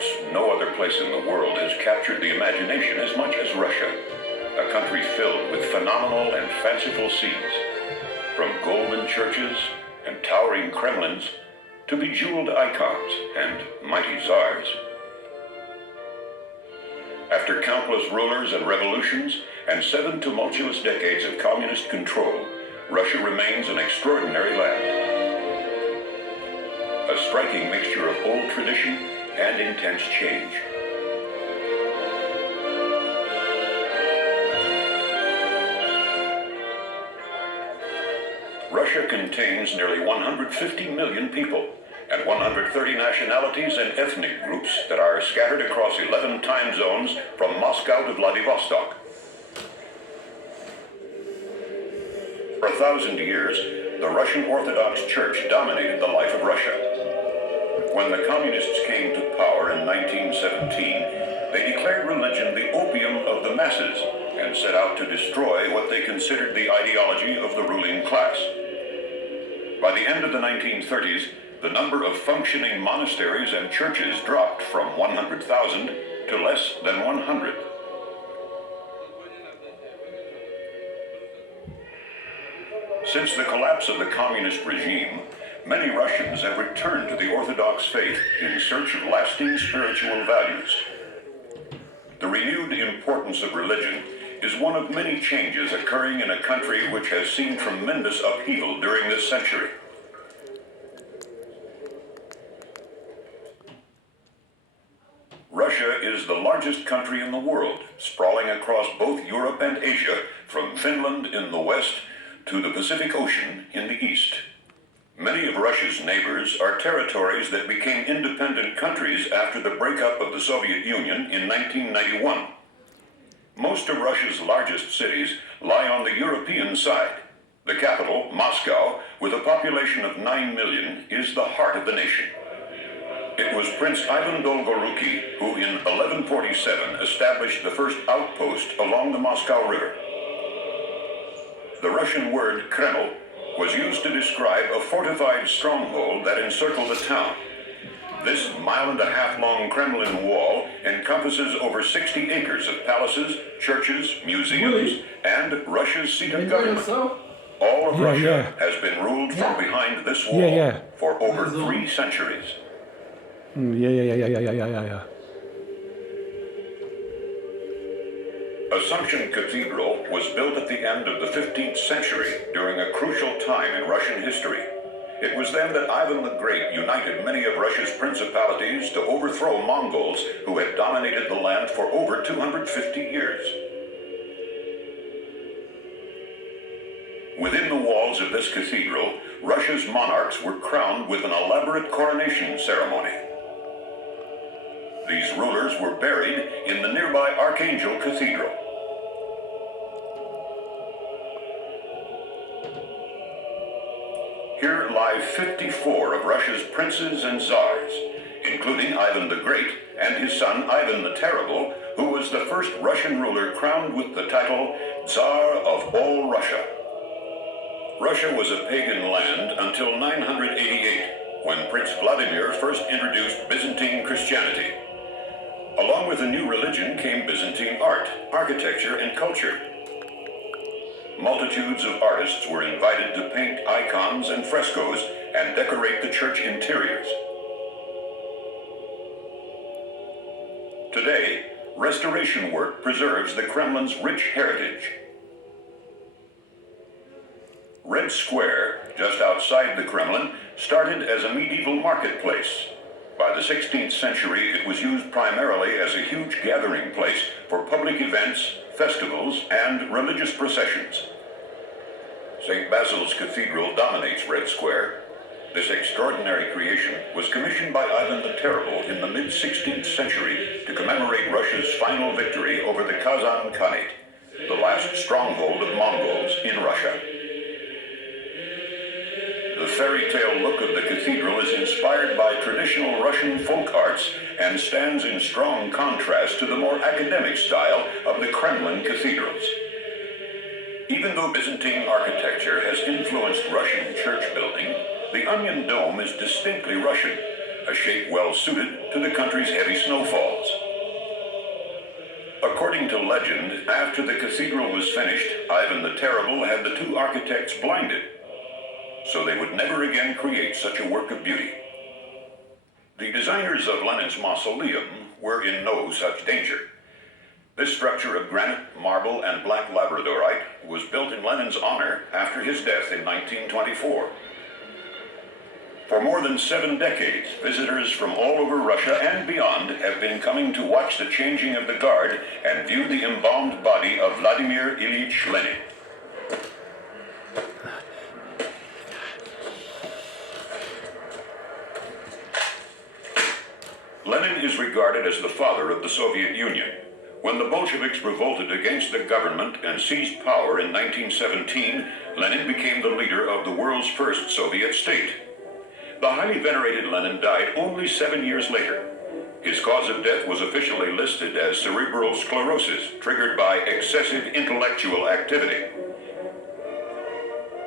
Perhaps no other place in the world has captured the imagination as much as Russia, a country filled with phenomenal and fanciful scenes, from golden churches and towering Kremlins to bejeweled icons and mighty czars. After countless rulers and revolutions and 7 tumultuous decades of communist control, Russia remains an extraordinary land. A striking mixture of old tradition and intense change. Russia contains nearly 150 million people and 130 nationalities and ethnic groups that are scattered across 11 time zones from Moscow to Vladivostok. For 1,000 years, the Russian Orthodox Church dominated the life of Russia. When the communists came to power in 1917, they declared religion the opium of the masses and set out to destroy what they considered the ideology of the ruling class. By the end of the 1930s, the number of functioning monasteries and churches dropped from 100,000 to less than 100. Since the collapse of the communist regime, many Russians have returned to the Orthodox faith in search of lasting spiritual values. The renewed importance of religion is one of many changes occurring in a country which has seen tremendous upheaval during this century. Russia is the largest country in the world, sprawling across both Europe and Asia, from Finland in the west to the Pacific Ocean in the east. Many of Russia's neighbors are territories that became independent countries after the breakup of the Soviet Union in 1991. Most of Russia's largest cities lie on the European side. The capital, Moscow, with a population of 9 million, is the heart of the nation. It was Prince Ivan Dolgoruki who in 1147 established the first outpost along the Moscow River. The Russian word Kreml was used to describe a fortified stronghold that encircled the town. This mile-and-a-half-long Kremlin wall encompasses over 60 acres of palaces, churches, museums, and Russia's seat of government. All of Russia has been ruled from behind this wall for over 3 centuries. Assumption Cathedral was built at the end of the 15th century during a crucial time in Russian history. It was then that Ivan the Great united many of Russia's principalities to overthrow Mongols who had dominated the land for over 250 years. Within the walls of this cathedral, Russia's monarchs were crowned with an elaborate coronation ceremony. These rulers were buried in the nearby Archangel Cathedral. Here lie 54 of Russia's princes and czars, including Ivan the Great and his son Ivan the Terrible, who was the first Russian ruler crowned with the title Tsar of all Russia. Russia was a pagan land until 988, when Prince Vladimir first introduced Byzantine Christianity. Along with a new religion came Byzantine art, architecture, and culture. Multitudes of artists were invited to paint icons and frescoes and decorate the church interiors. Today, restoration work preserves the Kremlin's rich heritage. Red Square, just outside the Kremlin, started as a medieval marketplace. By the 16th century, it was used primarily as a huge gathering place for public events, festivals, and religious processions. St. Basil's Cathedral dominates Red Square. This extraordinary creation was commissioned by Ivan the Terrible in the mid-16th century to commemorate Russia's final victory over the Kazan Khanate, the last stronghold of Mongols in Russia. The fairy tale look of the cathedral is inspired by traditional Russian folk arts and stands in strong contrast to the more academic style of the Kremlin cathedrals. Even though Byzantine architecture has influenced Russian church building, the Onion Dome is distinctly Russian, a shape well suited to the country's heavy snowfalls. According to legend, after the cathedral was finished, Ivan the Terrible had the two architects blinded, so they would never again create such a work of beauty. The designers of Lenin's mausoleum were in no such danger. This structure of granite, marble, and black labradorite was built in Lenin's honor after his death in 1924. For more than 7 decades, visitors from all over Russia and beyond have been coming to watch the changing of the guard and view the embalmed body of Vladimir Ilyich Lenin. Lenin is regarded as the father of the Soviet Union. When the Bolsheviks revolted against the government and seized power in 1917, Lenin became the leader of the world's first Soviet state. The highly venerated Lenin died only 7 years later. His cause of death was officially listed as cerebral sclerosis, triggered by excessive intellectual activity.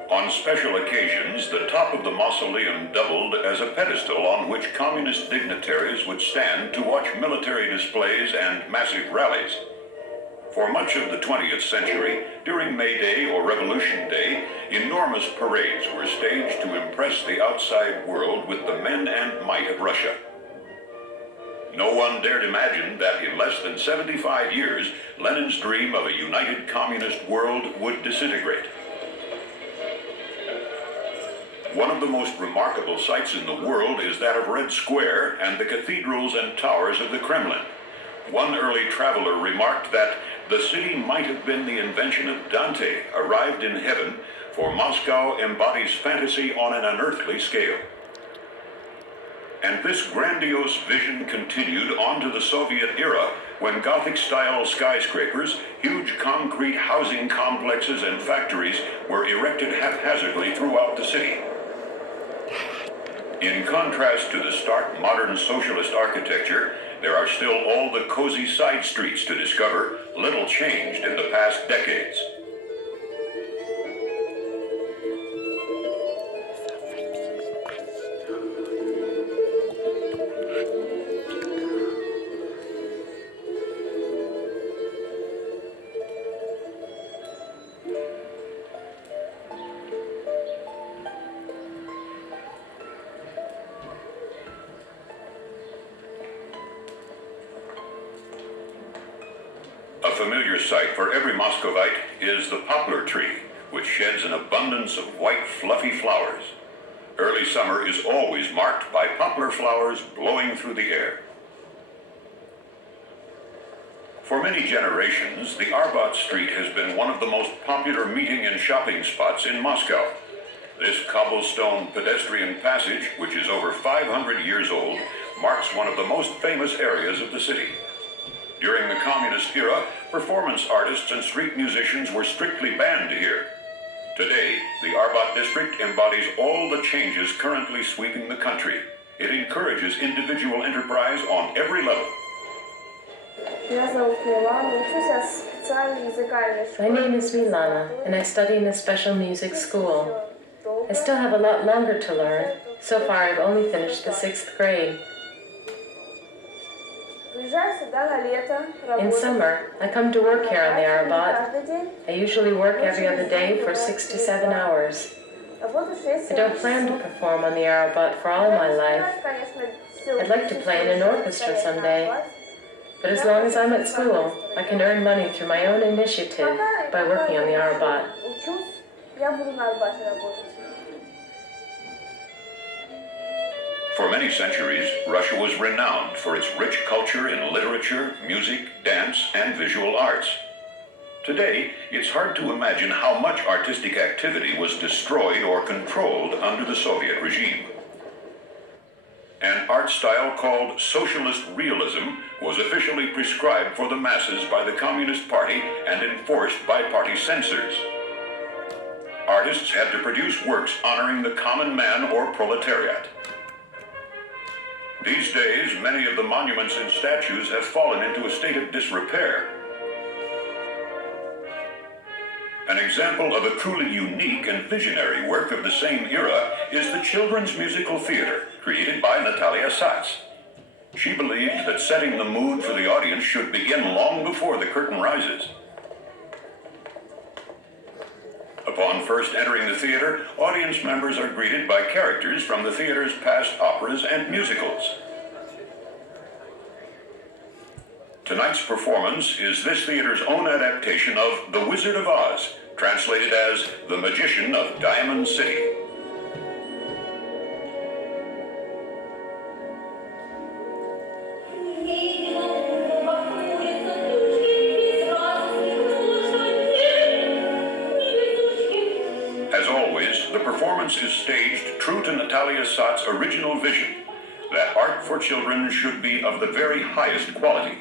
On special occasions, the top of the mausoleum doubled as a pedestal on which communist dignitaries would stand to watch military displays and massive rallies. For much of the 20th century, during May Day or Revolution Day, enormous parades were staged to impress the outside world with the men and might of Russia. No one dared imagine that in less than 75 years, Lenin's dream of a united communist world would disintegrate. One of the most remarkable sights in the world is that of Red Square and the cathedrals and towers of the Kremlin. One early traveler remarked that the city might have been the invention of Dante, arrived in heaven, for Moscow embodies fantasy on an unearthly scale. And this grandiose vision continued on to the Soviet era, when Gothic-style skyscrapers, huge concrete housing complexes, and factories were erected haphazardly throughout the city. In contrast to the stark modern socialist architecture, there are still all the cozy side streets to discover, little changed in the past decades. A familiar sight for every Muscovite is the poplar tree, which sheds an abundance of white, fluffy flowers. Early summer is always marked by poplar flowers blowing through the air. For many generations, the Arbat Street has been one of the most popular meeting and shopping spots in Moscow. This cobblestone pedestrian passage, which is over 500 years old, marks one of the most famous areas of the city. During the communist era, performance artists and street musicians were strictly banned here. Today, the Arbat district embodies all the changes currently sweeping the country. It encourages individual enterprise on every level. My name is Milana, and I study in a special music school. I still have a lot longer to learn. So far, I've only finished the 6th grade. In summer, I come to work here on the Arbat. I usually work every other day for 6 to 7 hours. I don't plan to perform on the Arbat for all my life. I'd like to play in an orchestra someday. But as long as I'm at school, I can earn money through my own initiative by working on the Arbat. For many centuries, Russia was renowned for its rich culture in literature, music, dance, and visual arts. Today, it's hard to imagine how much artistic activity was destroyed or controlled under the Soviet regime. An art style called socialist realism was officially prescribed for the masses by the Communist Party and enforced by party censors. Artists had to produce works honoring the common man or proletariat. These days, many of the monuments and statues have fallen into a state of disrepair. An example of a truly unique and visionary work of the same era is the children's musical theater, created by Natalia Satz. She believed that setting the mood for the audience should begin long before the curtain rises. Upon first entering the theater, audience members are greeted by characters from the theater's past operas and musicals. Tonight's performance is this theater's own adaptation of The Wizard of Oz, translated as The Magician of Diamond City. As always, the performance is staged true to Natalia Satz's original vision, that art for children should be of the very highest quality.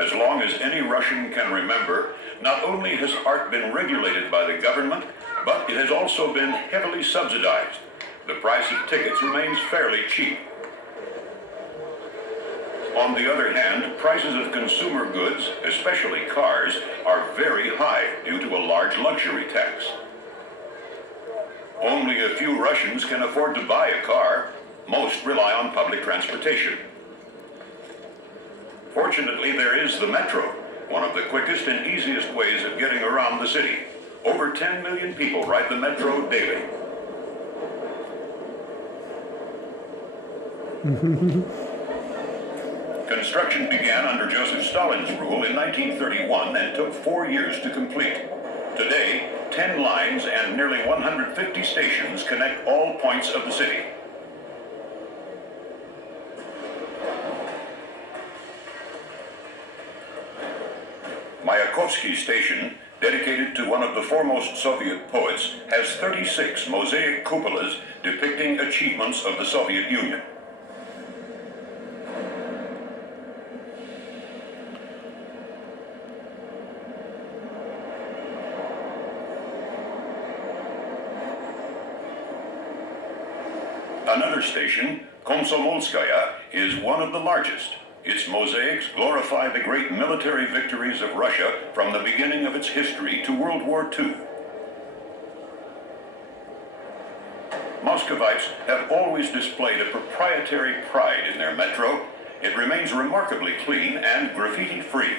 As long as any Russian can remember, not only has art been regulated by the government, but it has also been heavily subsidized. The price of tickets remains fairly cheap. On the other hand, prices of consumer goods, especially cars, are very high due to a large luxury tax. Only a few Russians can afford to buy a car. Most rely on public transportation. Fortunately, there is the metro, one of the quickest and easiest ways of getting around the city. Over 10 million people ride the metro daily. Construction began under Joseph Stalin's rule in 1931 and took 4 years to complete. Today, 10 lines and nearly 150 stations connect all points of the city. Mayakovsky Station, dedicated to one of the foremost Soviet poets, has 36 mosaic cupolas depicting achievements of the Soviet Union. Another station, Komsomolskaya, is one of the largest. Its mosaics glorify the great military victories of Russia from the beginning of its history to World War II. Muscovites have always displayed a proprietary pride in their metro. It remains remarkably clean and graffiti-free.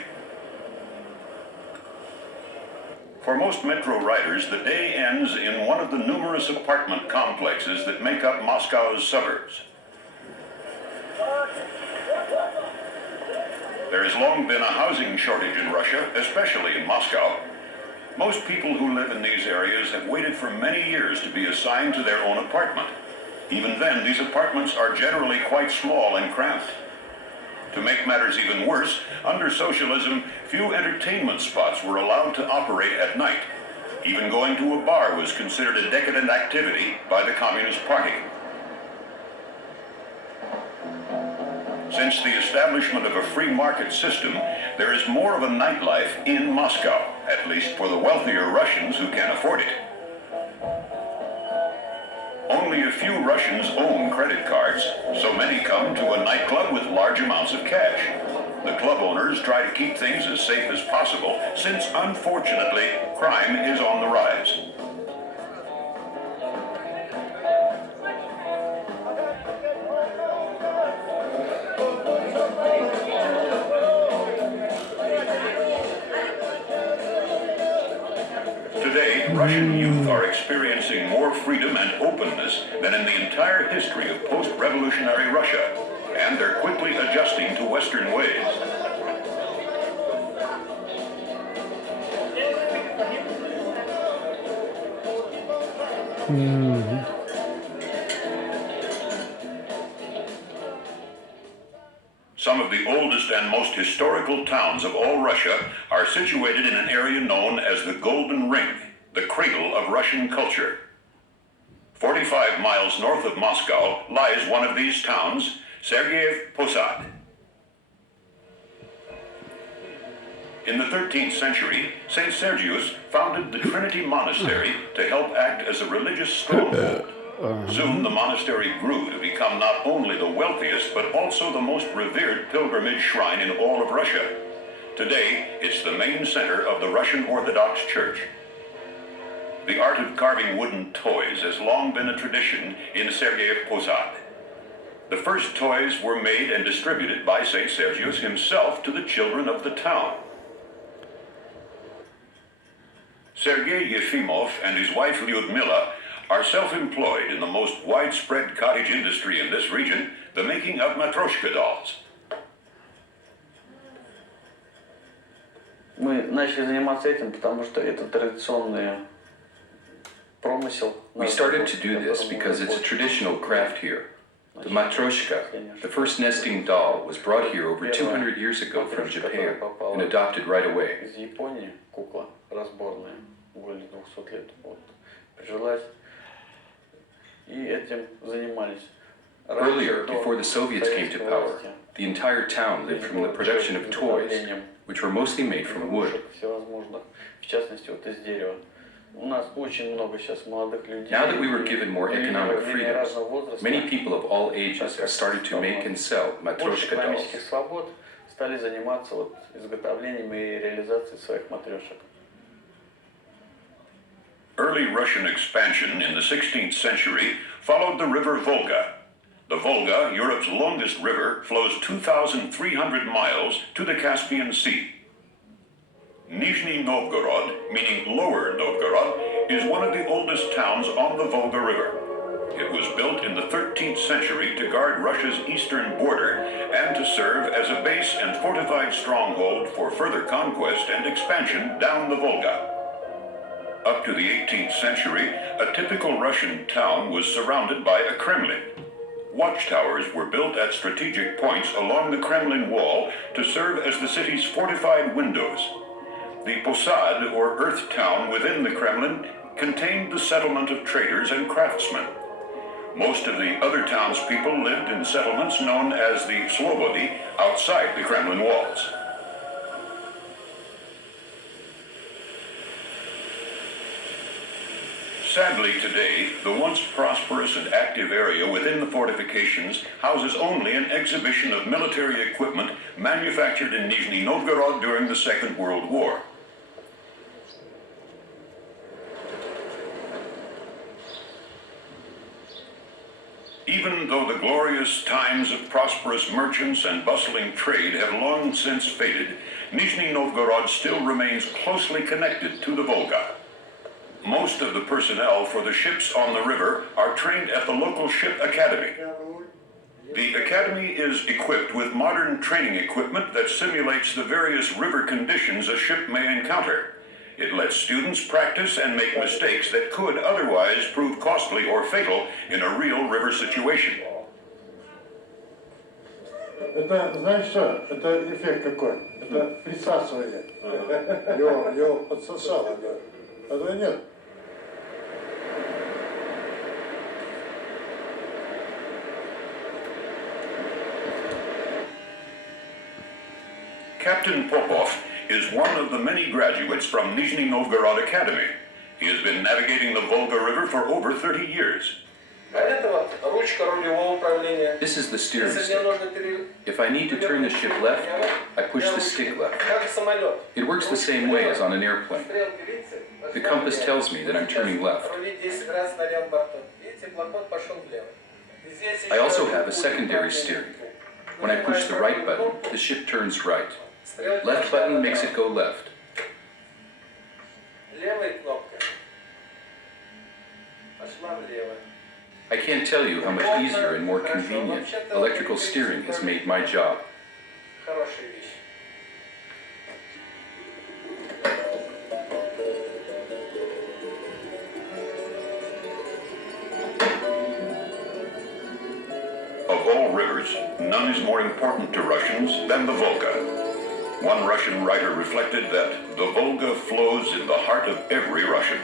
For most metro riders, the day ends in one of the numerous apartment complexes that make up Moscow's suburbs. There has long been a housing shortage in Russia, especially in Moscow. Most people who live in these areas have waited for many years to be assigned to their own apartment. Even then, these apartments are generally quite small and cramped. To make matters even worse, under socialism, few entertainment spots were allowed to operate at night. Even going to a bar was considered a decadent activity by the Communist Party. Since the establishment of a free market system, there is more of a nightlife in Moscow, at least for the wealthier Russians who can afford it. Only a few Russians own credit cards, so many come to a nightclub with large amounts of cash. The club owners try to keep things as safe as possible, since unfortunately, crime is on the rise. Today, Russian youth are experiencing more freedom and openness than in the entire history of post-revolutionary Russia, and they're quickly adjusting to Western ways. Some of the oldest and most historical towns of all Russia are situated in an area known as the Golden Ring, the cradle of Russian culture. 45 miles north of Moscow lies one of these towns, Sergeyev Posad. In the 13th century, St. Sergius founded the Trinity Monastery to help act as a religious stronghold. Soon the monastery grew to become not only the wealthiest, but also the most revered pilgrimage shrine in all of Russia. Today, it's the main center of the Russian Orthodox Church. The art of carving wooden toys has long been a tradition in Sergeyev Posad. The first toys were made and distributed by St. Sergius himself to the children of the town. Sergei Yefimov and his wife Lyudmila are self-employed in the most widespread cottage industry in this region, the making of matryoshka dolls. Мы начали заниматься этим, потому что это традиционный промысел. We started to do this because it's a traditional craft here. The matryoshka, the first nesting doll, was brought here over 200 years ago from Japan and adopted right away. Из Японии кукла разборная, более 200 лет. Вот. Прижилась и этим занимались. Earlier, before the Soviets came to power, the entire town lived from the production of toys, which were mostly made from wood. Всевозможных, в частности, вот из дерева. У нас очень много сейчас молодых людей. Now that we were given more economic freedoms, many people of all ages have started to make and sell matryoshka dolls. Экономических свобод стали заниматься вот изготовлением и реализацией своих матрешек. Early Russian expansion in the 16th century followed the river Volga. The Volga, Europe's longest river, flows 2,300 miles to the Caspian Sea. Nizhny Novgorod, meaning Lower Novgorod, is one of the oldest towns on the Volga River. It was built in the 13th century to guard Russia's eastern border and to serve as a base and fortified stronghold for further conquest and expansion down the Volga. Up to the 18th century, a typical Russian town was surrounded by a Kremlin. Watchtowers were built at strategic points along the Kremlin wall to serve as the city's fortified windows. The Posad, or Earth Town within the Kremlin, contained the settlement of traders and craftsmen. Most of the other townspeople lived in settlements known as the Slobody outside the Kremlin walls. Sadly, today, the once prosperous and active area within the fortifications houses only an exhibition of military equipment manufactured in Nizhny Novgorod during the Second World War. Even though the glorious times of prosperous merchants and bustling trade have long since faded, Nizhny Novgorod still remains closely connected to the Volga. Most of the personnel for the ships on the river are trained at the local ship academy. The academy is equipped with modern training equipment that simulates the various river conditions a ship may encounter. It lets students practice and make mistakes that could otherwise prove costly or fatal in a real river situation. Это, знаешь что, это эффект какой? Это присасывание. Его подсосало, да. А то нет. Captain Popov is one of the many graduates from Nizhny Novgorod Academy. He has been navigating the Volga River for over 30 years. This is the steering stick. If I need to turn the ship left, I push the stick left. It works the same way as on an airplane. The compass tells me that I'm turning left. I also have a secondary steering. When I push the right button, the ship turns right. Left button makes it go left. I can't tell you how much easier and more convenient electrical steering has made my job. Of all rivers, none is more important to Russians than the Volga. One Russian writer reflected that the Volga flows in the heart of every Russian.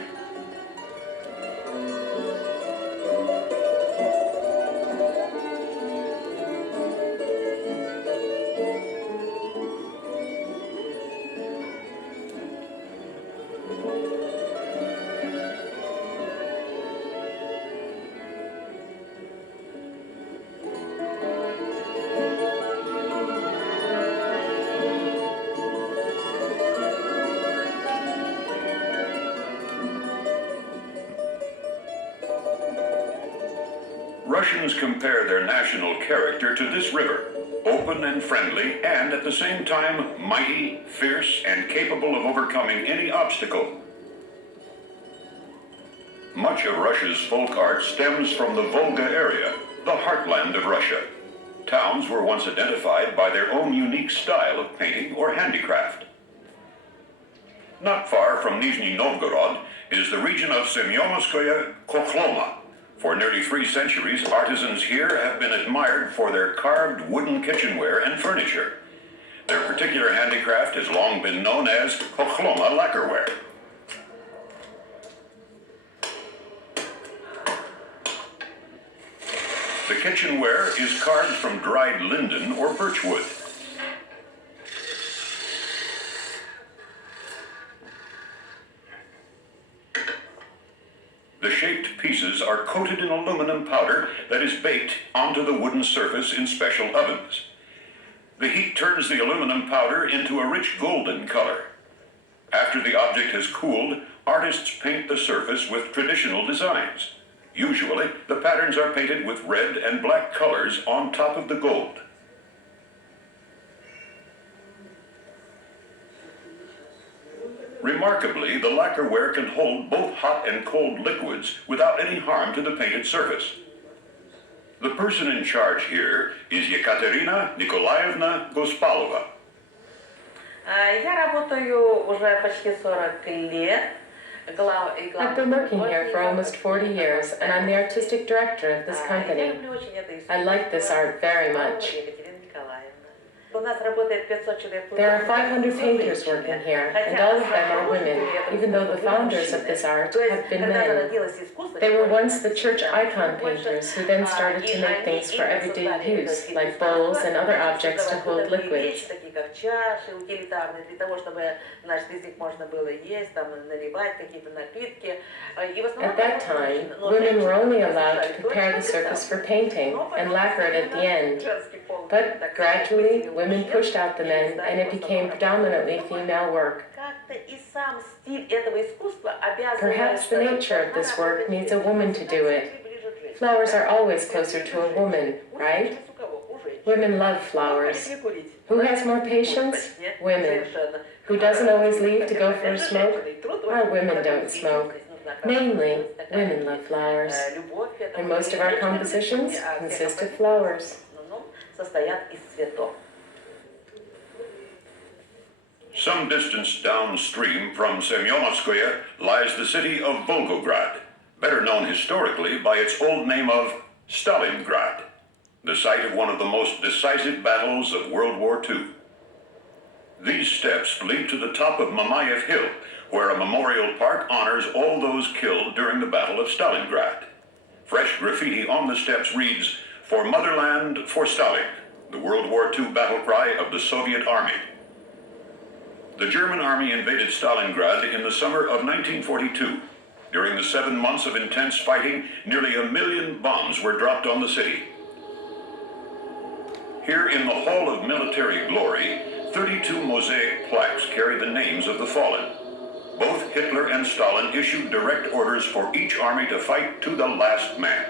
Russians compare their national character to this river, open and friendly, and at the same time mighty, fierce, and capable of overcoming any obstacle. Much of Russia's folk art stems from the Volga area, the heartland of Russia. Towns were once identified by their own unique style of painting or handicraft. Not far from Nizhny Novgorod is the region of Semyonovskaya Kokhloma. For nearly 3 centuries, artisans here have been admired for their carved wooden kitchenware and furniture. Their particular handicraft has long been known as Kokhloma lacquerware. The kitchenware is carved from dried linden or birchwood. The shaped pieces are coated in aluminum powder that is baked onto the wooden surface in special ovens. The heat turns the aluminum powder into a rich golden color. After the object has cooled, artists paint the surface with traditional designs. Usually, the patterns are painted with red and black colors on top of the gold. Remarkably, the lacquerware can hold both hot and cold liquids without any harm to the painted surface. The person in charge here is Ekaterina Nikolaevna Gospalova. Я работаю уже почти 40 лет. I've been working here for almost 40 years, and I'm the artistic director of this company. I like this art very much. There are 500 painters working here, and all of them are women, even though the founders of this art have been men. They were once the church icon painters who then started to make things for everyday use, like bowls and other objects to hold liquids. At that time, women were only allowed to prepare the surface for painting and lacquer it at the end. But gradually, women pushed out the men, and it became predominantly female work. Perhaps the nature of this work needs a woman to do it. Flowers are always closer to a woman, right? Women love flowers. Who has more patience? Women. Who doesn't always leave to go for a smoke? Our women don't smoke. Mainly, women love flowers. And most of our compositions consist of flowers. Some distance downstream from Semyonovskaya lies the city of Volgograd, better known historically by its old name of Stalingrad, the site of one of the most decisive battles of World War II. These steps lead to the top of Mamayev Hill, where a memorial park honors all those killed during the Battle of Stalingrad. Fresh graffiti on the steps reads, "For Motherland, for Stalin," the World War II battle cry of the Soviet Army. The German army invaded Stalingrad in the summer of 1942. During the 7 months of intense fighting, nearly 1 million bombs were dropped on the city. Here in the Hall of Military Glory, 32 mosaic plaques carry the names of the fallen. Both Hitler and Stalin issued direct orders for each army to fight to the last man.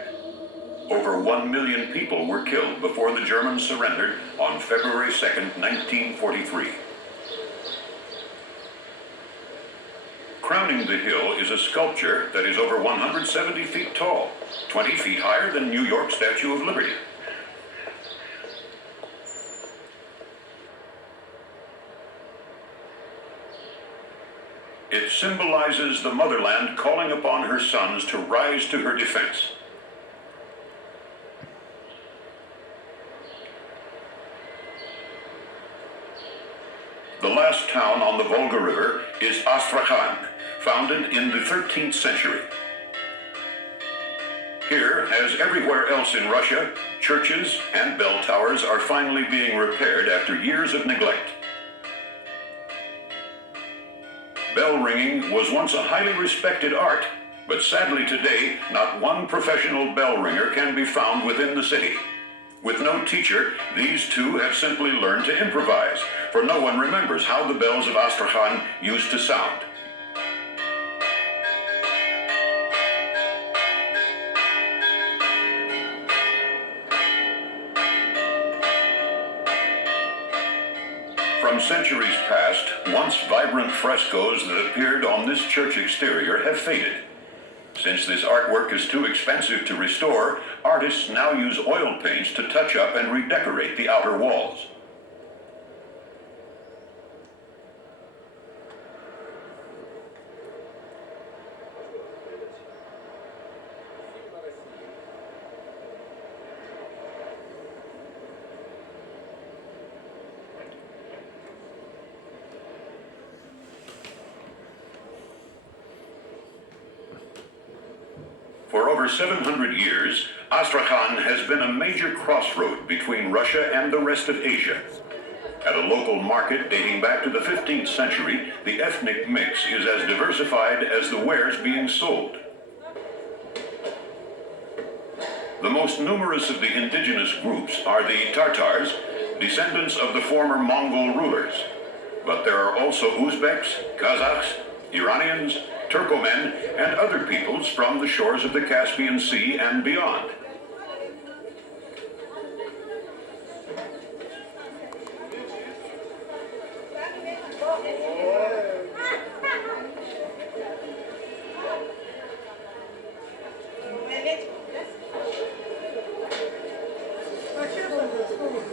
Over 1 million people were killed before the Germans surrendered on February 2nd, 1943. Crowning the hill is a sculpture that is over 170 feet tall, 20 feet higher than New York's Statue of Liberty. It symbolizes the motherland calling upon her sons to rise to her defense. the last town on the Volga River is Astrakhan, founded in the 13th century. Here, as everywhere else in Russia, churches and bell towers are finally being repaired after years of neglect. Bell ringing was once a highly respected art, but sadly today, not one professional bell ringer can be found within the city. With no teacher, these two have simply learned to improvise, for no one remembers how the bells of Astrakhan used to sound. From centuries past, once vibrant frescoes that appeared on this church exterior have faded. Since this artwork is too expensive to restore, artists now use oil paints to touch up and redecorate the outer walls. For over 700 years, Astrakhan has been a major crossroad between Russia and the rest of Asia. At a local market dating back to the 15th century, the ethnic mix is as diversified as the wares being sold. The most numerous of the indigenous groups are the Tartars, descendants of the former Mongol rulers. But there are also Uzbeks, Kazakhs, Iranians, Turkomen, and other peoples from the shores of the Caspian Sea and beyond.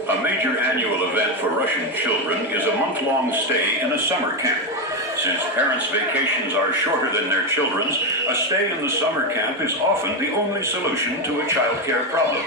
A major annual event for Russian children is a month-long stay in a summer camp. Since parents' vacations are shorter than their children's, a stay in the summer camp is often the only solution to a child care problem.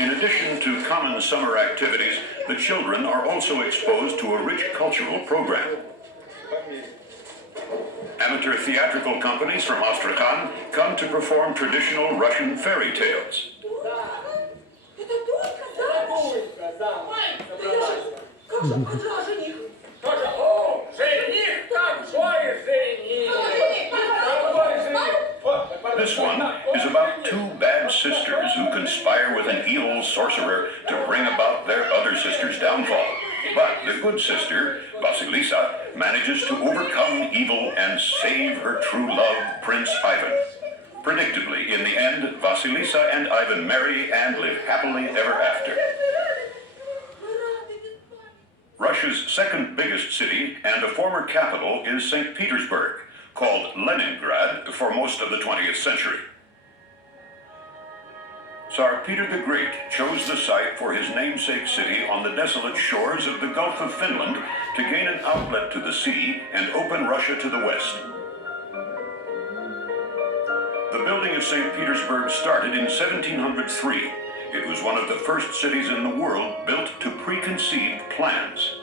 In addition to common summer activities, the children are also exposed to a rich cultural program. Amateur theatrical companies from Astrakhan come to perform traditional Russian fairy tales. This one is about two bad sisters who conspire with an evil sorcerer to bring about their other sister's downfall. But the good sister, Vasilisa, manages to overcome evil and save her true love, Prince Ivan. Predictably, in the end, Vasilisa and Ivan marry and live happily ever after. Russia's second biggest city and a former capital is St. Petersburg, called Leningrad for most of the 20th century. Tsar Peter the Great chose the site for his namesake city on the desolate shores of the Gulf of Finland to gain an outlet to the sea and open Russia to the west. The building of St. Petersburg started in 1703. It was one of the first cities in the world built to preconceived plans.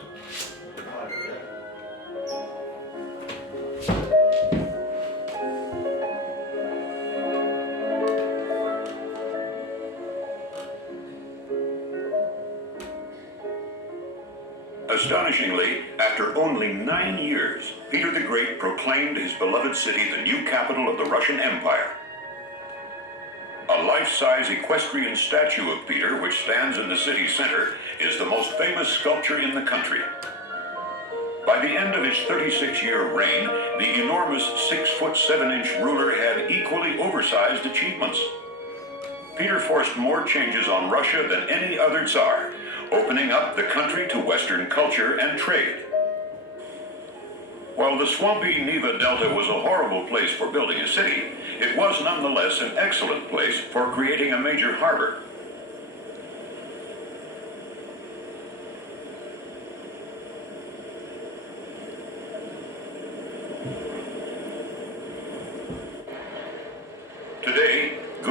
Astonishingly, after only 9 years, Peter the Great proclaimed his beloved city the new capital of the Russian Empire. A life-size equestrian statue of Peter, which stands in the city center, is the most famous sculpture in the country. By the end of his 36-year reign, the enormous 6'7" ruler had equally oversized achievements. Peter forced more changes on Russia than any other Tsar, opening up the country to Western culture and trade. While the swampy Neva Delta was a horrible place for building a city, it was nonetheless an excellent place for creating a major harbor.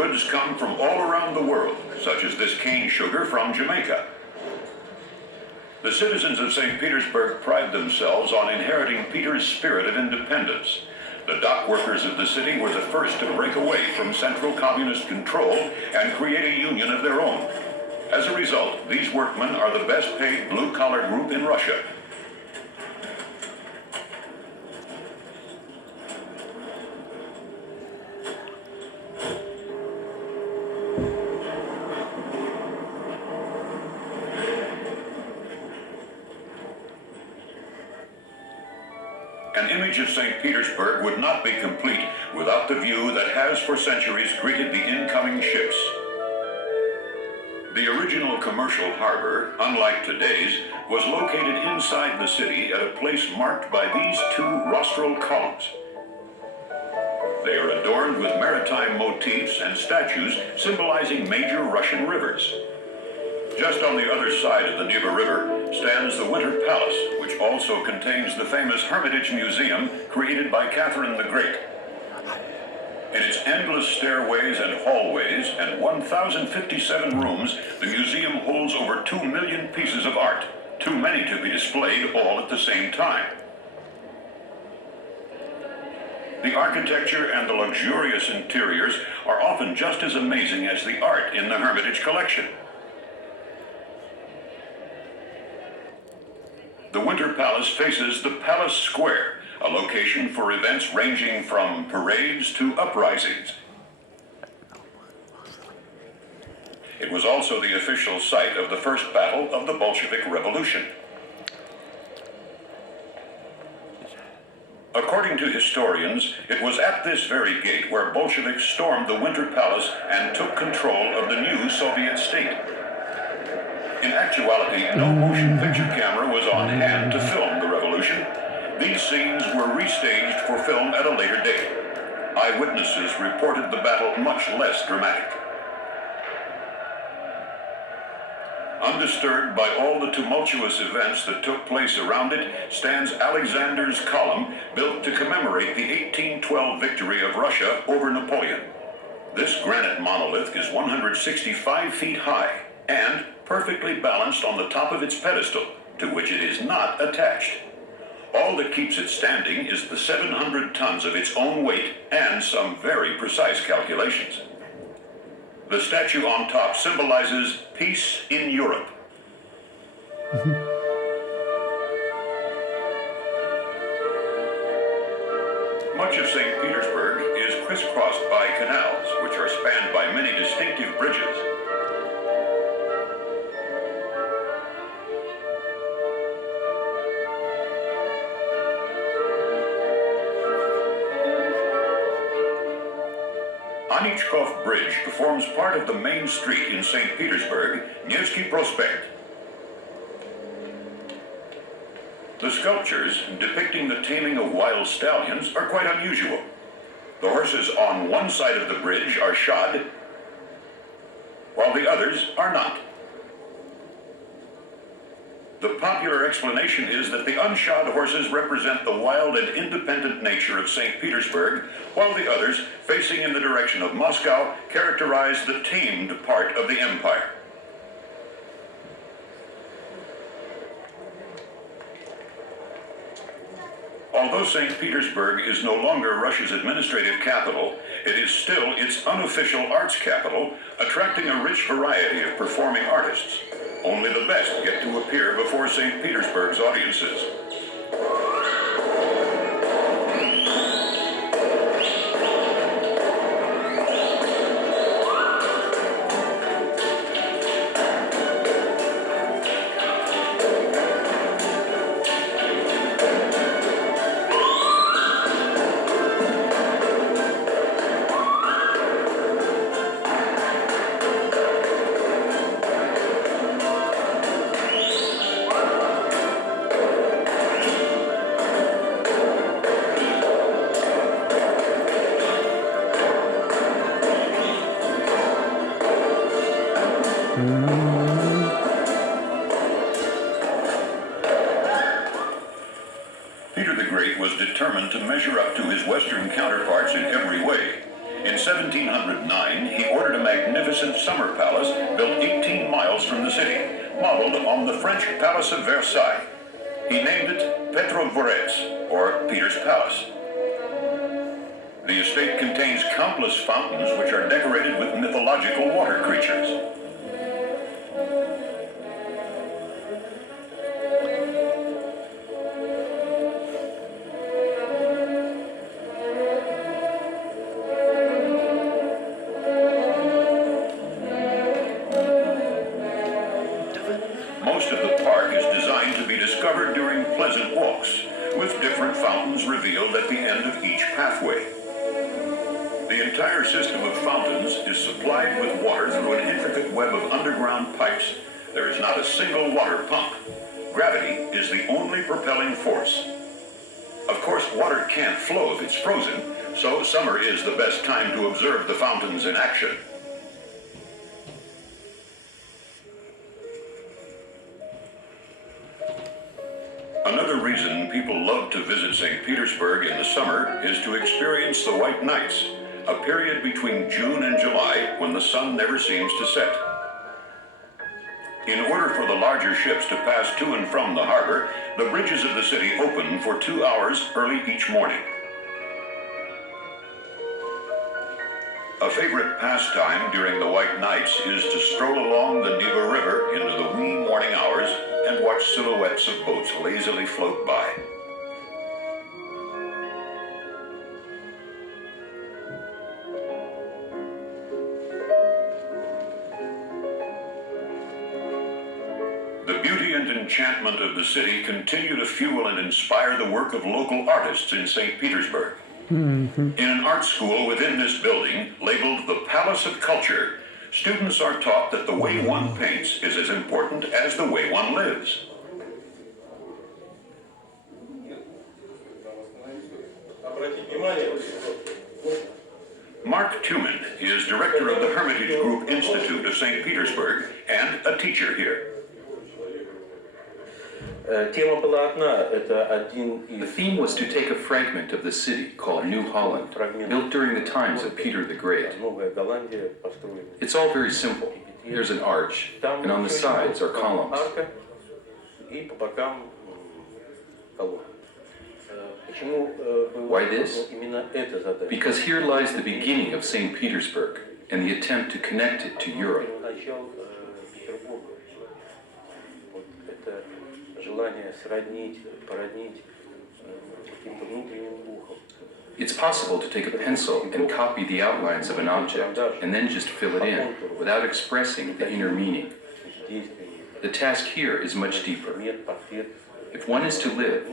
goods come from all around the world, such as this cane sugar from Jamaica. The citizens of St. Petersburg pride themselves on inheriting Peter's spirit of independence. The dock workers of the city were the first to break away from central communist control and create a union of their own. As a result, these workmen are the best paid blue-collar group in Russia. An image of St. Petersburg would not be complete without the view that has for centuries greeted the incoming ships. The original commercial harbor, unlike today's, was located inside the city at a place marked by these two rostral columns. They are adorned with maritime motifs and statues symbolizing major Russian rivers. Just on the other side of the Neva River stands the Winter Palace, which also contains the famous Hermitage Museum created by Catherine the Great. In its endless stairways and hallways and 1,057 rooms, the museum holds over 2 million pieces of art, too many to be displayed all at the same time. The architecture and the luxurious interiors are often just as amazing as the art in the Hermitage collection. The Winter Palace faces the Palace Square, a location for events ranging from parades to uprisings. It was also the official site of the first battle of the Bolshevik Revolution. According to historians, it was at this very gate where Bolsheviks stormed the Winter Palace and took control of the new Soviet state. In actuality, no motion picture camera was on hand to film the revolution. These scenes were restaged for film at a later date. Eyewitnesses reported the battle much less dramatic. Undisturbed by all the tumultuous events that took place around it stands Alexander's Column, built to commemorate the 1812 victory of Russia over Napoleon. This granite monolith is 165 feet high and perfectly balanced on the top of its pedestal, to which it is not attached. All that keeps it standing is the 700 tons of its own weight and some very precise calculations. The statue on top symbolizes peace in Europe. Much of St. Petersburg is crisscrossed by canals, which are spanned by many distinctive bridges. Anichkov Bridge forms part of the main street in St. Petersburg, Nevsky Prospect. The sculptures depicting the taming of wild stallions are quite unusual. The horses on one side of the bridge are shod, while the others are not. The popular explanation is that the unshod horses represent the wild and independent nature of St. Petersburg, while the others, facing in the direction of Moscow, characterize the tamed part of the empire. Although St. Petersburg is no longer Russia's administrative capital, it is still its unofficial arts capital, attracting a rich variety of performing artists. Only the best get to appear before St. Petersburg's audiences. Peter the Great was determined to measure up to his Western counterparts in every way. In 1709, he ordered a magnificent summer palace built 18 miles from the city, modeled on the French Palace of Versailles. He named it Petrodvorets, or Peter's Palace. The estate contains countless fountains which are decorated with mythological water creatures. Most of the park is designed to be discovered during pleasant walks, with different fountains revealed at the end of each pathway. The entire system of fountains is supplied with water through an intricate web of underground pipes. There is not a single water pump. Gravity is the only propelling force. Of course, water can't flow if it's frozen, so summer is the best time to observe the fountains in action. Another reason people love to visit St. Petersburg in the summer is to experience the White Nights, a period between June and July when the sun never seems to set. In order for the larger ships to pass to and from the harbor, the bridges of the city open for 2 hours early each morning. A favorite pastime during the White Nights is to stroll along the Neva River into the wee morning hours and watch silhouettes of boats lazily float by. The beauty and enchantment of the city continue to fuel and inspire the work of local artists in St. Petersburg. In an art school within this building, labeled the Palace of Culture, students are taught that the way one paints is as important as the way one lives. Mark Tuman is director of the Hermitage Group Institute of St. Petersburg and a teacher here. The theme was to take a fragment of the city called New Holland, built during the times of Peter the Great. It's all very simple. There's an arch, and on the sides are columns. Why this? Because here lies the beginning of St. Petersburg and the attempt to connect it to Europe. It's possible to take a pencil and copy the outlines of an object and then just fill it in without expressing the inner meaning. The task here is much deeper. If one is to live,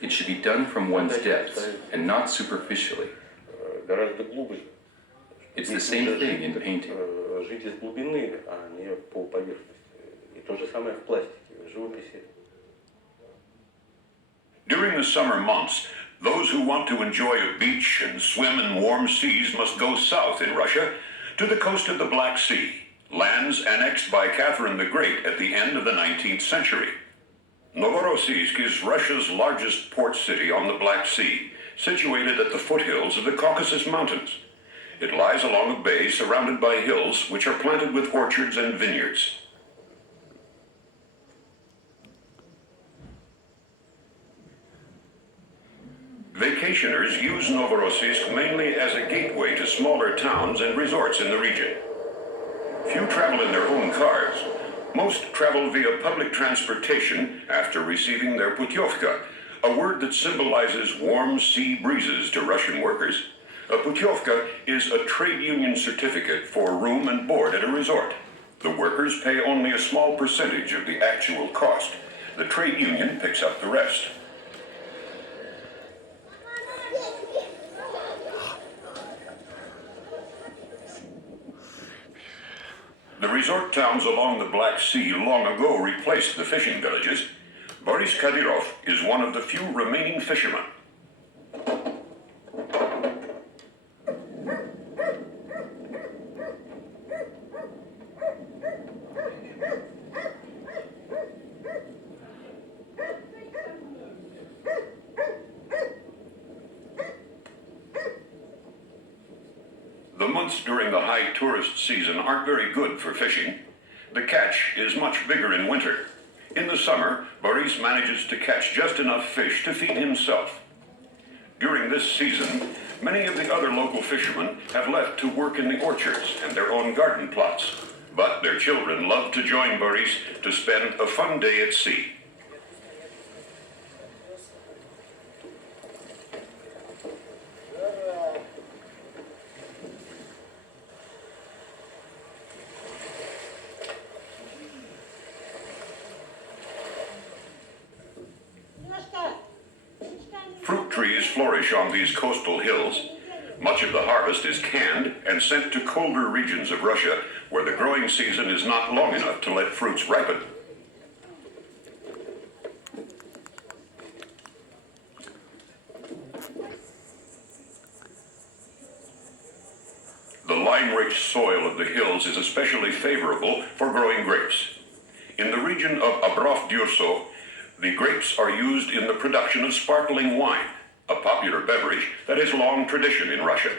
it should be done from one's depths and not superficially. It's the same thing in painting. During the summer months, those who want to enjoy a beach and swim in warm seas must go south in Russia to the coast of the Black Sea, lands annexed by Catherine the Great at the end of the 19th century. Novorossiysk is Russia's largest port city on the Black Sea, situated at the foothills of the Caucasus Mountains. It lies along a bay surrounded by hills which are planted with orchards and vineyards. Vacationers use Novorossiysk mainly as a gateway to smaller towns and resorts in the region. Few travel in their own cars. Most travel via public transportation after receiving their putyovka, a word that symbolizes warm sea breezes to Russian workers. A putyovka is a trade union certificate for room and board at a resort. The workers pay only a small percentage of the actual cost. The trade union picks up the rest. The resort towns along the Black Sea long ago replaced the fishing villages. Boris Kadyrov is one of the few remaining fishermen. The months during the high tourist season aren't very good for fishing. The catch is much bigger in winter. In the summer, Boris manages to catch just enough fish to feed himself. During this season, many of the other local fishermen have left to work in the orchards and their own garden plots. But their children love to join Boris to spend a fun day at sea. Fruit trees flourish on these coastal hills. Much of the harvest is canned and sent to colder regions of Russia, where the growing season is not long enough to let fruits ripen. The lime-rich soil of the hills is especially favorable for growing grapes. In the region of Obrov-Dyorso, the grapes are used in the production of sparkling wine, a popular beverage that has long tradition in Russia.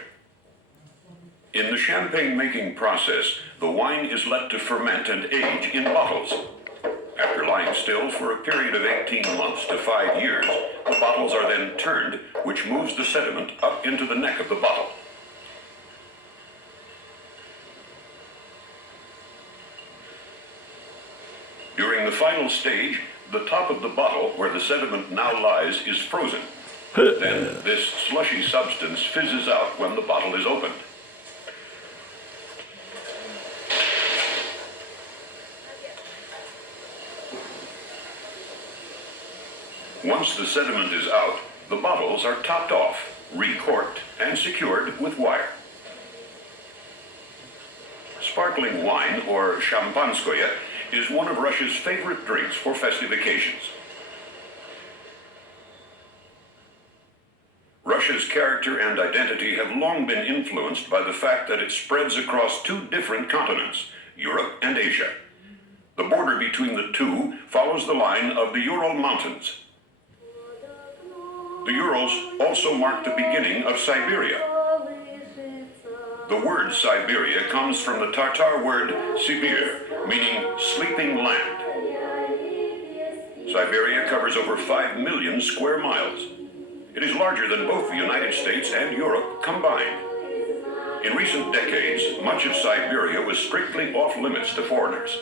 In the champagne-making process, the wine is let to ferment and age in bottles. After lying still for a period of 18 months to 5 years, the bottles are then turned, which moves the sediment up into the neck of the bottle. During the final stage, the top of the bottle, where the sediment now lies, is frozen. Then this slushy substance fizzes out when the bottle is opened. Once the sediment is out, the bottles are topped off, re-corked, and secured with wire. Sparkling wine, or champanskoye, is one of Russia's favorite drinks for festive occasions. Russia's character and identity have long been influenced by the fact that it spreads across two different continents, Europe and Asia. The border between the two follows the line of the Ural Mountains. The Urals also mark the beginning of Siberia. The word Siberia comes from the Tatar word Sibir, meaning sleeping land. Siberia covers over 5 million square miles. It is larger than both the United States and Europe combined. In recent decades, much of Siberia was strictly off limits to foreigners.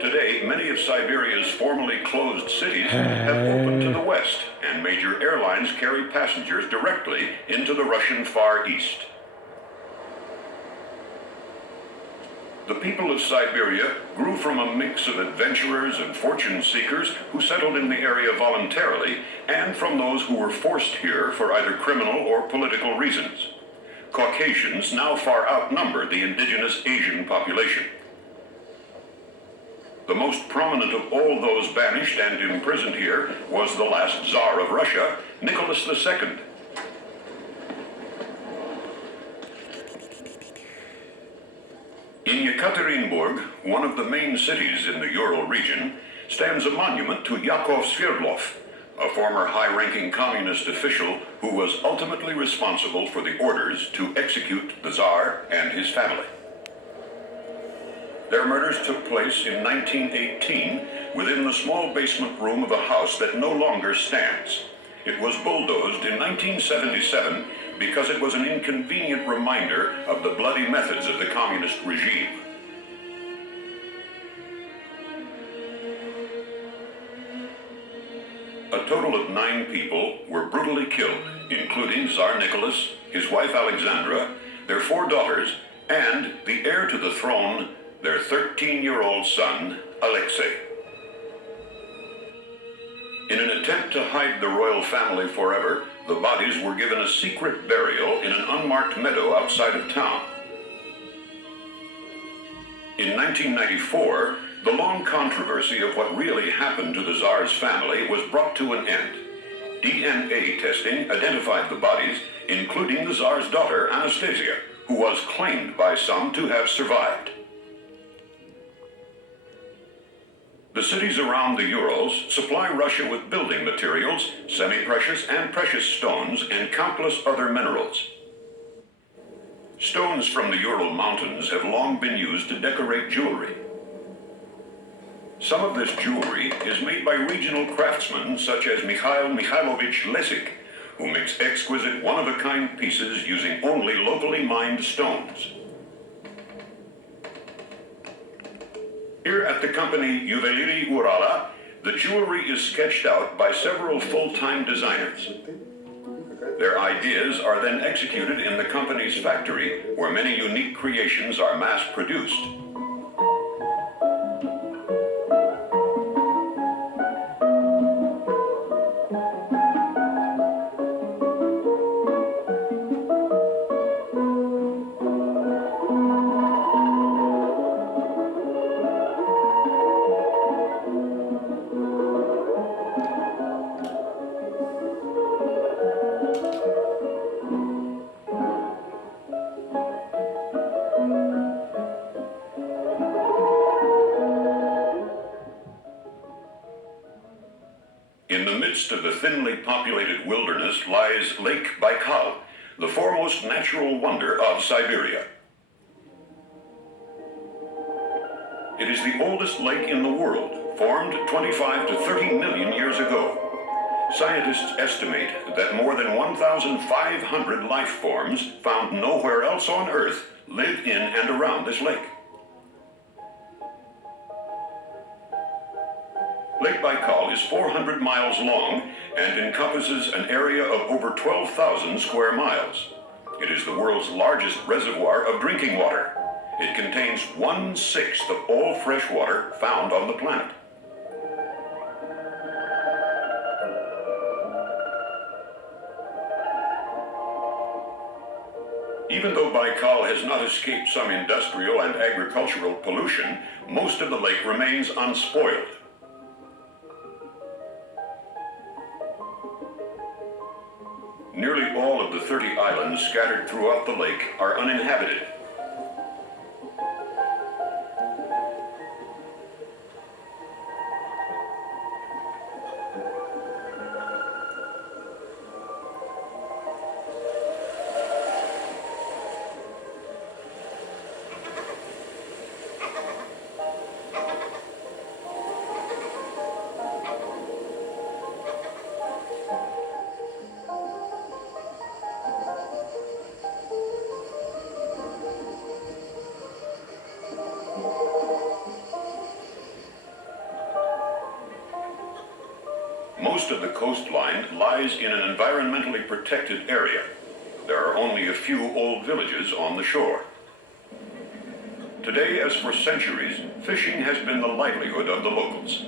Today, many of Siberia's formerly closed cities have opened to the west, and major airlines carry passengers directly into the Russian Far East. The people of Siberia grew from a mix of adventurers and fortune seekers who settled in the area voluntarily, and from those who were forced here for either criminal or political reasons. Caucasians now far outnumber the indigenous Asian population. The most prominent of all those banished and imprisoned here was the last Tsar of Russia, Nicholas II. In Yekaterinburg, one of the main cities in the Ural region, stands a monument to Yakov Sverdlov, a former high-ranking communist official who was ultimately responsible for the orders to execute the Tsar and his family. Their murders took place in 1918 within the small basement room of a house that no longer stands. It was bulldozed in 1977 because it was an inconvenient reminder of the bloody methods of the communist regime. A total of 9 people were brutally killed, including Tsar Nicholas, his wife Alexandra, their 4 daughters, and the heir to the throne, their 13-year-old son, Alexei. In an attempt to hide the royal family forever, the bodies were given a secret burial in an unmarked meadow outside of town. In 1994, the long controversy of what really happened to the Tsar's family was brought to an end. DNA testing identified the bodies, including the Tsar's daughter, Anastasia, who was claimed by some to have survived. The cities around the Urals supply Russia with building materials, semi-precious and precious stones, and countless other minerals. Stones from the Ural Mountains have long been used to decorate jewelry. Some of this jewelry is made by regional craftsmen such as Mikhail Mikhailovich Lesik, who makes exquisite one-of-a-kind pieces using only locally mined stones. Here at the company Juveliri Urala, the jewelry is sketched out by several full-time designers. Their ideas are then executed in the company's factory, where many unique creations are mass-produced. In the midst of the thinly populated wilderness lies Lake Baikal, the foremost natural wonder of Siberia. It is the oldest lake in the world, formed 25 to 30 million years ago. Scientists estimate that more than 1,500 life forms found nowhere else on Earth live in and around this lake. Lake Baikal is 400 miles long and encompasses an area of over 12,000 square miles. It is the world's largest reservoir of drinking water. It contains 1/6 of all fresh water found on the planet. Even though Baikal has not escaped some industrial and agricultural pollution, most of the lake remains unspoiled. Nearly all of the 30 islands scattered throughout the lake are uninhabited. Most of the coastline lies in an environmentally protected area. There are only a few old villages on the shore. Today, as for centuries, fishing has been the livelihood of the locals.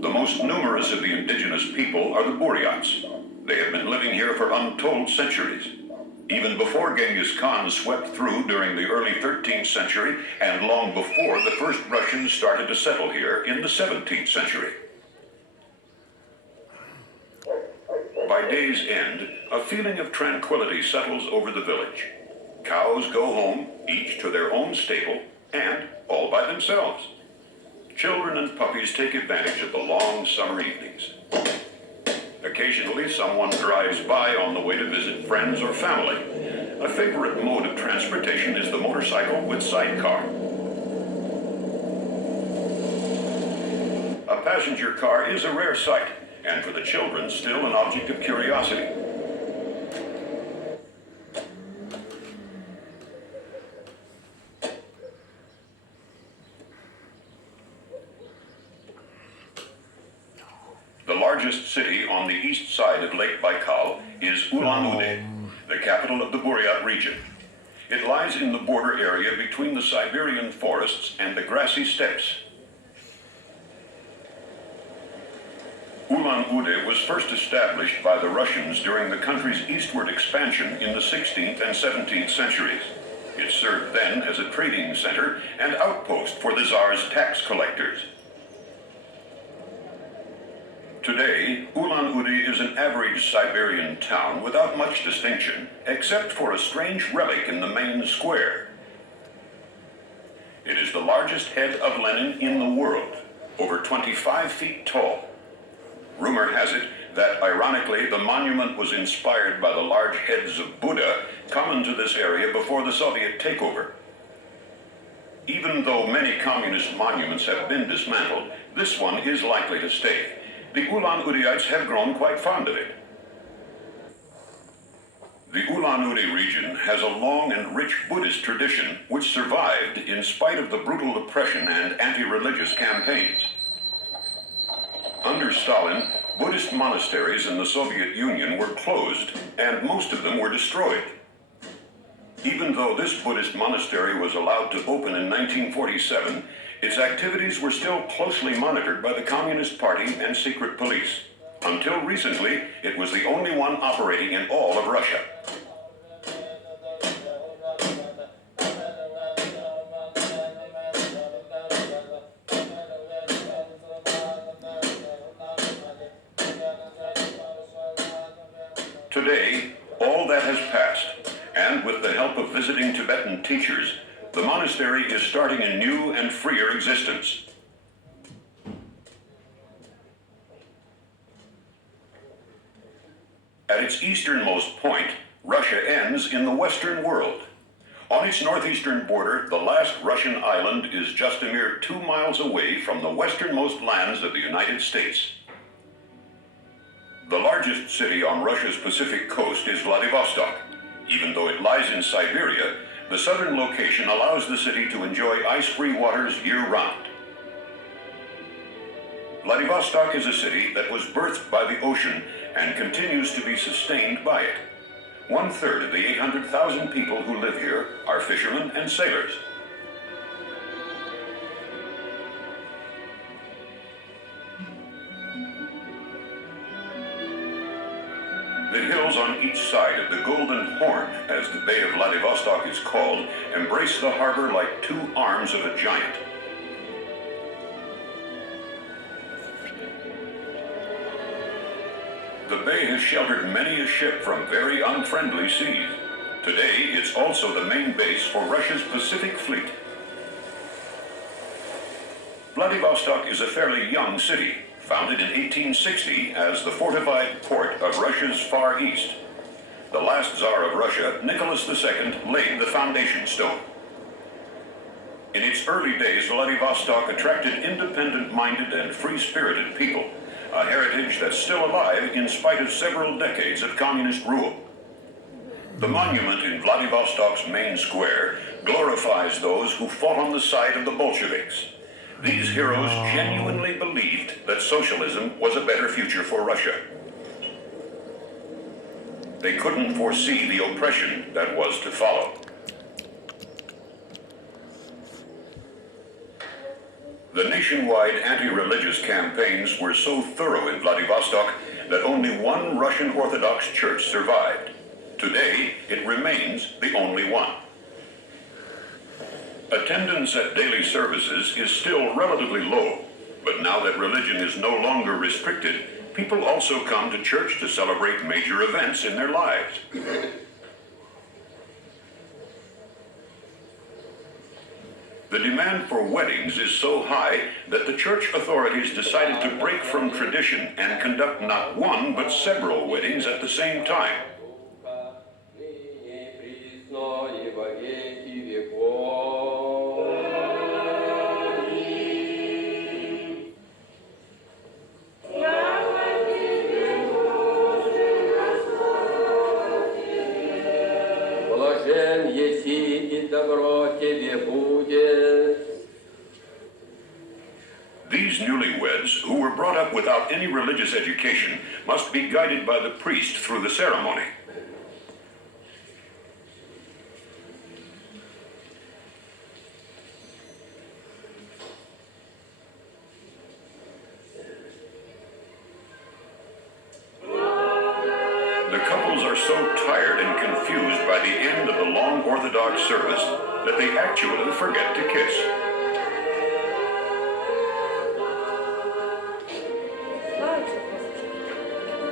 The most numerous of the indigenous people are the Buryats. They have been living here for untold centuries, even before Genghis Khan swept through during the early 13th century and long before the first Russians started to settle here in the 17th century. By day's end, a feeling of tranquility settles over the village. Cows go home, each to their own stable, and all by themselves. Children and puppies take advantage of the long summer evenings. Occasionally, someone drives by on the way to visit friends or family. A favorite mode of transportation is the motorcycle with sidecar. A passenger car is a rare sight, and for the children, still an object of curiosity. The largest city on the east side of Lake Baikal is Ulan-Ude, the capital of the Buryat region. It lies in the border area between the Siberian forests and the grassy steppes. Ulan-Ude was first established by the Russians during the country's eastward expansion in the 16th and 17th centuries. It served then as a trading center and outpost for the Tsar's tax collectors. Today, Ulan-Ude is an average Siberian town without much distinction, except for a strange relic in the main square. It is the largest head of Lenin in the world, over 25 feet tall. Rumor has it that, ironically, the monument was inspired by the large heads of Buddha common to this area before the Soviet takeover. Even though many communist monuments have been dismantled, this one is likely to stay. The Ulan-Udaites have grown quite fond of it. The Ulan-Ude region has a long and rich Buddhist tradition which survived in spite of the brutal oppression and anti-religious campaigns. Under Stalin, Buddhist monasteries in the Soviet Union were closed, and most of them were destroyed. Even though this Buddhist monastery was allowed to open in 1947, its activities were still closely monitored by the Communist Party and secret police. Until recently, it was the only one operating in all of Russia. Today, all that has passed, and with the help of visiting Tibetan teachers, the monastery is starting a new and freer existence. At its easternmost point, Russia ends in the Western world. On its northeastern border, the last Russian island is just a mere 2 miles away from the westernmost lands of the United States. The largest city on Russia's Pacific coast is Vladivostok. Even though it lies in Siberia, the southern location allows the city to enjoy ice-free waters year-round. Vladivostok is a city that was birthed by the ocean and continues to be sustained by it. 1/3 of the 800,000 people who live here are fishermen and sailors. The hills on each side of the Golden Horn, as the Bay of Vladivostok is called, embrace the harbor like two arms of a giant. The bay has sheltered many a ship from very unfriendly seas. Today, it's also the main base for Russia's Pacific Fleet. Vladivostok is a fairly young city, founded in 1860 as the fortified port of Russia's Far East. The last Tsar of Russia, Nicholas II, laid the foundation stone. In its early days, Vladivostok attracted independent-minded and free-spirited people, a heritage that's still alive in spite of several decades of communist rule. The monument in Vladivostok's main square glorifies those who fought on the side of the Bolsheviks. These heroes genuinely believed that socialism was a better future for Russia. They couldn't foresee the oppression that was to follow. The nationwide anti-religious campaigns were so thorough in Vladivostok that only one Russian Orthodox church survived. Today, it remains the only one. Attendance at daily services is still relatively low, but now that religion is no longer restricted, people also come to church to celebrate major events in their lives. The demand for weddings is so high that the church authorities decided to break from tradition and conduct not one but several weddings at the same time. These newlyweds, who were brought up without any religious education, must be guided by the priest through the ceremony. The couples are so tired and confused by the end of the long Orthodox service that they actually forget to kiss.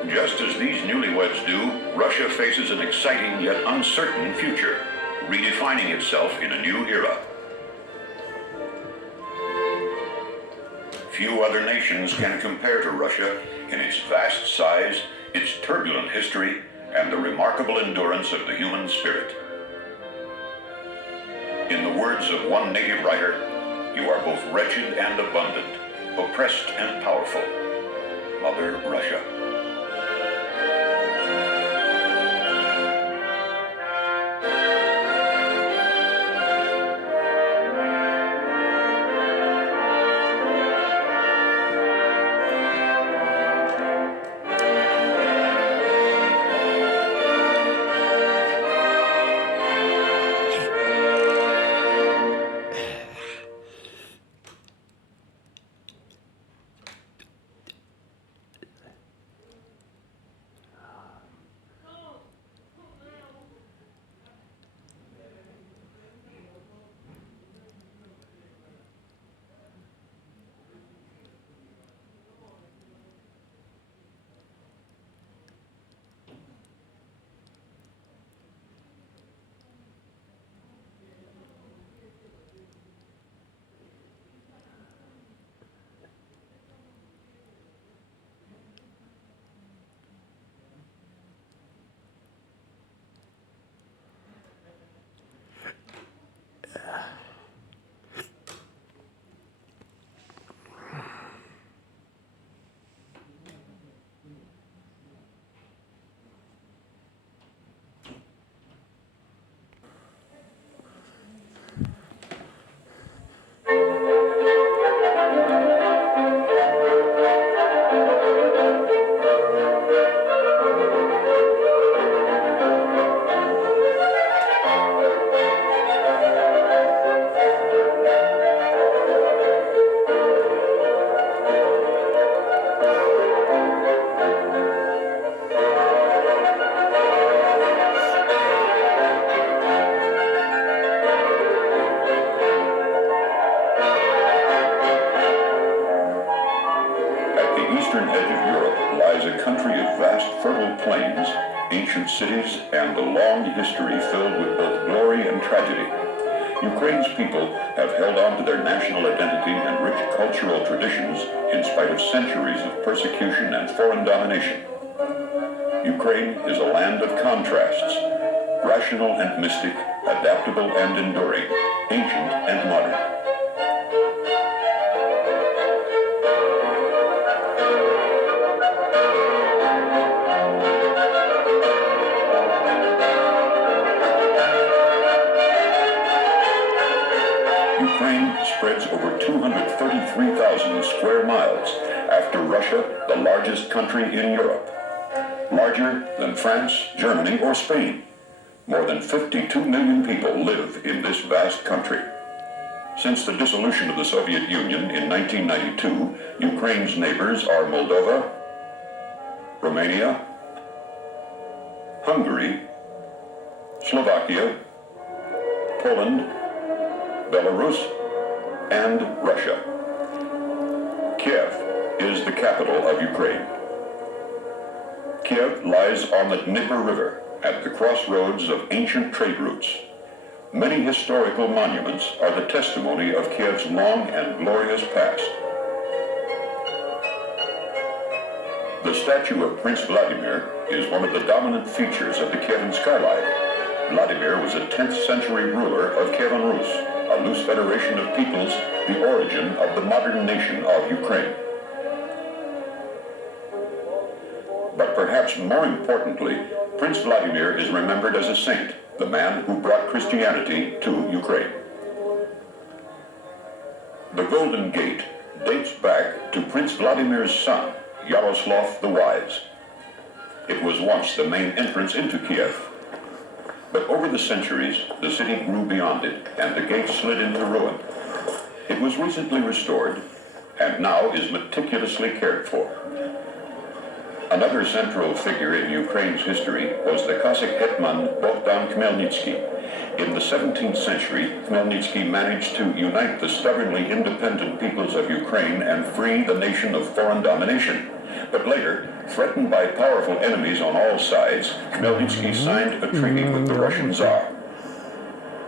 Just as these newlyweds do, Russia faces an exciting yet uncertain future, redefining itself in a new era. Few other nations can compare to Russia in its vast size, its turbulent history, and the remarkable endurance of the human spirit. In the words of one native writer, you are both wretched and abundant, oppressed and powerful, Mother Russia. Plains, ancient cities, and a long history filled with both glory and tragedy. Ukraine's people have held on to their national identity and rich cultural traditions in spite of centuries of persecution and foreign domination. Ukraine is a land of contrasts, rational and mystic, adaptable and enduring, ancient and modern. Ukraine spreads over 233,000 square miles after Russia, the largest country in Europe. Larger than France, Germany, or Spain. More than 52 million people live in this vast country. Since the dissolution of the Soviet Union in 1992, Ukraine's neighbors are Moldova, Romania, Hungary, Slovakia, Poland, Belarus, and Russia. Kiev is the capital of Ukraine. Kiev lies on the Dnieper River at the crossroads of ancient trade routes. Many historical monuments are the testimony of Kiev's long and glorious past. The statue of Prince Vladimir is one of the dominant features of the Kievan skyline. Vladimir was a 10th century ruler of Kievan Rus, a loose federation of peoples, the origin of the modern nation of Ukraine. But perhaps more importantly, Prince Vladimir is remembered as a saint, the man who brought Christianity to Ukraine. The Golden Gate dates back to Prince Vladimir's son, Yaroslav the Wise. It was once the main entrance into Kiev. But over the centuries, the city grew beyond it, and the gate slid into ruin. It was recently restored, and now is meticulously cared for. Another central figure in Ukraine's history was the Cossack hetman Bogdan Khmelnytsky. In the 17th century, Khmelnytsky managed to unite the stubbornly independent peoples of Ukraine and free the nation of foreign domination. But later, threatened by powerful enemies on all sides, Khmelnytsky signed a treaty with the Russian Tsar.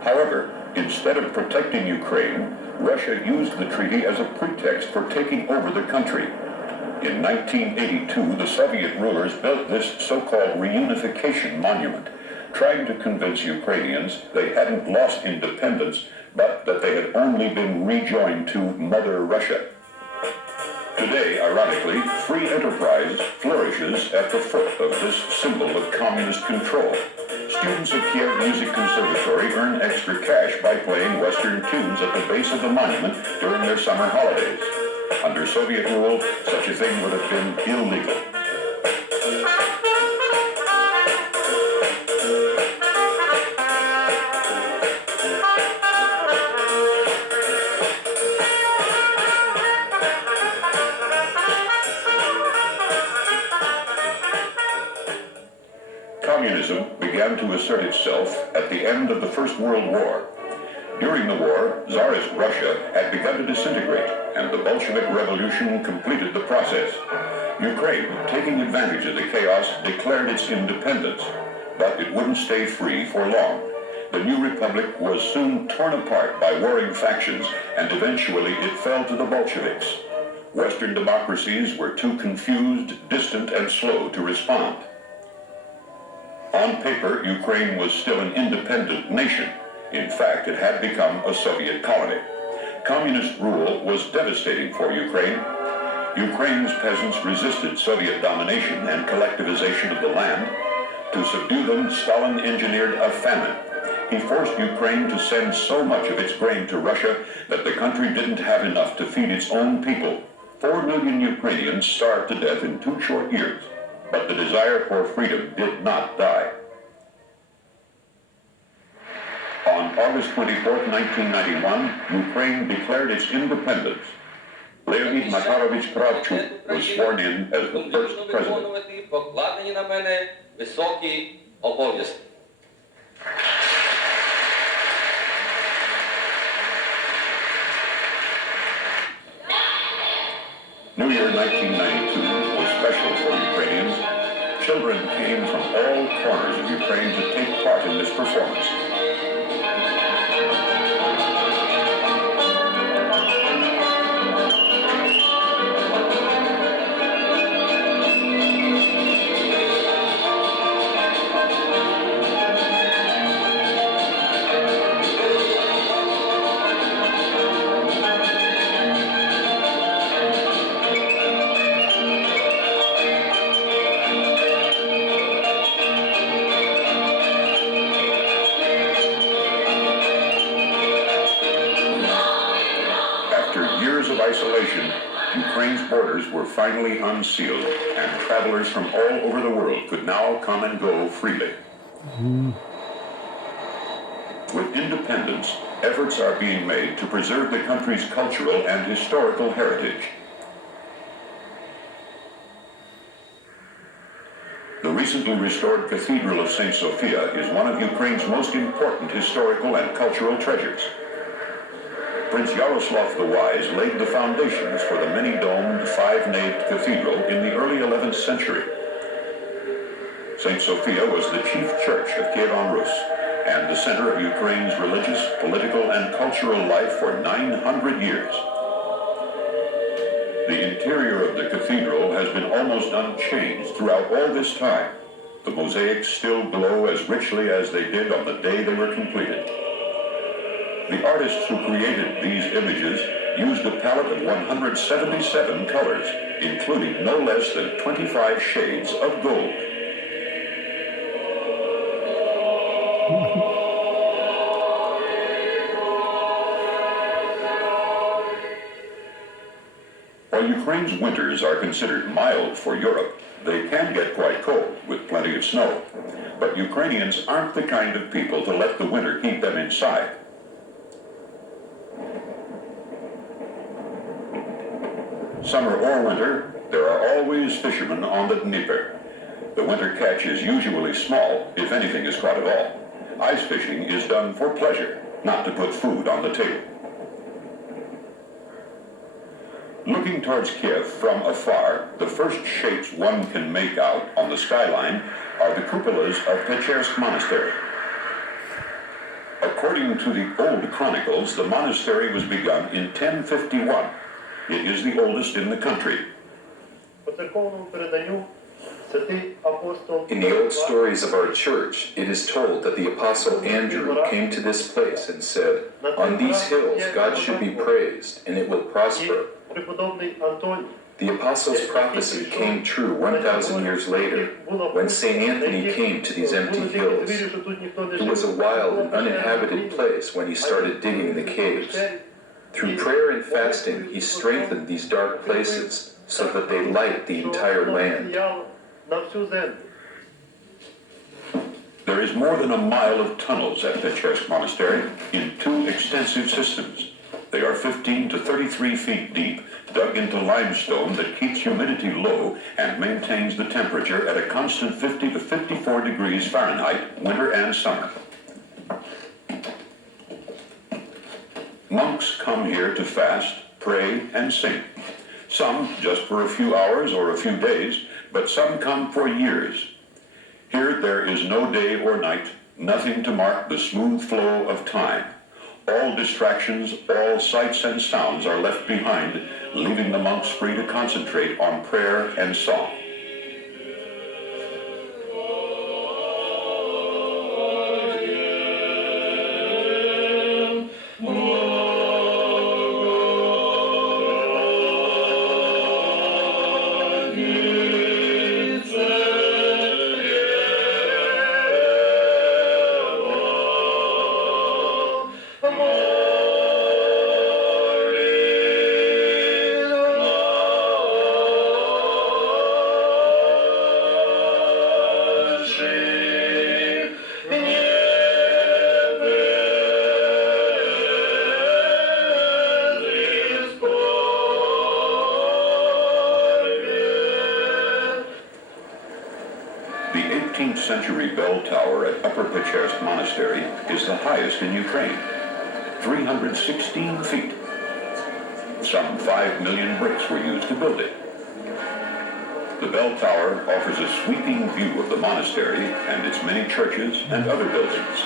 However, Instead of protecting Ukraine, Russia used the treaty as a pretext for taking over the country. In 1982, the Soviet rulers built this so-called reunification monument, trying to convince Ukrainians they hadn't lost independence, but that they had only been rejoined to Mother Russia. Today, ironically, free enterprise flourishes at the foot of this symbol of communist control. Students at Kiev Music Conservatory earn extra cash by playing Western tunes at the base of the monument during their summer holidays. Under Soviet rule, such a thing would have been illegal. Communism began to assert itself at the end of the First World War. During the war, Tsarist Russia had begun to disintegrate, and the Bolshevik Revolution completed the process. Ukraine, taking advantage of the chaos, declared its independence, but it wouldn't stay free for long. The new republic was soon torn apart by warring factions, and eventually it fell to the Bolsheviks. Western democracies were too confused, distant, and slow to respond. On paper, Ukraine was still an independent nation. In fact, it had become a Soviet colony. Communist rule was devastating for Ukraine. Ukraine's peasants resisted Soviet domination and collectivization of the land. To subdue them, Stalin engineered a famine. He forced Ukraine to send so much of its grain to Russia that the country didn't have enough to feed its own people. 4 million Ukrainians starved to death in 2 short years. But the desire for freedom did not die. On August 24, 1991, Ukraine declared its independence. Leonid Makarovich Kravchuk was sworn in as the first president. New Year 1992 was special for Ukrainians. Children came from all corners of Ukraine to take part in this performance. Isolation, Ukraine's borders were finally unsealed, and travelers from all over the world could now come and go freely. With independence, efforts are being made to preserve the country's cultural and historical heritage. The recently restored Cathedral of St. Sophia is one of Ukraine's most important historical and cultural treasures. Prince Yaroslav the Wise laid the foundations for the many-domed, five-naved cathedral in the early 11th century. St. Sophia was the chief church of Kiev-on-Rus and the center of Ukraine's religious, political, and cultural life for 900 years. The interior of the cathedral has been almost unchanged throughout all this time. The mosaics still glow as richly as they did on the day they were completed. The artists who created these images used a palette of 177 colors, including no less than 25 shades of gold. While Ukraine's winters are considered mild for Europe, they can get quite cold with plenty of snow. But Ukrainians aren't the kind of people to let the winter keep them inside. Summer or winter, there are always fishermen on the Dnieper. The winter catch is usually small, if anything is caught at all. Ice fishing is done for pleasure, not to put food on the table. Looking towards Kiev from afar, the first shapes one can make out on the skyline are the cupolas of Pechersk Monastery. According to the old chronicles, the monastery was begun in 1051. It is the oldest in the country. In the old stories of our church, it is told that the Apostle Andrew came to this place and said, "On these hills God should be praised, and it will prosper." The Apostle's prophecy came true 1,000 years later, when St. Anthony came to these empty hills. It was a wild and uninhabited place when he started digging in the caves. Through prayer and fasting, he strengthened these dark places so that they light the entire land. There is more than a mile of tunnels at Pechersk Monastery in two extensive systems. They are 15 to 33 feet deep, dug into limestone that keeps humidity low and maintains the temperature at a constant 50 to 54 degrees Fahrenheit, winter and summer. Monks come here to fast, pray, and sing. Some just for a few hours or a few days, but some come for years. Here there is no day or night, nothing to mark the smooth flow of time. All distractions, all sights and sounds are left behind, leaving the monks free to concentrate on prayer and song. The 18th century bell tower at Upper Pechersk Monastery is the highest in Ukraine, 316 feet. Some 5 million bricks were used to build it. The bell tower offers a sweeping view of the monastery and its many churches and other buildings.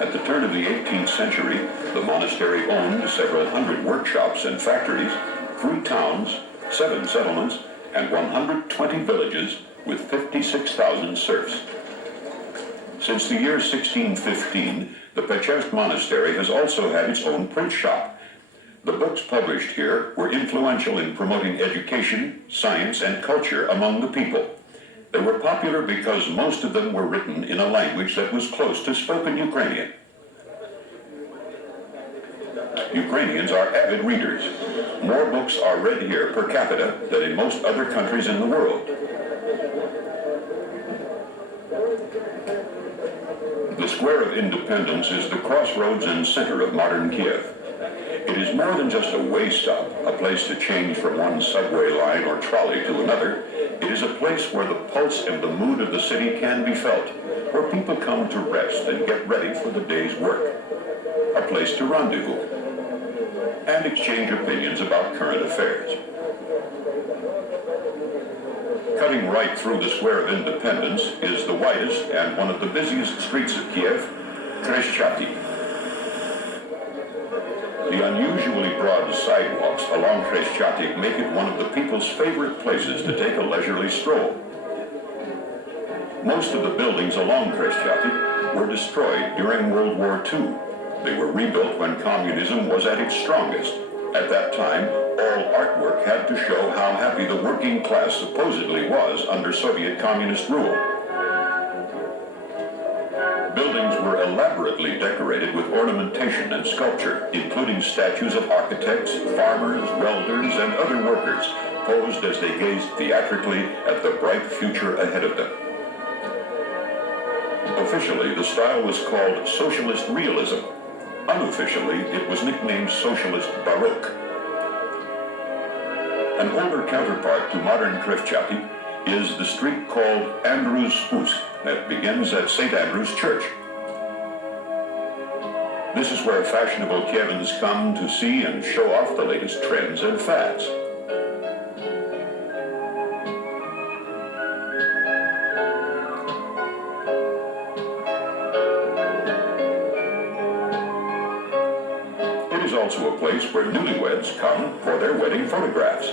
At the turn of the 18th century, the monastery owned several hundred workshops and factories, 3 towns, 7 settlements, and 120 villages with 56,000 serfs. Since the year 1615, the Pechersk Monastery has also had its own print shop. The books published here were influential in promoting education, science, and culture among the people. They were popular because most of them were written in a language that was close to spoken Ukrainian. Ukrainians are avid readers. More books are read here per capita than in most other countries in the world. The Square of Independence is the crossroads and center of modern Kiev. It is more than just a way stop, a place to change from one subway line or trolley to another. It is a place where the pulse and the mood of the city can be felt, where people come to rest and get ready for the day's work. A place to rendezvous and exchange opinions about current affairs. Cutting right through the Square of Independence is the widest and one of the busiest streets of Kiev, Khreshchaty. The unusually broad sidewalks along Khreshchaty make it one of the people's favorite places to take a leisurely stroll. Most of the buildings along Khreshchaty were destroyed during World War II. They were rebuilt when communism was at its strongest. At that time, all artwork had to show how happy the working class supposedly was under Soviet communist rule. Buildings were elaborately decorated with ornamentation and sculpture, including statues of architects, farmers, welders, and other workers, posed as they gazed theatrically at the bright future ahead of them. Officially, the style was called Socialist Realism. Unofficially, it was nicknamed Socialist Baroque. An older counterpart to modern Khreshchaty is the street called Andrew's Spust that begins at St. Andrew's Church. This is where fashionable Kievans come to see and show off the latest trends and fads. is also a place where newlyweds come for their wedding photographs.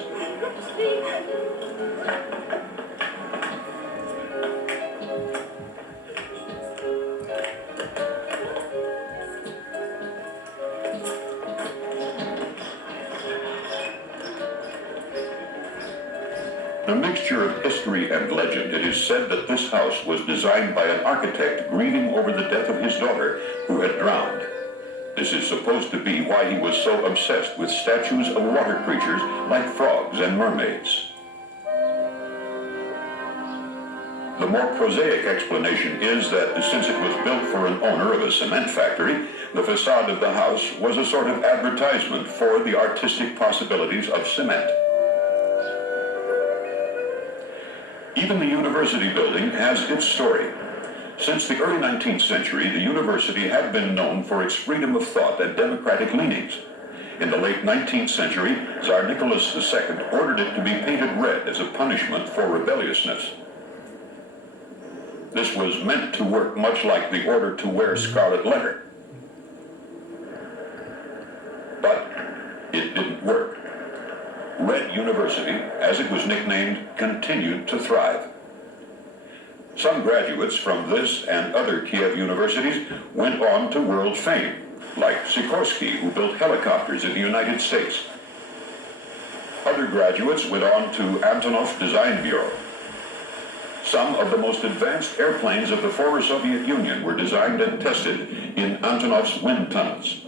A mixture of history and legend, it is said that this house was designed by an architect grieving over the death of his daughter, who had drowned. This is supposed to be why he was so obsessed with statues of water creatures like frogs and mermaids. The more prosaic explanation is that since it was built for an owner of a cement factory, the facade of the house was a sort of advertisement for the artistic possibilities of cement. Even the university building has its story. Since the early 19th century, the university had been known for its freedom of thought and democratic leanings. In the late 19th century, Tsar Nicholas II ordered it to be painted red as a punishment for rebelliousness. This was meant to work much like the order to wear scarlet letter. But it didn't work. Red University, as it was nicknamed, continued to thrive. Some graduates from this and other Kiev universities went on to world fame, like Sikorsky, who built helicopters in the United States. Other graduates went on to Antonov Design Bureau. Some of the most advanced airplanes of the former Soviet Union were designed and tested in Antonov's wind tunnels.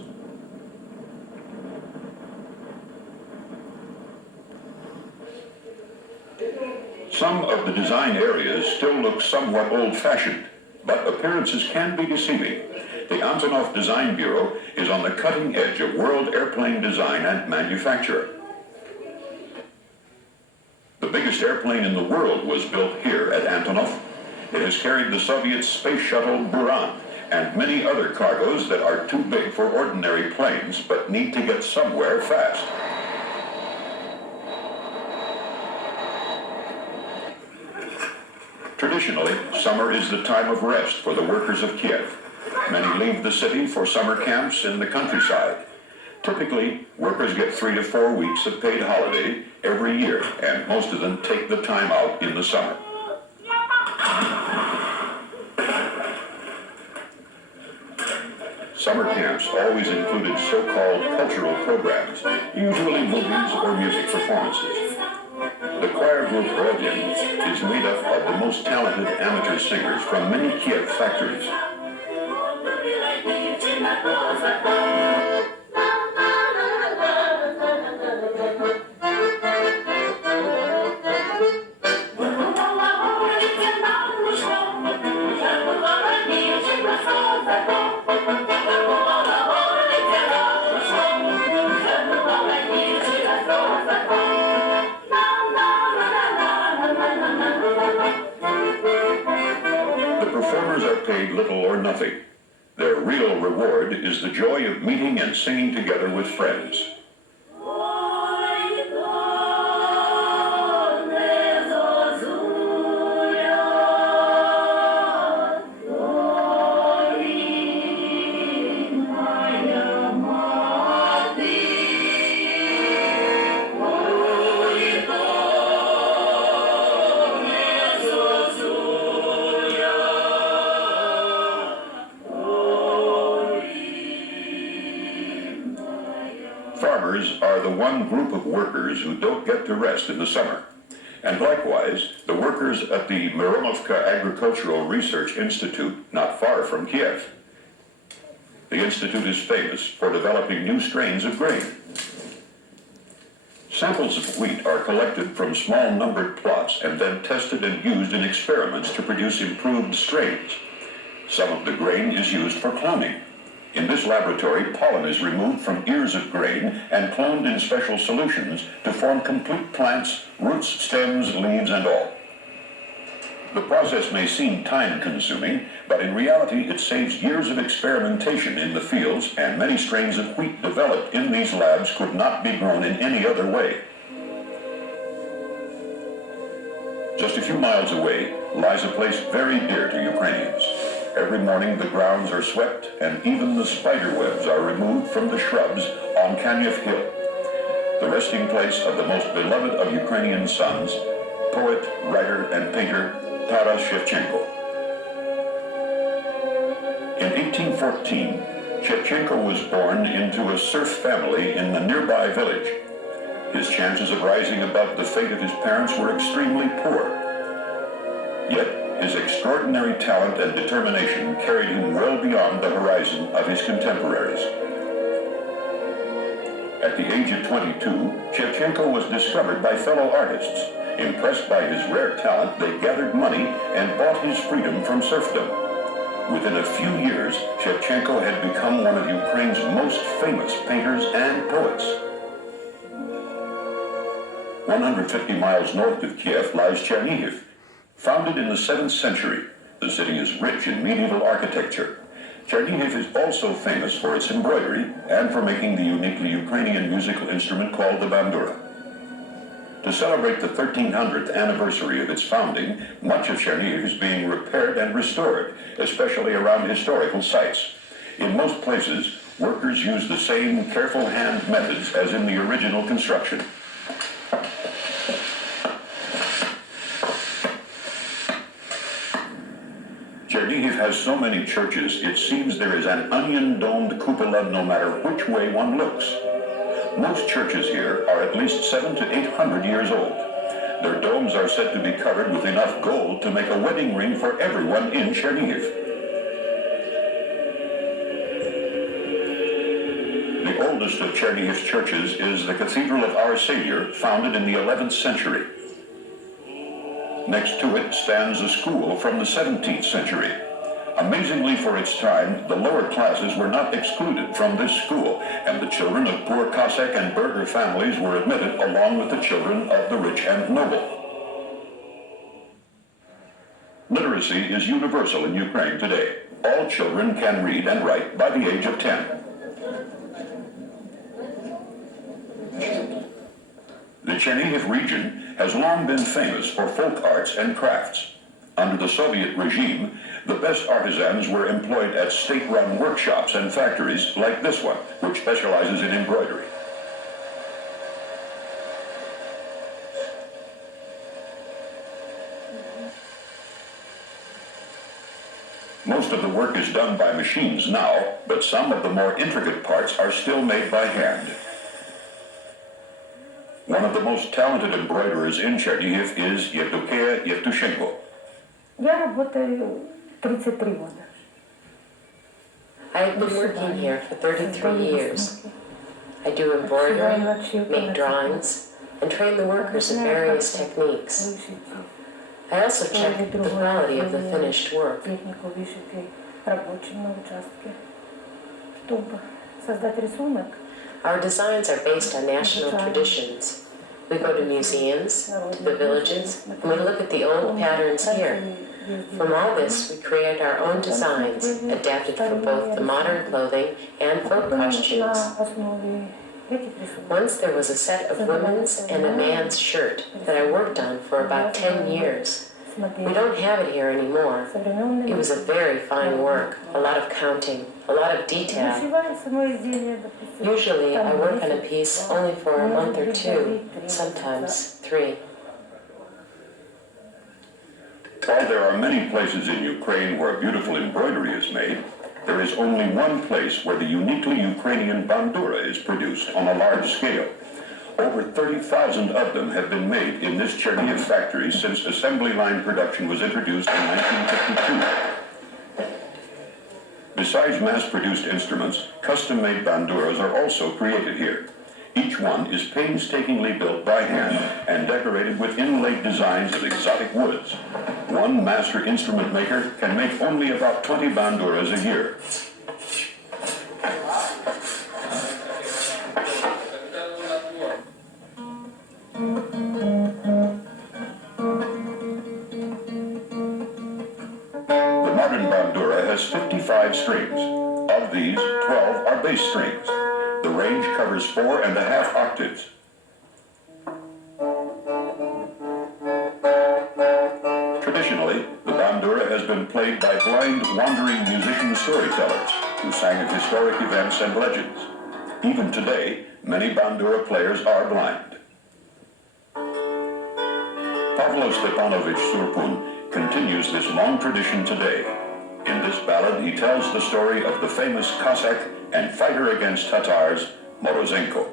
Some of the design areas still look somewhat old-fashioned, but appearances can be deceiving. The Antonov Design Bureau is on the cutting edge of world airplane design and manufacture. The biggest airplane in the world was built here at Antonov. It has carried the Soviet space shuttle Buran and many other cargoes that are too big for ordinary planes but need to get somewhere fast. Traditionally, summer is the time of rest for the workers of Kiev. Many leave the city for summer camps in the countryside. Typically, workers get 3 to 4 weeks of paid holiday every year, and most of them take the time out in the summer. Summer camps always included so-called cultural programs, usually movies or music performances. The choir group Rodin is made up of the most talented amateur singers from many Kiev factories. Paid little or nothing. Their real reward is the joy of meeting and singing together with friends. Farmers are the one group of workers who don't get to rest in the summer. And likewise, the workers at the Mironovka Agricultural Research Institute, not far from Kiev. The institute is famous for developing new strains of grain. Samples of wheat are collected from small numbered plots and then tested and used in experiments to produce improved strains. Some of the grain is used for cloning. In this laboratory, pollen is removed from ears of grain and cloned in special solutions to form complete plants, roots, stems, leaves, and all. The process may seem time-consuming, but in reality it saves years of experimentation in the fields, and many strains of wheat developed in these labs could not be grown in any other way. Just a few miles away lies a place very dear to Ukrainians. Every morning the grounds are swept and even the spider webs are removed from the shrubs on Kanyev Hill, the resting place of the most beloved of Ukrainian sons, poet, writer, and painter Taras Shevchenko. In 1814, Shevchenko was born into a serf family in the nearby village. His chances of rising above the fate of his parents were extremely poor. Yet, his extraordinary talent and determination carried him well beyond the horizon of his contemporaries. At the age of 22, Shevchenko was discovered by fellow artists. Impressed by his rare talent, they gathered money and bought his freedom from serfdom. Within a few years, Shevchenko had become one of Ukraine's most famous painters and poets. 150 miles north of Kiev lies Chernihiv. Founded in the 7th century, the city is rich in medieval architecture. Chernihiv is also famous for its embroidery and for making the uniquely Ukrainian musical instrument called the bandura. To celebrate the 1300th anniversary of its founding, much of Chernihiv is being repaired and restored, especially around historical sites. In most places, workers use the same careful hand methods as in the original construction. Chernihiv has so many churches, it seems there is an onion-domed cupola no matter which way one looks. Most churches here are at least 700 to 800 years old. Their domes are said to be covered with enough gold to make a wedding ring for everyone in Chernihiv. The oldest of Chernihiv's churches is the Cathedral of Our Savior, founded in the 11th century. Next to it stands a school from the 17th century. Amazingly for its time, the lower classes were not excluded from this school, and the children of poor Cossack and burgher families were admitted along with the children of the rich and noble. Literacy is universal in Ukraine today. All children can read and write by the age of 10. The Chernihiv region has long been famous for folk arts and crafts. Under the Soviet regime, the best artisans were employed at state-run workshops and factories like this one, which specializes in embroidery. Most of the work is done by machines now, but some of the more intricate parts are still made by hand. One of the most talented embroiderers in Chernihiv is Yevdokia Yevtushenko. Я работаю 33 года. I've been working here for 33 years. I do embroidery, make drawings, and train the workers in various techniques. I also check the quality of the finished work. Технику вышивки рабочим на участке. Чтобы создать рисунок, Our designs are based on national traditions. We go to museums, to the villages, and we look at the old patterns here. From all this, we create our own designs, adapted for both the modern clothing and folk costumes. Once there was a set of women's and a man's shirt that I worked on for about 10 years. We don't have it here anymore. It was a very fine work, a lot of counting, a lot of detail. Usually I work on a piece only for a month or two, sometimes 3. While there are many places in Ukraine where beautiful embroidery is made, there is only one place where the uniquely Ukrainian bandura is produced on a large scale. Over 30,000 of them have been made in this Chernihiv factory since assembly line production was introduced in 1952. Besides mass-produced instruments, custom-made banduras are also created here. Each one is painstakingly built by hand and decorated with inlaid designs of exotic woods. One master instrument maker can make only about 20 banduras a year. The modern bandura has 55 strings. Of these, 12 are bass strings. The range covers 4½ octaves. Traditionally, the bandura has been played by blind, wandering musician storytellers who sang of historic events and legends. Even today, many bandura players are blind. Pavlo Stepanovich Surpun continues this long tradition today. In this ballad, he tells the story of the famous Cossack and fighter against Tatars, Morozenko.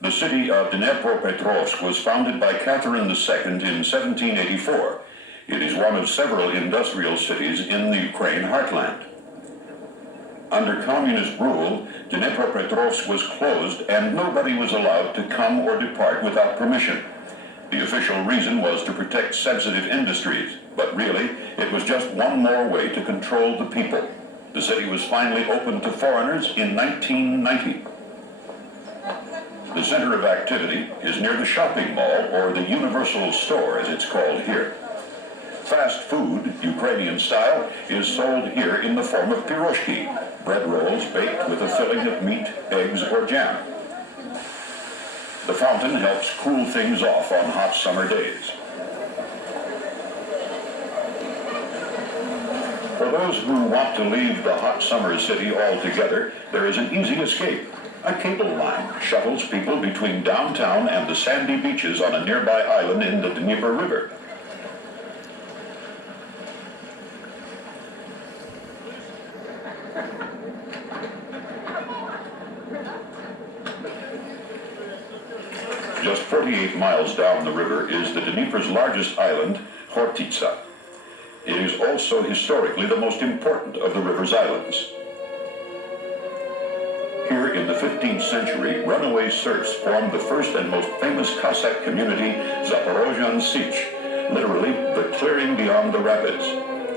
The city of Dnepropetrovsk was founded by Catherine II in 1784. It is one of several industrial cities in the Ukraine heartland. Under communist rule, Dnepropetrovsk was closed and nobody was allowed to come or depart without permission. The official reason was to protect sensitive industries, but really, it was just one more way to control the people. The city was finally opened to foreigners in 1990. The center of activity is near the shopping mall, or the Universal Store as it's called here. Fast food, Ukrainian style, is sold here in the form of piroshki, bread rolls baked with a filling of meat, eggs, or jam. The fountain helps cool things off on hot summer days. For those who want to leave the hot summer city altogether, there is an easy escape. A cable line shuttles people between downtown and the sandy beaches on a nearby island in the Dnieper River. Just 48 miles down the river is the Dnieper's largest island, Khortytsa. It is also historically the most important of the river's islands. Here in the 15th century, runaway serfs formed the first and most famous Cossack community, Zaporozhian Sich, literally the clearing beyond the rapids.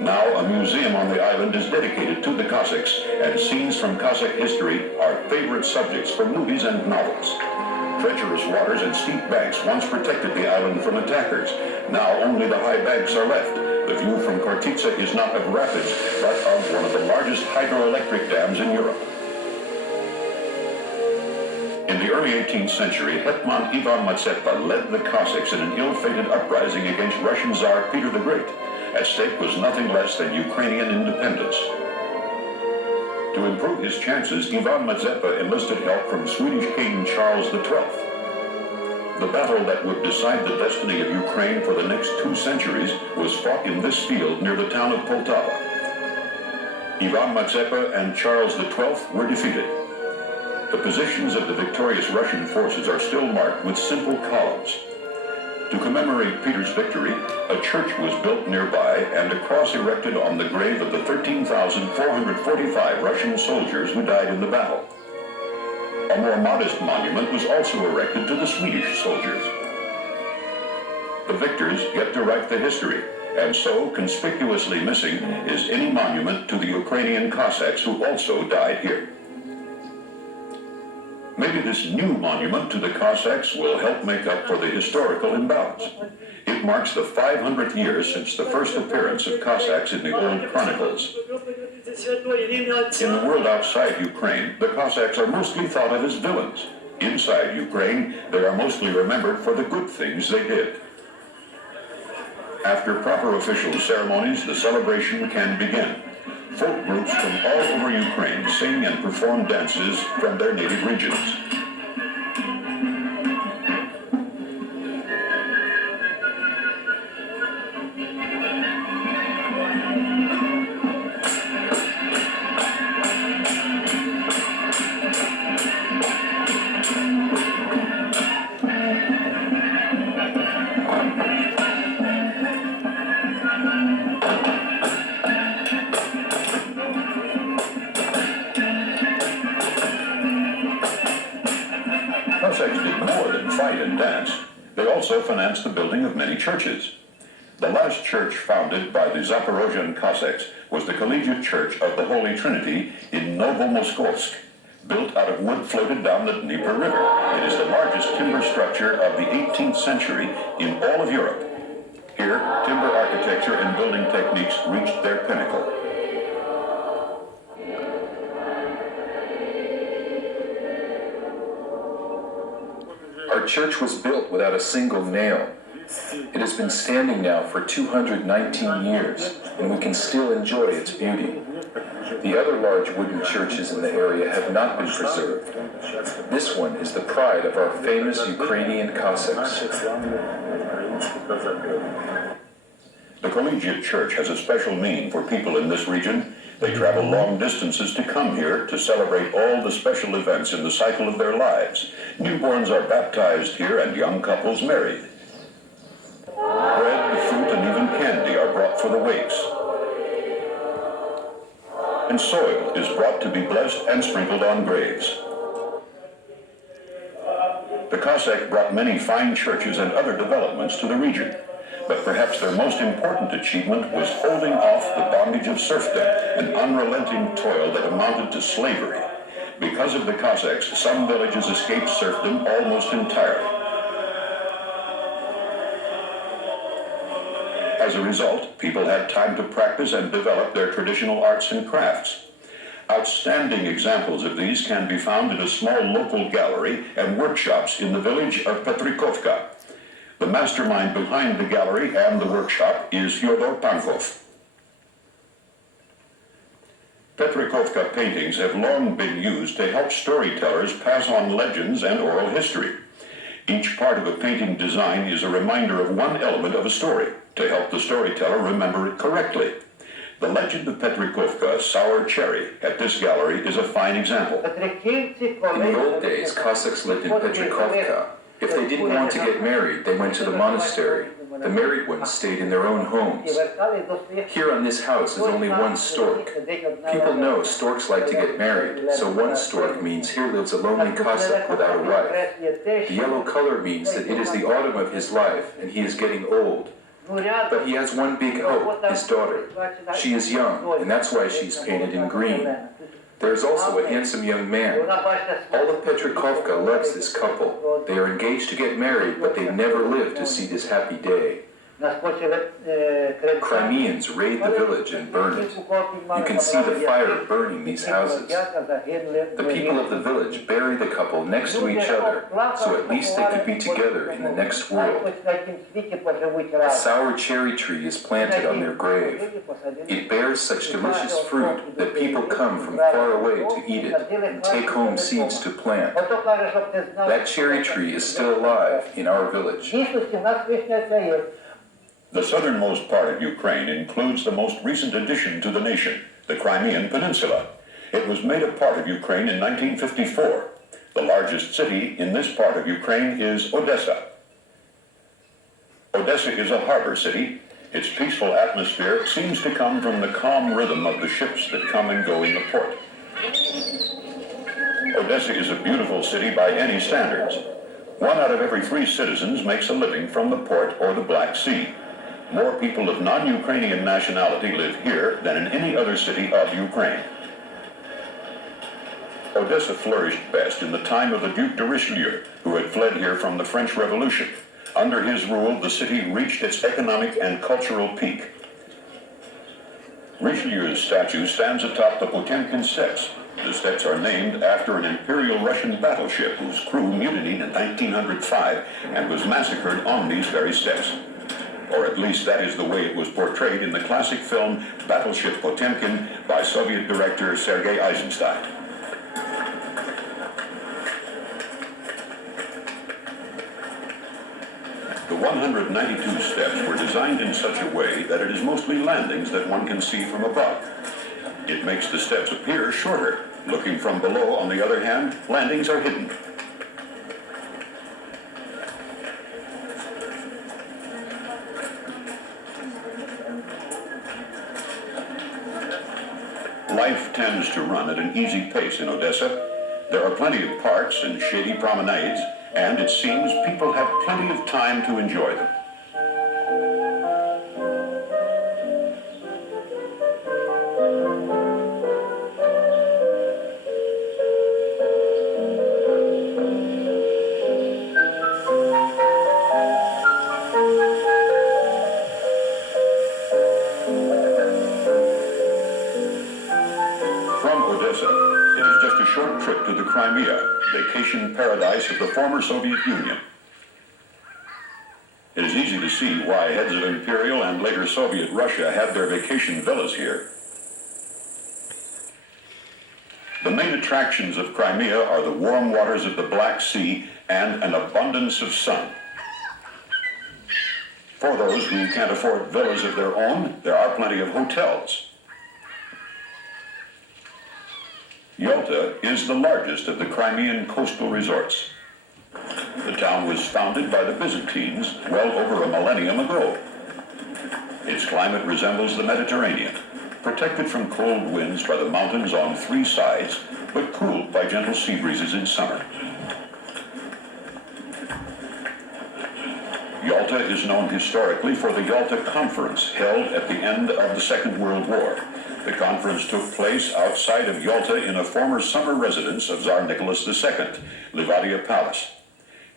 Now a museum on the island is dedicated to the Cossacks, and scenes from Cossack history are favorite subjects for movies and novels. Treacherous waters and steep banks once protected the island from attackers. Now only the high banks are left. The view from Khortytsa is not of rapids, but of one of the largest hydroelectric dams in Europe. In the early 18th century, Hetman Ivan Mazepa led the Cossacks in an ill-fated uprising against Russian Tsar Peter the Great. At stake was nothing less than Ukrainian independence. To improve his chances, Ivan Mazepa enlisted help from Swedish King Charles XII. The battle that would decide the destiny of Ukraine for the next 2 centuries was fought in this field near the town of Poltava. Ivan Mazepa and Charles XII were defeated. The positions of the victorious Russian forces are still marked with simple columns. To commemorate Peter's victory, a church was built nearby and a cross erected on the grave of the 13,445 Russian soldiers who died in the battle. A more modest monument was also erected to the Swedish soldiers. The victors get to write the history, and so conspicuously missing is any monument to the Ukrainian Cossacks who also died here. Maybe this new monument to the Cossacks will help make up for the historical imbalance. It marks the 500th year since the first appearance of Cossacks in the old chronicles. In the world outside Ukraine, the Cossacks are mostly thought of as villains. Inside Ukraine, they are mostly remembered for the good things they did. After proper official ceremonies, the celebration can begin. Folk groups from all over Ukraine sing and perform dances from their native regions. Cossacks did more than fight and dance. They also financed the building of many churches. The last church founded by the Zaporozhian Cossacks was the Collegiate Church of the Holy Trinity in Novomoskovsk, built out of wood floated down the Dnieper River. It is the largest timber structure of the 18th century in all of Europe. Here, timber architecture and building techniques reached their pinnacle. Our church was built without a single nail. It has been standing now for 219 years, and we can still enjoy its beauty. The other large wooden churches in the area have not been preserved. This one is the pride of our famous Ukrainian Cossacks. The Collegiate Church has a special meaning for people in this region. They travel long distances to come here to celebrate all the special events in the cycle of their lives. Newborns are baptized here and young couples married. Bread, fruit, and even candy are brought for the wakes. And soil is brought to be blessed and sprinkled on graves. The Cossack brought many fine churches and other developments to the region. But perhaps their most important achievement was holding off the bondage of serfdom, an unrelenting toil that amounted to slavery. Because of the Cossacks, some villages escaped serfdom almost entirely. As a result, people had time to practice and develop their traditional arts and crafts. Outstanding examples of these can be found in a small local gallery and workshops in the village of Petrikovka. The mastermind behind the gallery and the workshop is Fyodor Pankov. Petrikovka paintings have long been used to help storytellers pass on legends and oral history. Each part of a painting design is a reminder of one element of a story to help the storyteller remember it correctly. The legend of Petrikovka, Sour Cherry, at this gallery is a fine example. In the old days, Cossacks lived in Petrikovka. If they didn't want to get married, they went to the monastery. The married ones stayed in their own homes. Here on this house is only one stork. People know storks like to get married, so one stork means here lives a lonely Cossack without a wife. The yellow color means that it is the autumn of his life, and he is getting old. But he has one big hope, his daughter. She is young, and that's why she's painted in green. There is also a handsome young man. All of Petrikovka loves this couple. They are engaged to get married, but they never live to see this happy day. Crimeans raid the village and burn it. You can see the fire burning these houses. The people of the village bury the couple next to each other, so at least they could be together in the next world. A sour cherry tree is planted on their grave. It bears such delicious fruit that people come from far away to eat it and take home seeds to plant. That cherry tree is still alive in our village. The southernmost part of Ukraine includes the most recent addition to the nation, the Crimean Peninsula. It was made a part of Ukraine in 1954. The largest city in this part of Ukraine is Odessa. Odessa is a harbor city. Its peaceful atmosphere seems to come from the calm rhythm of the ships that come and go in the port. Odessa is a beautiful city by any standards. 1 out of every 3 citizens makes a living from the port or the Black Sea. More people of non-Ukrainian nationality live here than in any other city of Ukraine. Odessa flourished best in the time of the Duc de Richelieu, who had fled here from the French Revolution. Under his rule, the city reached its economic and cultural peak. Richelieu's statue stands atop the Potemkin steps. The steps are named after an Imperial Russian battleship whose crew mutinied in 1905 and was massacred on these very steps. Or at least that is the way it was portrayed in the classic film Battleship Potemkin by Soviet director Sergei Eisenstein. The 192 steps were designed in such a way that it is mostly landings that one can see from above. It makes the steps appear shorter. Looking from below, on the other hand, landings are hidden. Life tends to run at an easy pace in Odessa. There are plenty of parks and shady promenades, and it seems people have plenty of time to enjoy them. short trip to the Crimea, vacation paradise of the former Soviet Union. It is easy to see why heads of Imperial and later Soviet Russia had their vacation villas here. The main attractions of Crimea are the warm waters of the Black Sea and an abundance of sun. For those who can't afford villas of their own, there are plenty of hotels. Yalta is the largest of the Crimean coastal resorts. The town was founded by the Byzantines well over a millennium ago. Its climate resembles the Mediterranean, protected from cold winds by the mountains on three sides, but cooled by gentle sea breezes in summer. Yalta is known historically for the Yalta Conference held at the end of the Second World War. The conference took place outside of Yalta in a former summer residence of Tsar Nicholas II, Livadia Palace.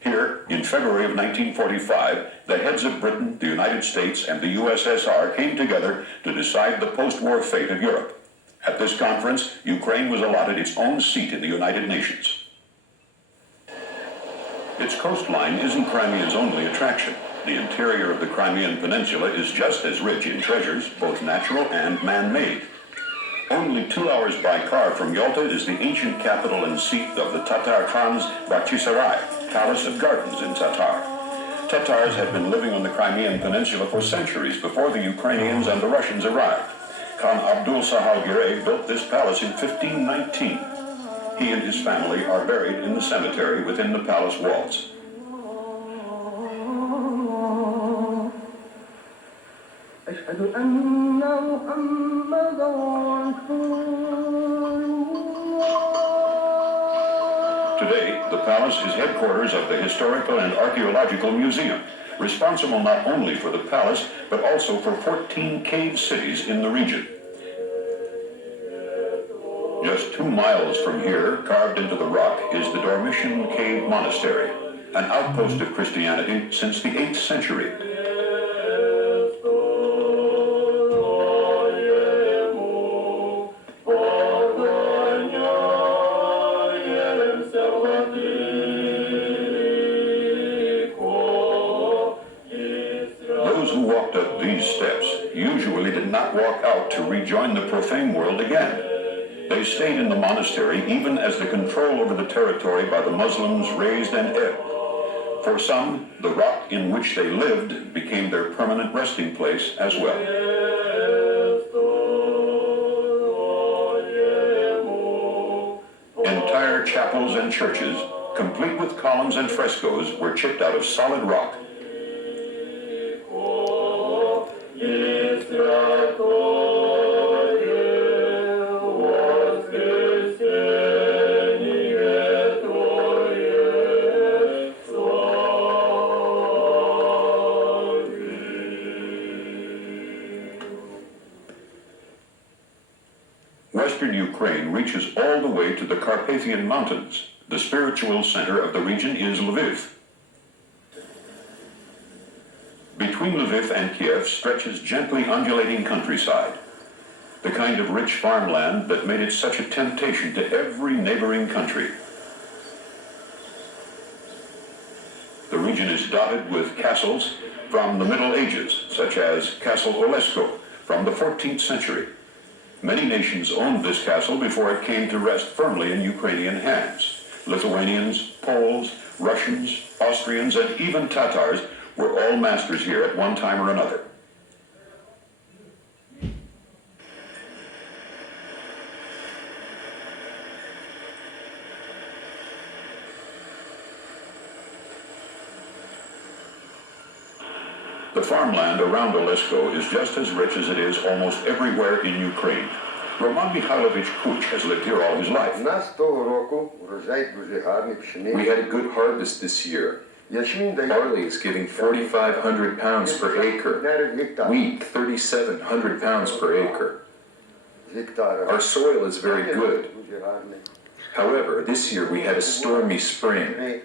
Here, in February of 1945, the heads of Britain, the United States, and the USSR came together to decide the post-war fate of Europe. At this conference, Ukraine was allotted its own seat in the United Nations. Its coastline isn't Crimea's only attraction. The interior of the Crimean Peninsula is just as rich in treasures, both natural and man-made. Only 2 hours by car from Yalta is the ancient capital and seat of the Tatar Khan's Bakhchisarai, Palace of Gardens in Tatar. Tatars had been living on the Crimean Peninsula for centuries before the Ukrainians and the Russians arrived. Khan Abdul Sahal Girey built this palace in 1519. He and his family are buried in the cemetery within the palace walls. Today, the palace is headquarters of the Historical and Archaeological Museum, responsible not only for the palace, but also for 14 cave cities in the region. Just 2 miles from here, carved into the rock, is the Dormition Cave Monastery, an outpost of Christianity since the 8th century. Those who walked up these steps usually did not walk out to rejoin the profane world again. They stayed in the monastery even as the control over the territory by the Muslims raised and ebbed. For some, the rock in which they lived became their permanent resting place as well. Entire chapels and churches, complete with columns and frescoes, were chipped out of solid rock. Western Ukraine reaches all the way to the Carpathian Mountains. The spiritual center of the region is Lviv. Between Lviv and Kiev stretches gently undulating countryside, the kind of rich farmland that made it such a temptation to every neighboring country. The region is dotted with castles from the Middle Ages, such as Castle Olesko from the 14th century. Many nations owned this castle before it came to rest firmly in Ukrainian hands. Lithuanians, Poles, Russians, Austrians, and even Tatars were all masters here at one time or another. The farmland around Olesko is just as rich as it is almost everywhere in Ukraine. Roman Mikhailovich Kuch has lived here all his life. We had a good harvest this year. Barley is giving 4,500 pounds per acre. Wheat, 3,700 pounds per acre. Our soil is very good. However, this year we had a stormy spring.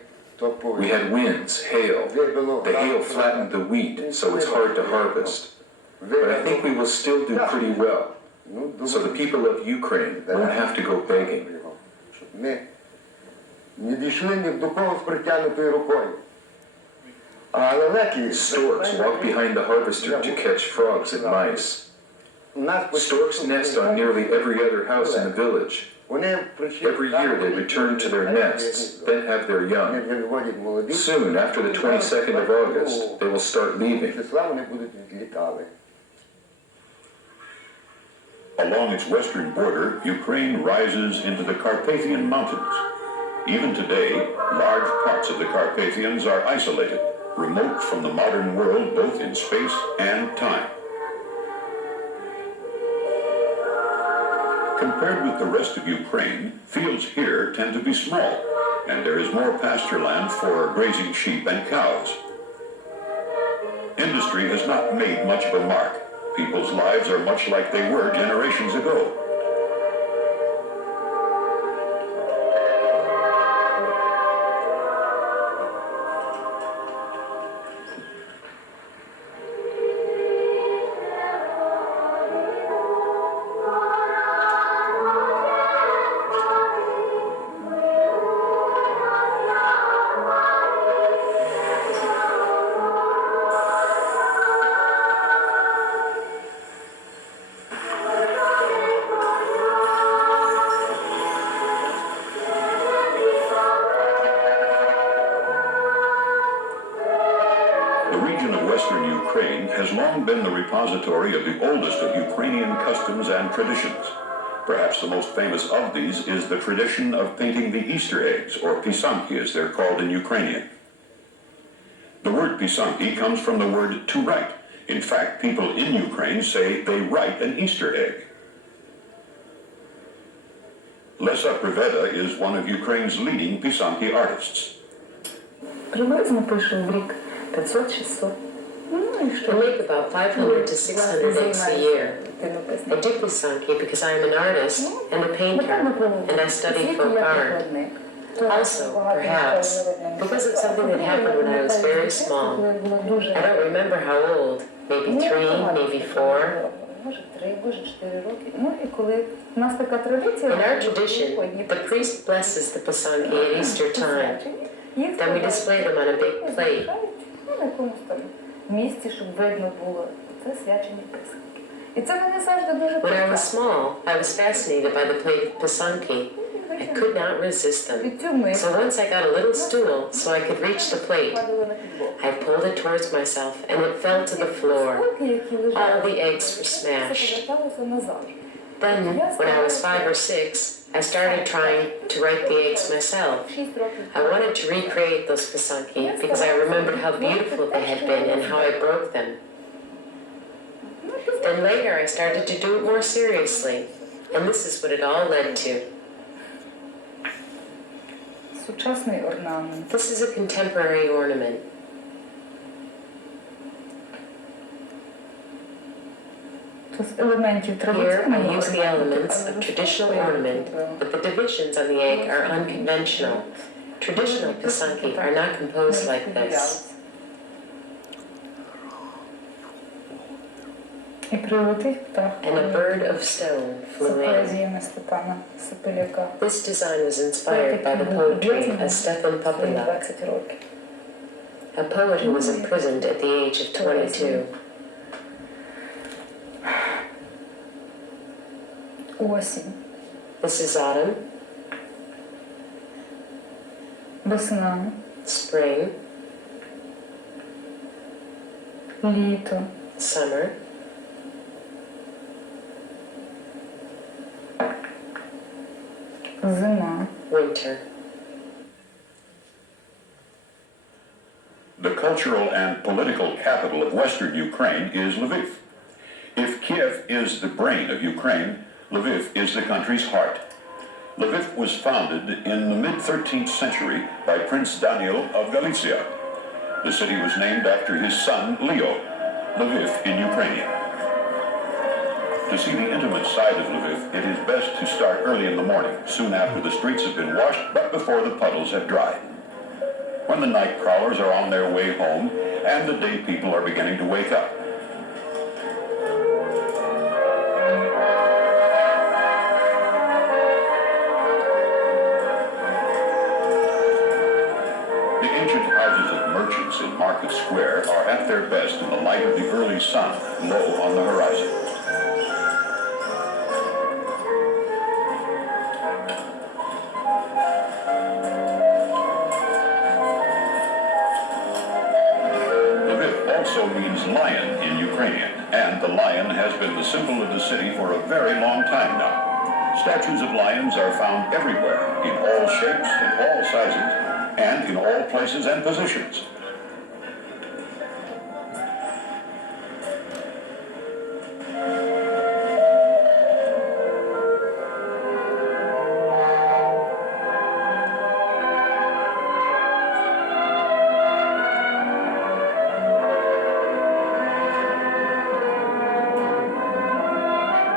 We had winds, hail. The hail flattened the wheat, so it's hard to harvest. But I think we will still do pretty well. So the people of Ukraine won't have to go begging. щоб ми не дійшли ні до кого з притягнутою рукою. А лелеки... Storks walk behind the harvester to catch frogs and mice. Storks nest on nearly every other house in the village. Every year they return to their nests, then have their young. Soon, after the 22nd of August, they will start leaving. Along its western border, Ukraine rises into the Carpathian Mountains. Even today, large parts of the Carpathians are isolated, remote from the modern world both in space and time. Compared with the rest of Ukraine, fields here tend to be small, and there is more pasture land for grazing sheep and cows. Industry has not made much of a mark. People's lives are much like they were generations ago. Western Ukraine has long been the repository of the oldest of Ukrainian customs and traditions. Perhaps the most famous of these is the tradition of painting the Easter eggs, or pisanki as they're called in Ukrainian. The word pisanki comes from the word to write. In fact, people in Ukraine say they write an Easter egg. Lesa Priveda is one of Ukraine's leading pisanki artists. Приблизно пишу в рік 500-600. I make about 500 to 600 eggs a year. I do pisanki because I am an artist and a painter, and I study folk art. Also, perhaps, because it's something that happened when I was very small. I don't remember how old, maybe 3, maybe 4. In our tradition, the priest blesses the pisanki at Easter time. Then we display them on a big plate. When I was small, I was fascinated by the plate of pisanki. I could not resist them. So once I got a little stool so I could reach the plate. I pulled it towards myself and it fell to the floor. All the eggs were smashed. Then, when I was 5 or 6, I started trying to write the eggs myself. I wanted to recreate those pisanki because I remembered how beautiful they had been and how I broke them. Then later I started to do it more seriously, and this is what it all led to. This is a contemporary ornament. Here I use the elements of traditional ornament, but the divisions on the egg are unconventional. Traditional pisanki are not composed like this. And a bird of stone flew in. This design was inspired by the poetry of Stefan Popilak, a poet who was imprisoned at the age of 22. This is autumn, spring, summer, winter. The cultural and political capital of Western Ukraine is Lviv. If Kiev is the brain of Ukraine, Lviv is the country's heart. Lviv was founded in the mid-13th century by Prince Daniel of Galicia. The city was named after his son, Leo, Lviv in Ukrainian. To see the intimate side of Lviv, it is best to start early in the morning, soon after the streets have been washed, but before the puddles have dried. When the night prowlers are on their way home, and the day people are beginning to wake up. ancient houses of merchants in Market Square are at their best in the light of the early sun, low on the horizon. Lviv also means lion in Ukrainian, and the lion has been the symbol of the city for a very long time now. Statues of lions are found everywhere, in all shapes, in all sizes, and in all places and positions.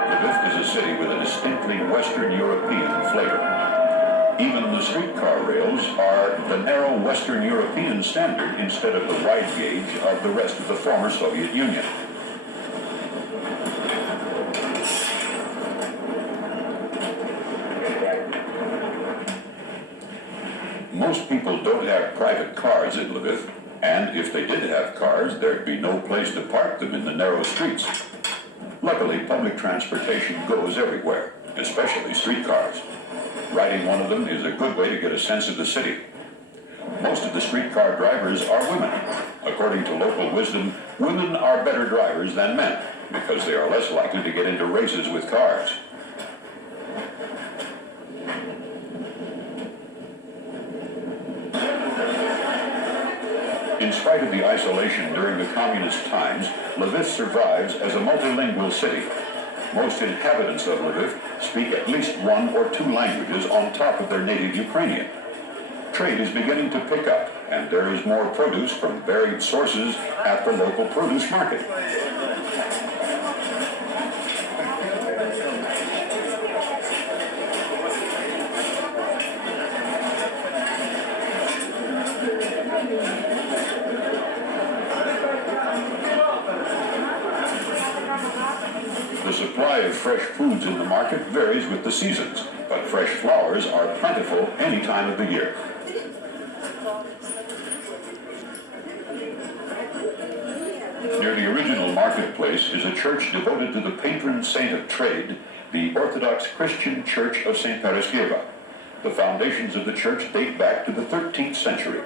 Lviv is a city with a distinctly Western European flavor. Even the streetcar rails are the narrow Western European standard instead of the wide gauge of the rest of the former Soviet Union. Most people don't have private cars in Lviv, and if they did have cars, there'd be no place to park them in the narrow streets. Luckily, public transportation goes everywhere, especially streetcars. Riding one of them is a good way to get a sense of the city. Most of the streetcar drivers are women. According to local wisdom, women are better drivers than men because they are less likely to get into races with cars. In spite of the isolation during the communist times, Lviv survives as a multilingual city. Most inhabitants of Lviv speak at least one or two languages on top of their native Ukrainian. Trade is beginning to pick up, and there is more produce from varied sources at the local produce market. The supply of fresh foods in the market varies with the seasons, but fresh flowers are plentiful any time of the year. Near the original marketplace is a church devoted to the patron saint of trade, the Orthodox Christian Church of St. Paraskeva. The foundations of the church date back to the 13th century.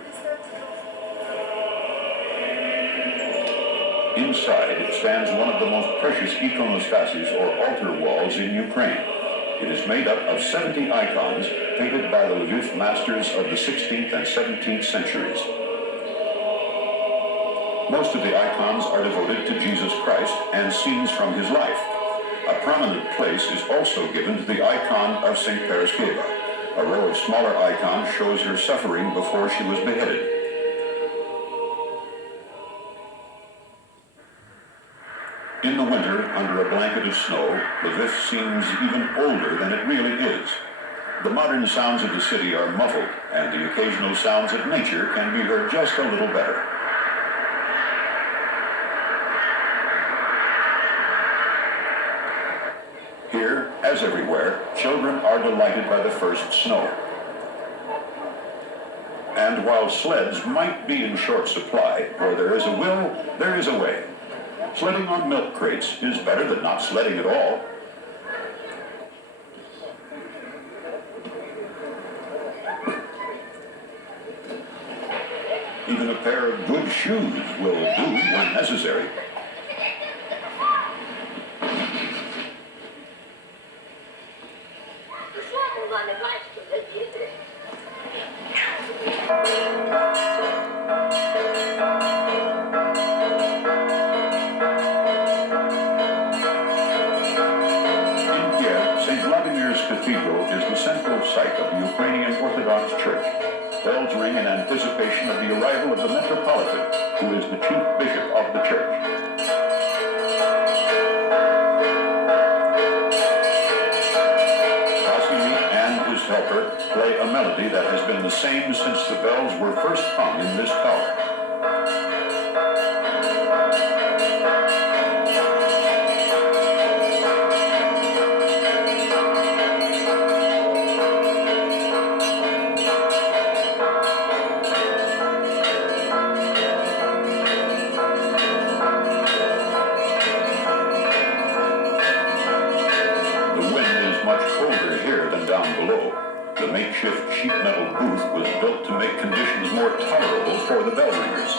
Inside stands one of the most precious ikonostasis or altar walls in Ukraine. It is made up of 70 icons painted by the Lviv masters of the 16th and 17th centuries. Most of the icons are devoted to Jesus Christ and scenes from his life. A prominent place is also given to the icon of St. Paraskeva. A row of smaller icons shows her suffering before she was beheaded. In the winter, under a blanket of snow, Lviv seems even older than it really is. The modern sounds of the city are muffled, and the occasional sounds of nature can be heard just a little better. Here, as everywhere, children are delighted by the first snow. And while sleds might be in short supply, where there is a will, there is a way. Sledding on milk crates is better than not sledding at all. Even a pair of good shoes will do when necessary. Cathedral is the central site of the Ukrainian Orthodox Church. Bells ring in anticipation of the arrival of the Metropolitan, who is the chief bishop of the church. Vasily and his helper play a melody that has been the same since the bells were first hung in this tower. more tolerable for the bell ringers.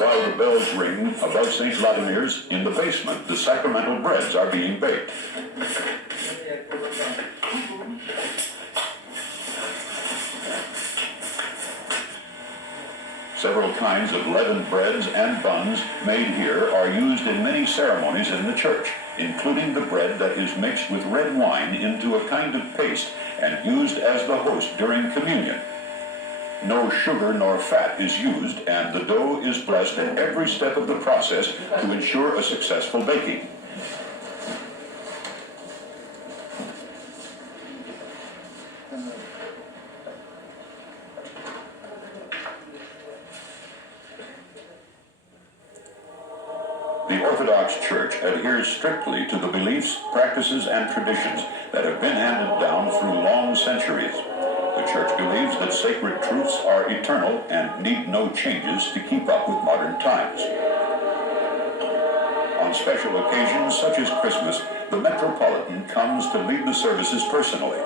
While the bells ring above St. Vladimir's, in the basement, the sacramental breads are being baked. Several kinds of leavened breads and buns made here are used in many ceremonies in the church, including the bread that is mixed with red wine into a kind of paste and used as the host during communion. No sugar nor fat is used, and the dough is blessed at every step of the process to ensure a successful baking. The Orthodox Church adheres strictly to the beliefs, practices, and traditions that have been handed down through long centuries. The Church believes that sacred truths are eternal and need no changes to keep up with modern times. On special occasions such as Christmas, the Metropolitan comes to lead the services personally.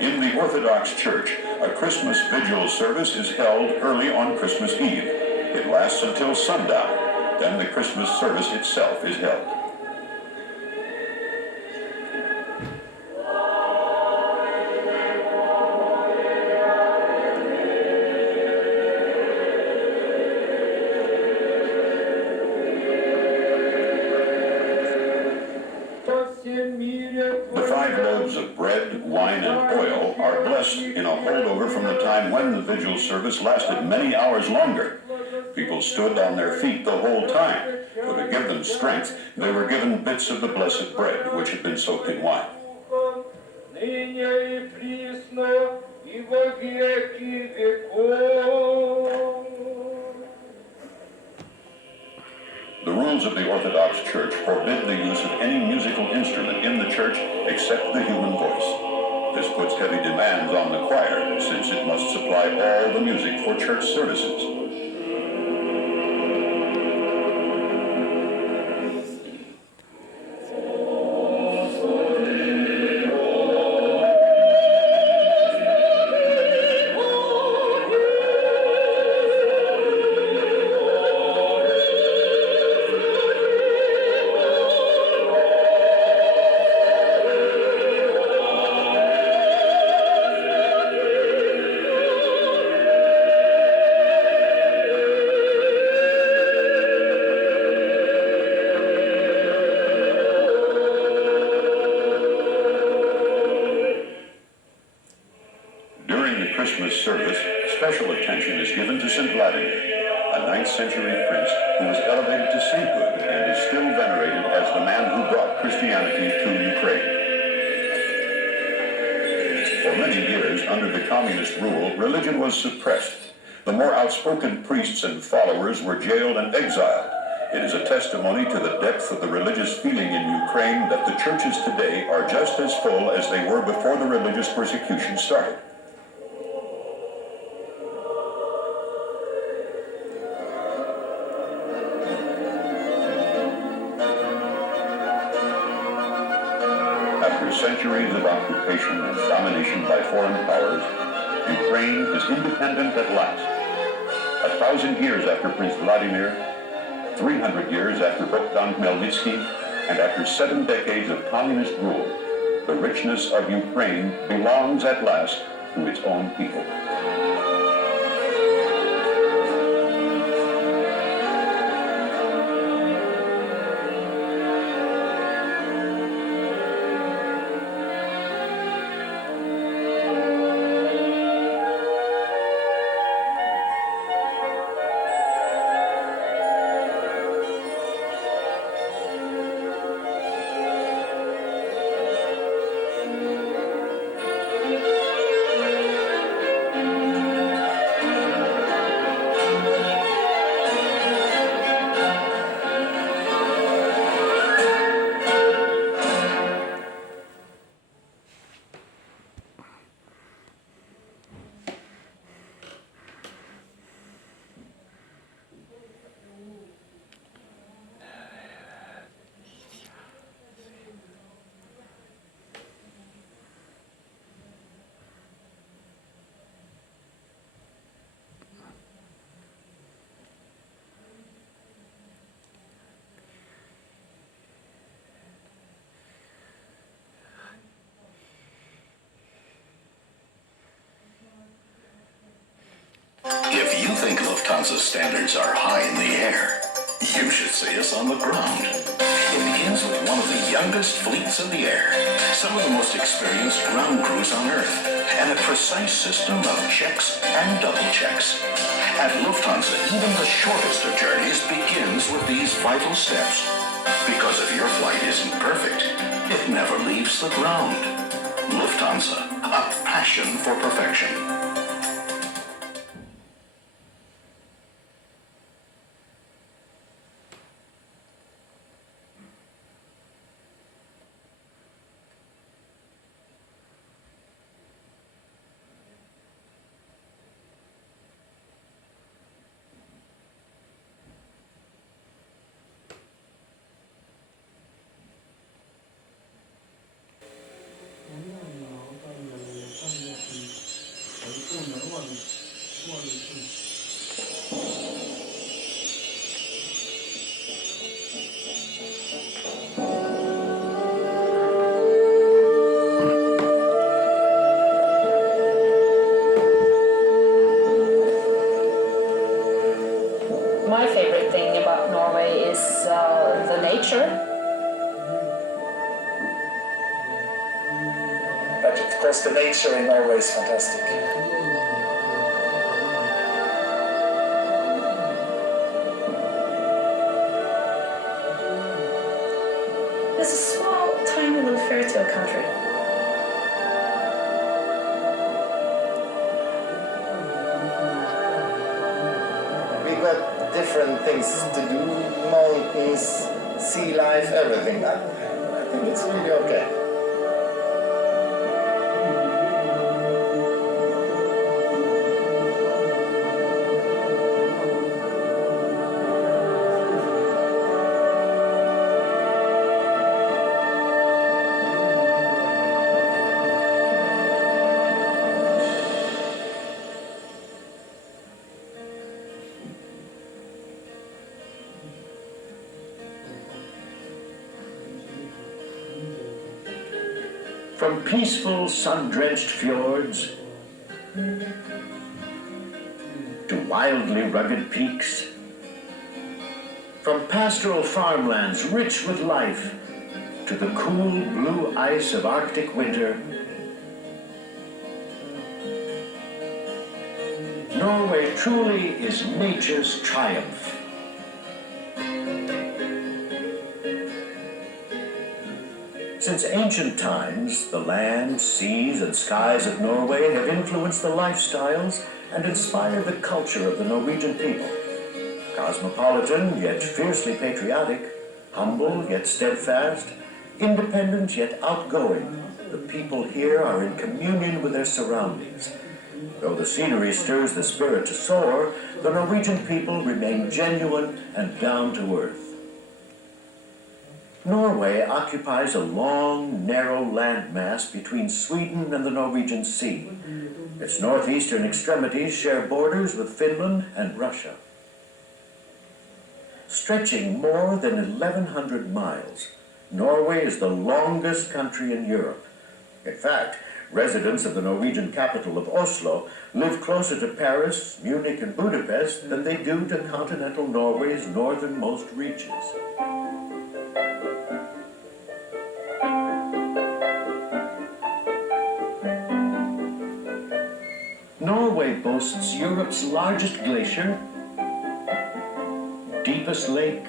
In the Orthodox Church, a Christmas vigil service is held early on Christmas Eve. It lasts until sundown. Then the Christmas service itself is held. The 5 loaves of bread, wine, and oil are blessed in a holdover from the time when the vigil service lasted many hours longer. People stood on their feet the whole time, but to give them strength, they were given bits of the blessed bread, which had been soaked in wine. The rules of the Orthodox Church forbid the use of any musical instrument in the church except the human voice. This puts heavy demands on the choir, since it must supply all the music for church services. Christmas service, special attention is given to St. Vladimir, a 9th century prince who was elevated to sainthood and is still venerated as the man who brought Christianity to Ukraine. For many years, under the communist rule, religion was suppressed. The more outspoken priests and followers were jailed and exiled. It is a testimony to the depth of the religious feeling in Ukraine that the churches today are just as full as they were before the religious persecution started. After centuries of occupation and domination by foreign powers, Ukraine is independent at last. 1,000 years after Prince Vladimir, 300 years after Bogdan Khmelnytsky, and after 7 decades of communist rule, the richness of Ukraine belongs at last to its own people. think Lufthansa's standards are high in the air, you should see us on the ground. It begins with one of the youngest fleets in the air, some of the most experienced ground crews on Earth, and a precise system of checks and double checks. At Lufthansa, even the shortest of journeys begins with these vital steps. Because if your flight isn't perfect, it never leaves the ground. Lufthansa, a passion for perfection. My favorite thing about Norway is the nature. But of course the nature in Norway is fantastic. It's a small, tiny little fairy tale country. We got different things to do, mountains, sea life, everything. I think it's really okay. From peaceful, sun-drenched fjords to wildly rugged peaks, from pastoral farmlands rich with life to the cool blue ice of Arctic winter, Norway truly is nature's triumph. Since ancient times, the land, seas, and skies of Norway have influenced the lifestyles and inspired the culture of the Norwegian people. Cosmopolitan, yet fiercely patriotic, humble, yet steadfast, independent, yet outgoing, the people here are in communion with their surroundings. Though the scenery stirs the spirit to soar, the Norwegian people remain genuine and down to earth. Norway occupies a long, narrow landmass between Sweden and the Norwegian Sea. Its northeastern extremities share borders with Finland and Russia. Stretching more than 1,100 miles, Norway is the longest country in Europe. In fact, residents of the Norwegian capital of Oslo live closer to Paris, Munich, and Budapest than they do to continental Norway's northernmost reaches. Norway boasts Europe's largest glacier, deepest lake,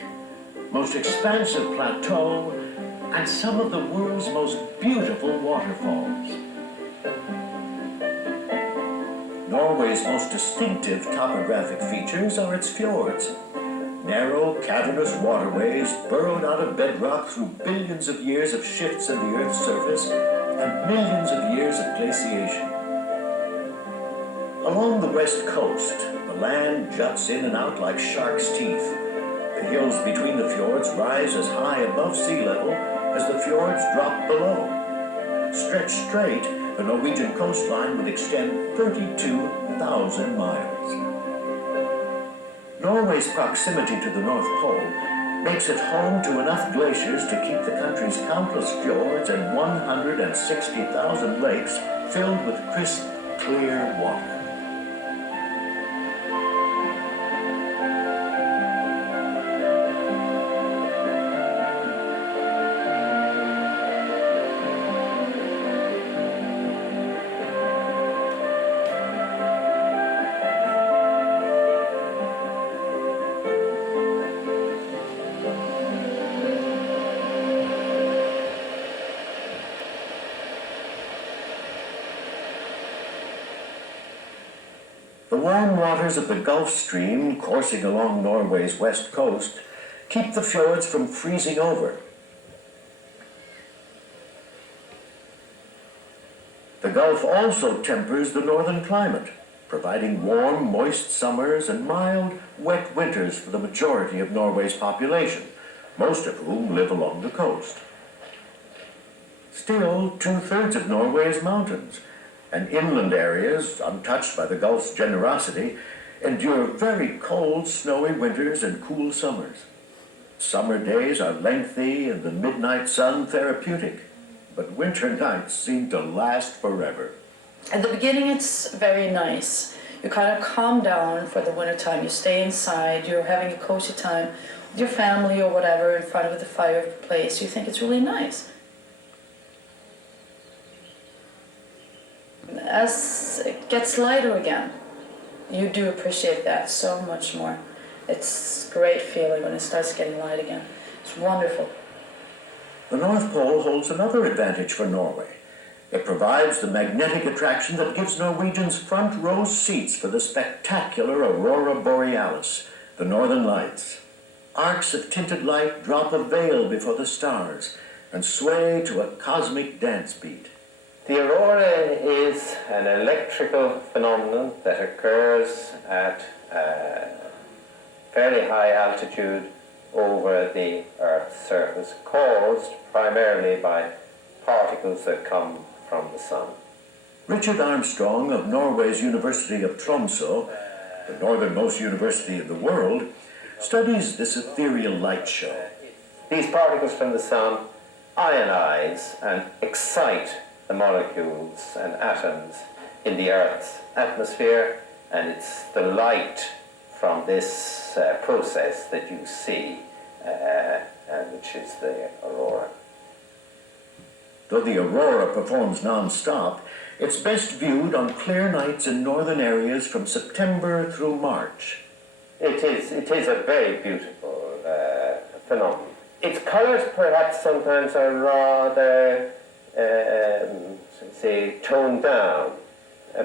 most expansive plateau, and some of the world's most beautiful waterfalls. Norway's most distinctive topographic features are its fjords, narrow, cavernous waterways burrowed out of bedrock through billions of years of shifts in the Earth's surface and millions of years of glaciation. Along the west coast, the land juts in and out like shark's teeth. The hills between the fjords rise as high above sea level as the fjords drop below. Stretched straight, the Norwegian coastline would extend 32,000 miles. Norway's proximity to the North Pole makes it home to enough glaciers to keep the country's countless fjords and 160,000 lakes filled with crisp, clear water. The warm waters of the Gulf Stream, coursing along Norway's west coast, keep the fjords from freezing over. The Gulf also tempers the northern climate, providing warm, moist summers and mild, wet winters for the majority of Norway's population, most of whom live along the coast. Still, 2/3 of Norway is mountains, and inland areas, untouched by the Gulf's generosity, endure very cold, snowy winters and cool summers. Summer days are lengthy and the midnight sun therapeutic, but winter nights seem to last forever. At the beginning, it's very nice. You kind of calm down for the wintertime. You stay inside, you're having a cozy time with your family or whatever in front of the fireplace. You think it's really nice. As it gets lighter again, you do appreciate that so much more. It's a great feeling when it starts getting light again. It's wonderful. The North Pole holds another advantage for Norway. It provides the magnetic attraction that gives Norwegians front row seats for the spectacular Aurora Borealis, the Northern Lights. Arcs of tinted light drop a veil before the stars and sway to a cosmic dance beat. The aurora is an electrical phenomenon that occurs at fairly high altitude over the Earth's surface, caused primarily by particles that come from the sun. Richard Armstrong of Norway's University of Tromsø, the northernmost university in the world, studies this ethereal light show. These particles from the sun ionize and excite the molecules and atoms in the Earth's atmosphere, and it's the light from this process that you see, which is the aurora. Though the aurora performs non-stop, it's best viewed on clear nights in northern areas from September through March. It is a very beautiful phenomenon. Its colors perhaps sometimes are rather, say, toned down,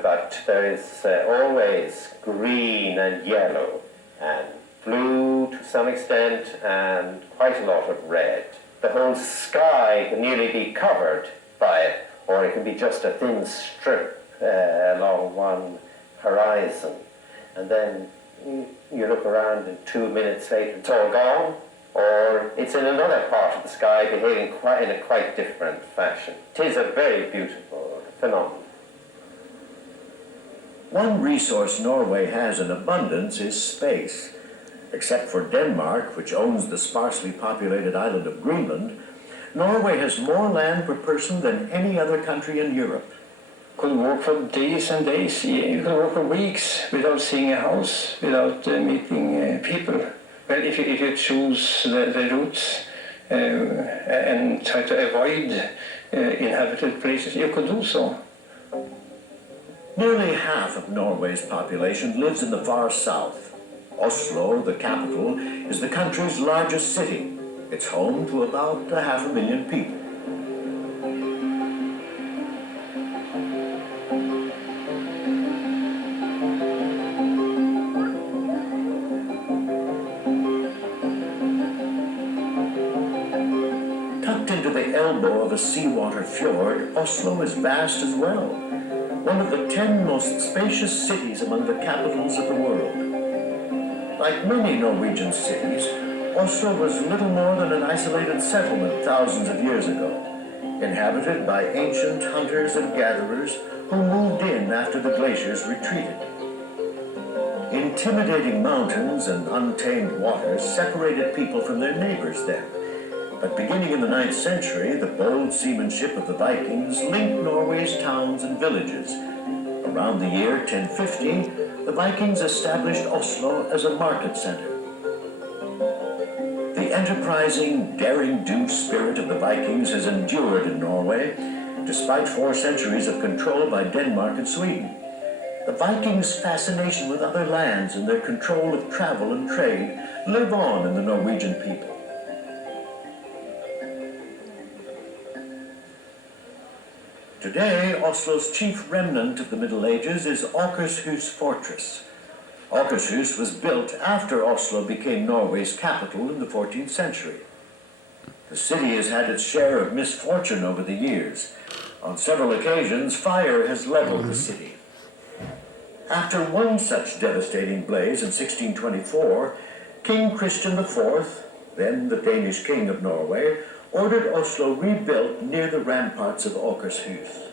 but there is always green and yellow and blue to some extent and quite a lot of red. The whole sky can nearly be covered by it, or it can be just a thin strip along one horizon. And then you look around and 2 minutes later it's all gone, or it's in another part of the sky behaving in a quite different fashion. It is a very beautiful phenomenon. One resource Norway has in abundance is space. Except for Denmark, which owns the sparsely populated island of Greenland, Norway has more land per person than any other country in Europe. You could walk for days and days, you could walk for weeks without seeing a house, without meeting people. Well, if you choose the routes and try to avoid inhabited places, you could do so. Nearly half of Norway's population lives in the far south. Oslo, the capital, is the country's largest city. It's home to about 500,000 people. Tucked into the elbow of a seawater fjord, Oslo is vast as well. One of the 10 most spacious cities among the capitals of the world. Like many Norwegian cities, Oslo was little more than an isolated settlement thousands of years ago, inhabited by ancient hunters and gatherers who moved in after the glaciers retreated. Intimidating mountains and untamed waters separated people from their neighbors then, but beginning in the 9th century, the bold seamanship of the Vikings linked Norway's towns and villages. Around the year 1050, the Vikings established Oslo as a market center. The enterprising, daring-do spirit of the Vikings has endured in Norway, despite 4 centuries of control by Denmark and Sweden. The Vikings' fascination with other lands and their control of travel and trade live on in the Norwegian people. Today, Oslo's chief remnant of the Middle Ages is Akershus Fortress. Akershus was built after Oslo became Norway's capital in the 14th century. The city has had its share of misfortune over the years. On several occasions, fire has leveled the city. After one such devastating blaze in 1624, King Christian IV, then the Danish king of Norway, ordered Oslo rebuilt near the ramparts of Akershus.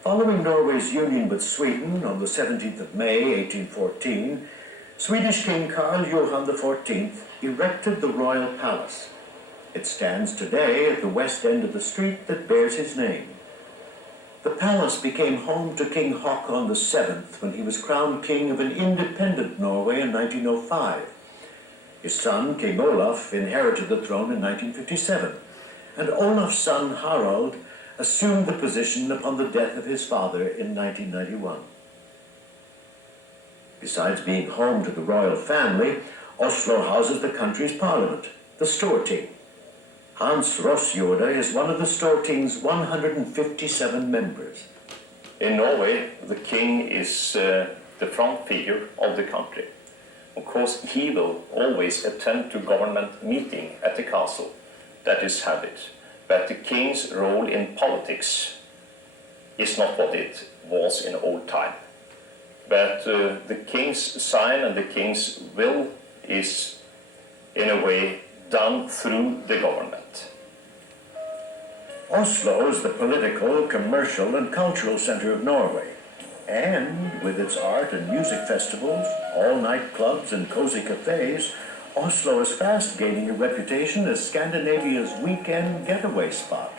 Following Norway's union with Sweden on the 17th of May, 1814, Swedish King Karl Johan XIV erected the royal palace. It stands today at the west end of the street that bears his name. The palace became home to King Haakon VII when he was crowned king of an independent Norway in 1905. His son, King Olaf, inherited the throne in 1957, and Olaf's son, Harald, assumed the position upon the death of his father in 1991. Besides being home to the royal family, Oslo houses the country's parliament, the Storting. Hans Rossjorda is one of the Storting's 157 members. In Norway, the king is the front figure of the country. Of course, he will always attend to government meeting at the castle. That is habit. But the king's role in politics is not what it was in old time. But the king's sign and the king's will is, in a way, done through the government. Oslo is the political, commercial, and cultural center of Norway. And with its art and music festivals, all-night clubs, and cozy cafes, Oslo is fast gaining a reputation as Scandinavia's weekend getaway spot.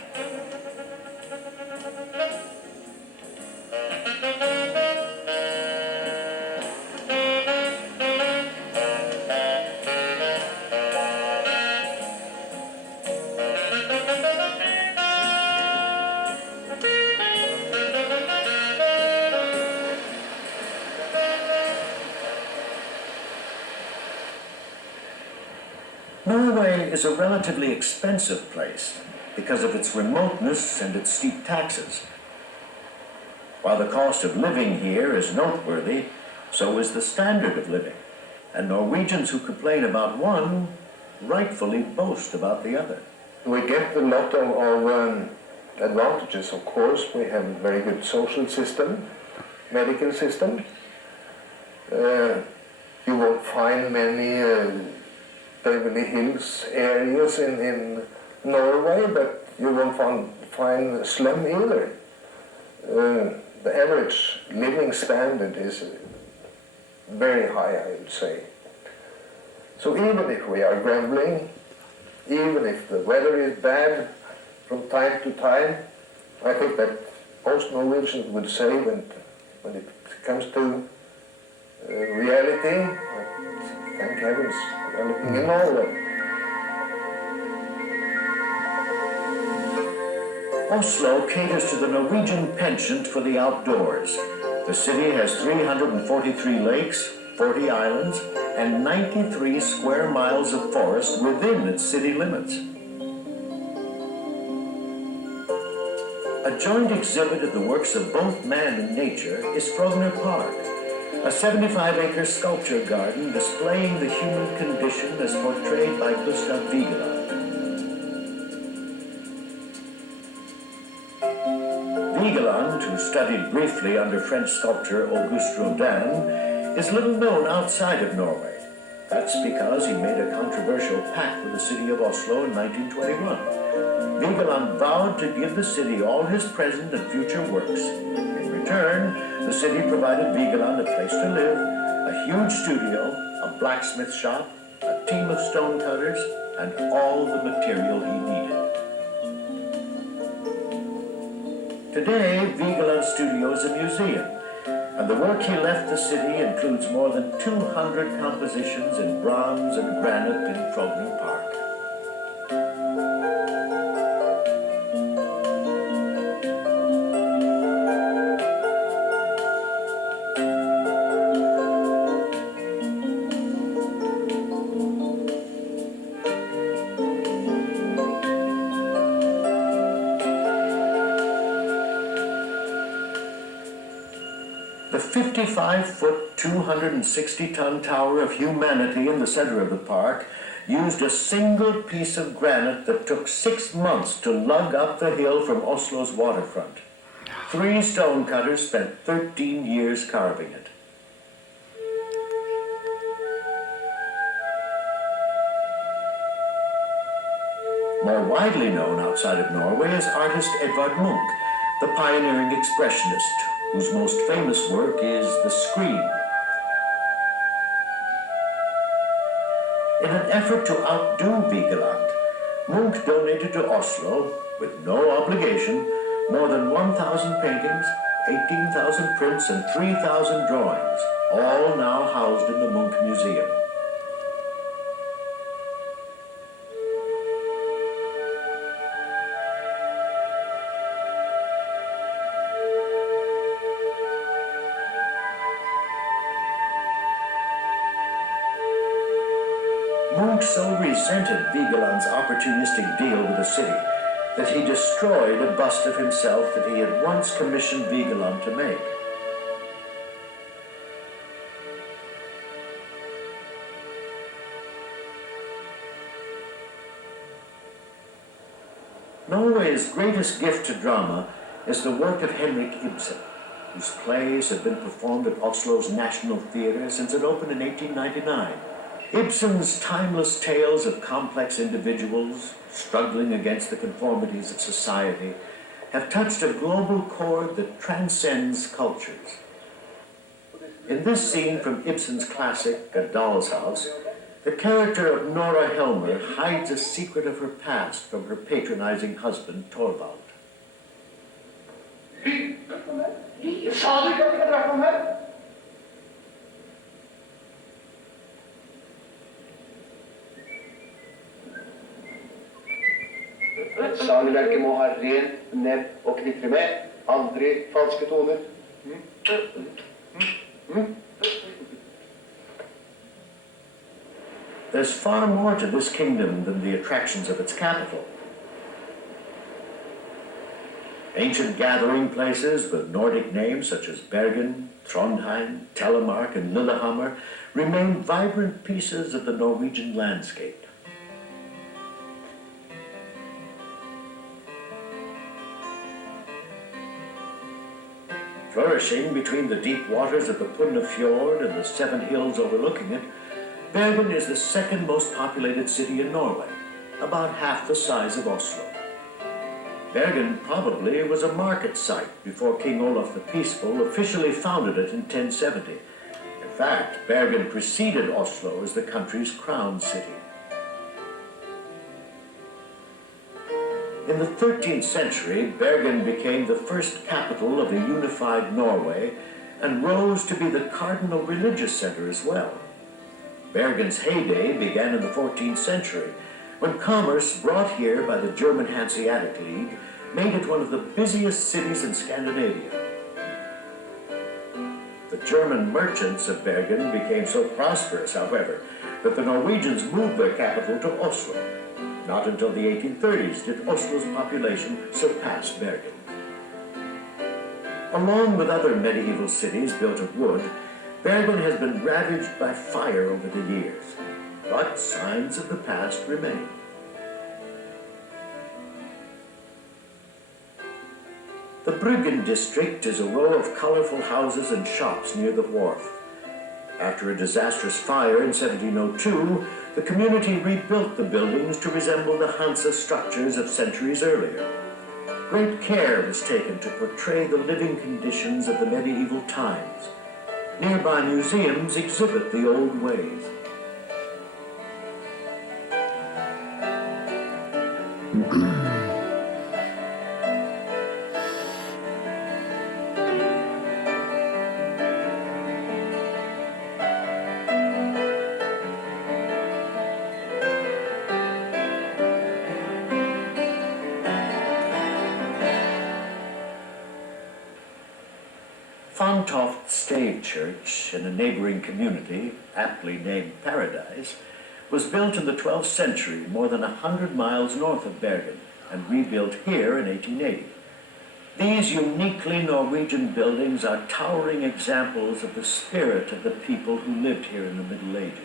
Norway is a relatively expensive place because of its remoteness and its steep taxes. While the cost of living here is noteworthy, so is the standard of living, and Norwegians who complain about one rightfully boast about the other. We get a lot of advantages, of course. We have a very good social system, medical system. You won't find many Beverly Hills areas in Norway, but you won't find slum either. The average living standard is very high, I would say. So even if we are grumbling, even if the weather is bad from time to time, I think that most Norwegians would say when it comes to reality, thank heavens, we are living in Norway. Oslo caters to the Norwegian penchant for the outdoors. The city has 343 lakes, 40 islands, and 93 square miles of forest within its city limits. A joint exhibit of the works of both man and nature is Frogner Park, a 75-acre sculpture garden displaying the human condition as portrayed by Gustav Vigeland. Vigeland, who studied briefly under French sculptor Auguste Rodin, is little known outside of Norway. That's because he made a controversial pact with the city of Oslo in 1921. Vigeland vowed to give the city all his present and future works. In return, the city provided Vigeland a place to live, a huge studio, a blacksmith shop, a team of stonecutters, and all the material he needed. Today, Vigeland's studio is a museum, and the work he left the city includes more than 200 compositions in bronze and granite in Frogner Park. 55-foot, 260-ton Tower of Humanity in the center of the park used a single piece of granite that took 6 months to lug up the hill from Oslo's waterfront. 3 stonecutters spent 13 years carving it. More widely known outside of Norway is artist Edvard Munch, the pioneering expressionist, whose most famous work is The Scream. In an effort to outdo Vigeland, Munch donated to Oslo, with no obligation, more than 1,000 paintings, 18,000 prints, and 3,000 drawings, all now housed in the Munch Museum. Munch so resented Vigeland's opportunistic deal with the city that he destroyed a bust of himself that he had once commissioned Vigeland to make. Norway's greatest gift to drama is the work of Henrik Ibsen, whose plays have been performed at Oslo's National Theatre since it opened in 1899. Ibsen's timeless tales of complex individuals struggling against the conformities of society have touched a global chord that transcends cultures. In this scene from Ibsen's classic, A Doll's House, the character of Nora Helmer hides a secret of her past from her patronizing husband, Torvald. Sangverket må ha rent nebb og knitre med, aldri falske toner. There's far more to this kingdom than the attractions of its capital. Ancient gathering places with Nordic names such as Bergen, Trondheim, Telemark, and Lillehammer remain vibrant pieces of the Norwegian landscape. Flourishing between the deep waters of the Punna Fjord and the 7 hills overlooking it, Bergen is the second most populated city in Norway, about half the size of Oslo. Bergen probably was a market site before King Olaf the Peaceful officially founded it in 1070. In fact, Bergen preceded Oslo as the country's crown city. In the 13th century, Bergen became the first capital of a unified Norway and rose to be the cardinal religious center as well. Bergen's heyday began in the 14th century, when commerce brought here by the German Hanseatic League made it one of the busiest cities in Scandinavia. The German merchants of Bergen became so prosperous, however, that the Norwegians moved their capital to Oslo. Not until the 1830s did Oslo's population surpass Bergen. Along with other medieval cities built of wood, Bergen has been ravaged by fire over the years, but signs of the past remain. The Bryggen district is a row of colorful houses and shops near the wharf. After a disastrous fire in 1702, the community rebuilt the buildings to resemble the Hansa structures of centuries earlier. Great care was taken to portray the living conditions of the medieval times. Nearby museums exhibit the old ways. Fantoft Stave Church in a neighboring community, aptly named Paradise, was built in the 12th century more than 100 miles north of Bergen and rebuilt here in 1880. These uniquely Norwegian buildings are towering examples of the spirit of the people who lived here in the Middle Ages.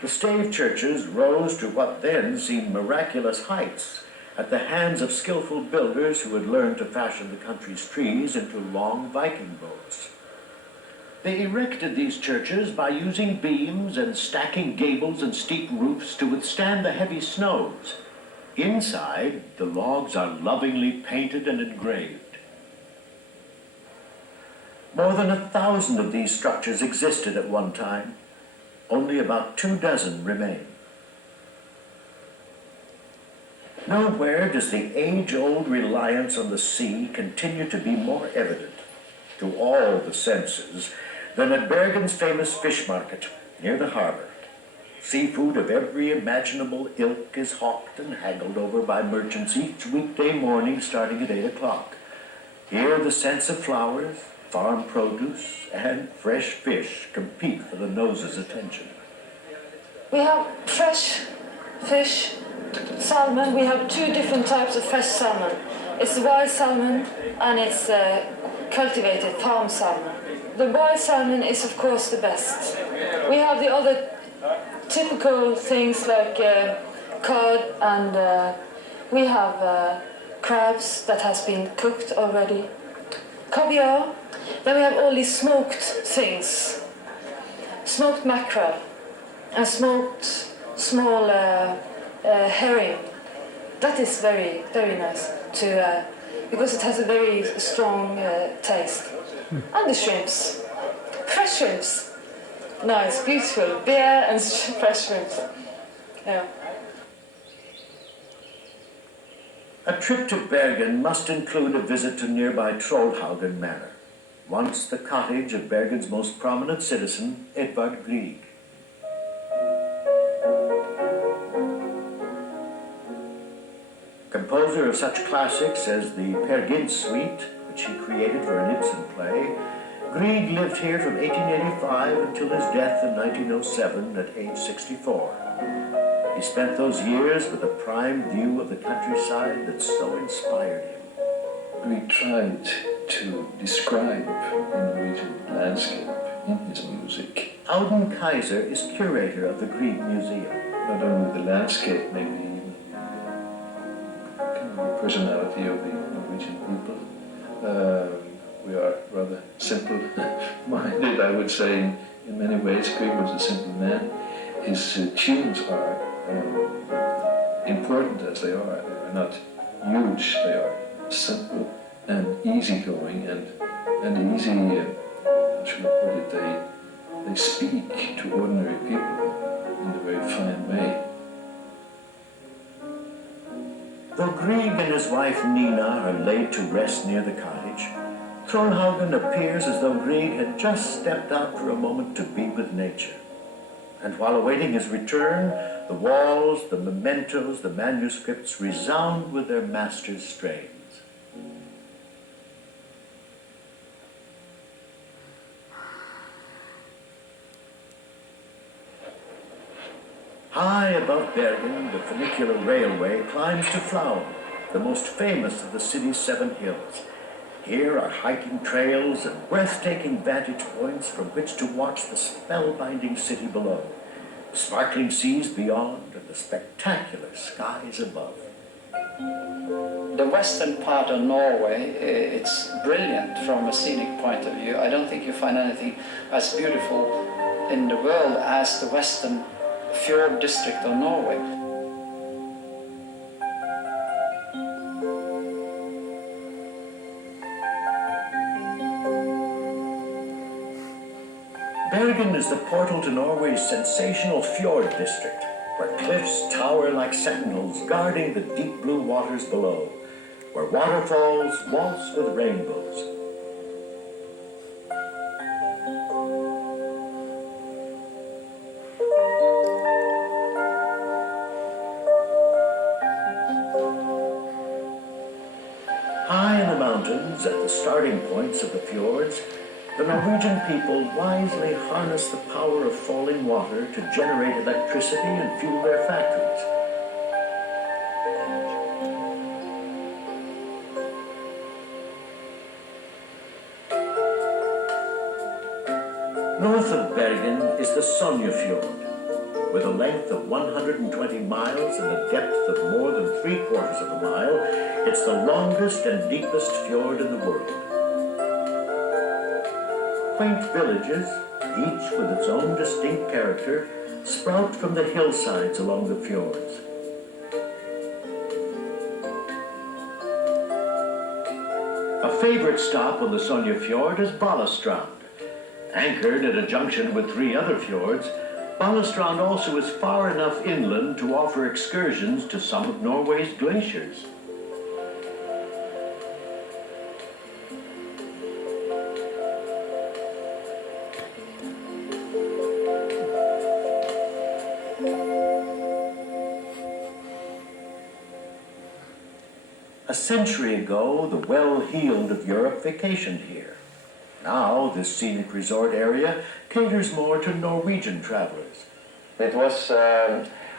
The stave churches rose to what then seemed miraculous heights at the hands of skillful builders who had learned to fashion the country's trees into long Viking boats. They erected these churches by using beams and stacking gables and steep roofs to withstand the heavy snows. Inside, the logs are lovingly painted and engraved. More than 1,000 of these structures existed at one time. Only about 24 remain. Nowhere does the age-old reliance on the sea continue to be more evident to all the senses than at Bergen's famous fish market near the harbor. Seafood of every imaginable ilk is hawked and haggled over by merchants each weekday morning starting at 8 o'clock. Here the scents of flowers, farm produce, and fresh fish compete for the nose's attention. We have fresh fish, salmon. We have two different types of fresh salmon. It's wild salmon and it's cultivated farm salmon. The wild salmon is of course the best. We have the other typical things like cod and we have crabs that has been cooked already, caviar. Then we have all these smoked things, smoked mackerel and smoked small herring. That is very, very nice to because it has a very strong taste. And the shrimps, fresh shrimps. Nice, beautiful, beer and fresh shrimps. Yeah. A trip to Bergen must include a visit to nearby Trollhaugen Manor, once the cottage of Bergen's most prominent citizen, Edvard Grieg. Composer of such classics as the Peer Gynt Suite, which he created for an Ibsen play, Grieg lived here from 1885 until his death in 1907 at age 64. He spent those years with a prime view of the countryside that so inspired him. Grieg tried to describe the Norwegian landscape in his music. Auden Kaiser is curator of the Grieg Museum. Not only the landscape, maybe even the personality of the Norwegian people. We are rather simple-minded, I would say, in many ways. Grieg was a simple man. His tunes are important as they are. They are not huge, they are simple and easygoing and easy, how should I put it, they speak to ordinary people in a very fine way. Though Grieg and his wife Nina are laid to rest near the cottage, Trollhaugen appears as though Grieg had just stepped out for a moment to be with nature. And while awaiting his return, the walls, the mementos, the manuscripts resound with their master's strains. High above Bergen, the funicular railway climbs to Flaum, the most famous of the city's 7 hills. Here are hiking trails and breathtaking vantage points from which to watch the spellbinding city below, the sparkling seas beyond, and the spectacular skies above. The western part of Norway, it's brilliant from a scenic point of view. I don't think you find anything as beautiful in the world as the western fjord district of Norway. Bergen is the portal to Norway's sensational fjord district, where cliffs tower like sentinels guarding the deep blue waters below, where waterfalls waltz with rainbows. High in the mountains, at the starting points of the fjords, the Norwegian people wisely harness the power of falling water to generate electricity and fuel their factories. North of Bergen is the Sognefjord. With a length of 120 miles and a depth of more than 3/4 of a mile, it's the longest and deepest fjord in the world. Quaint villages, each with its own distinct character, sprout from the hillsides along the fjords. A favorite stop on the Sognefjord is Balestrand. Anchored at a junction with 3 other fjords, Balestrand also is far enough inland to offer excursions to some of Norway's glaciers. A century ago, the well-heeled of Europe vacationed here. Now, this scenic resort area caters more to Norwegian travelers. It was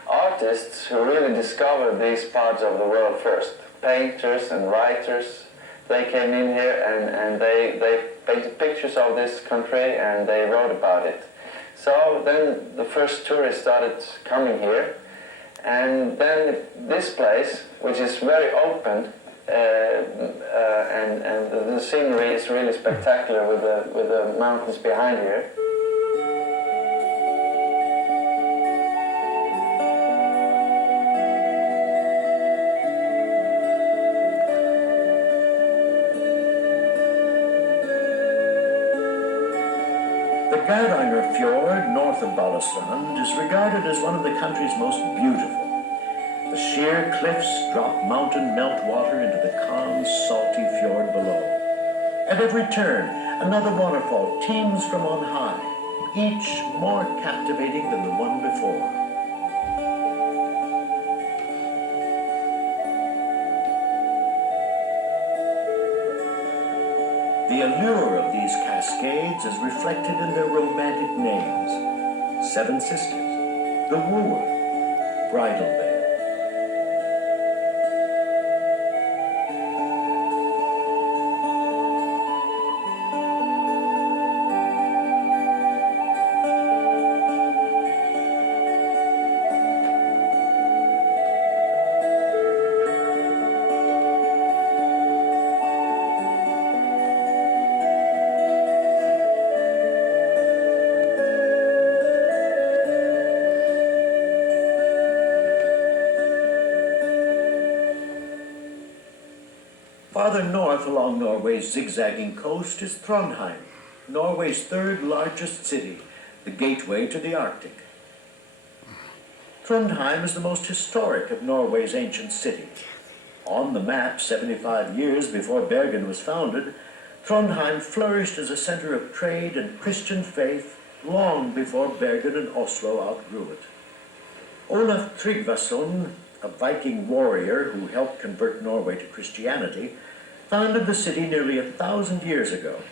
artists who really discovered these parts of the world first. Painters and writers, they came in here and they painted pictures of this country and they wrote about it. So then the first tourists started coming here, and then this place, which is very open, and the scenery is really spectacular with the mountains behind here. The Geiranger Fjord, north of Balestrand, is regarded as one of the country's most beautiful. The sheer cliffs drop mountain meltwater into the calm, salty fjord below. At every turn, another waterfall teems from on high, each more captivating than the one before. The allure of these cascades is reflected in their romantic names: Seven Sisters, The Wooer, Bridal Veil. Farther north along Norway's zigzagging coast is Trondheim, Norway's 3rd largest city, the gateway to the Arctic. Trondheim is the most historic of Norway's ancient cities. On the map 75 years before Bergen was founded, Trondheim flourished as a center of trade and Christian faith long before Bergen and Oslo outgrew it. Olaf Tryggvason, a Viking warrior who helped convert Norway to Christianity, founded the city nearly 1,000 years ago.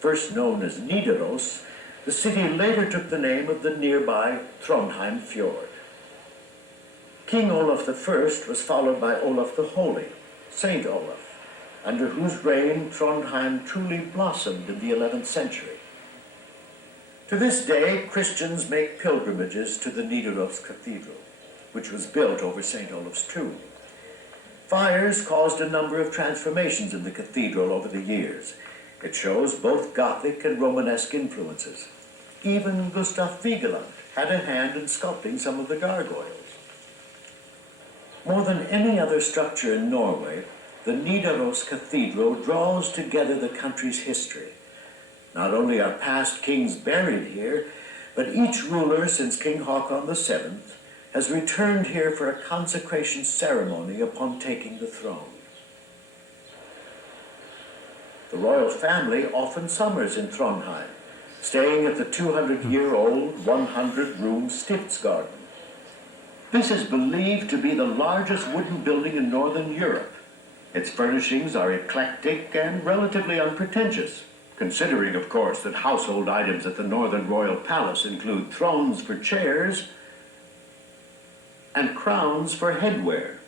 First known as Nidaros, the city later took the name of the nearby Trondheim Fjord. King Olaf I was followed by Olaf the Holy, Saint Olaf, under whose reign Trondheim truly blossomed in the 11th century. To this day, Christians make pilgrimages to the Nidaros Cathedral, which was built over St. Olaf's tomb. Fires caused a number of transformations in the cathedral over the years. It shows both Gothic and Romanesque influences. Even Gustav Vigeland had a hand in sculpting some of the gargoyles. More than any other structure in Norway, the Nidaros Cathedral draws together the country's history. Not only are past kings buried here, but each ruler since King Haakon VII has returned here for a consecration ceremony upon taking the throne. The royal family often summers in Trondheim, staying at the 200-year-old 100-room Stiftsgarden. This is believed to be the largest wooden building in northern Europe. Its furnishings are eclectic and relatively unpretentious, considering, of course, that household items at the Northern Royal Palace include thrones for chairs and crowns for headwear.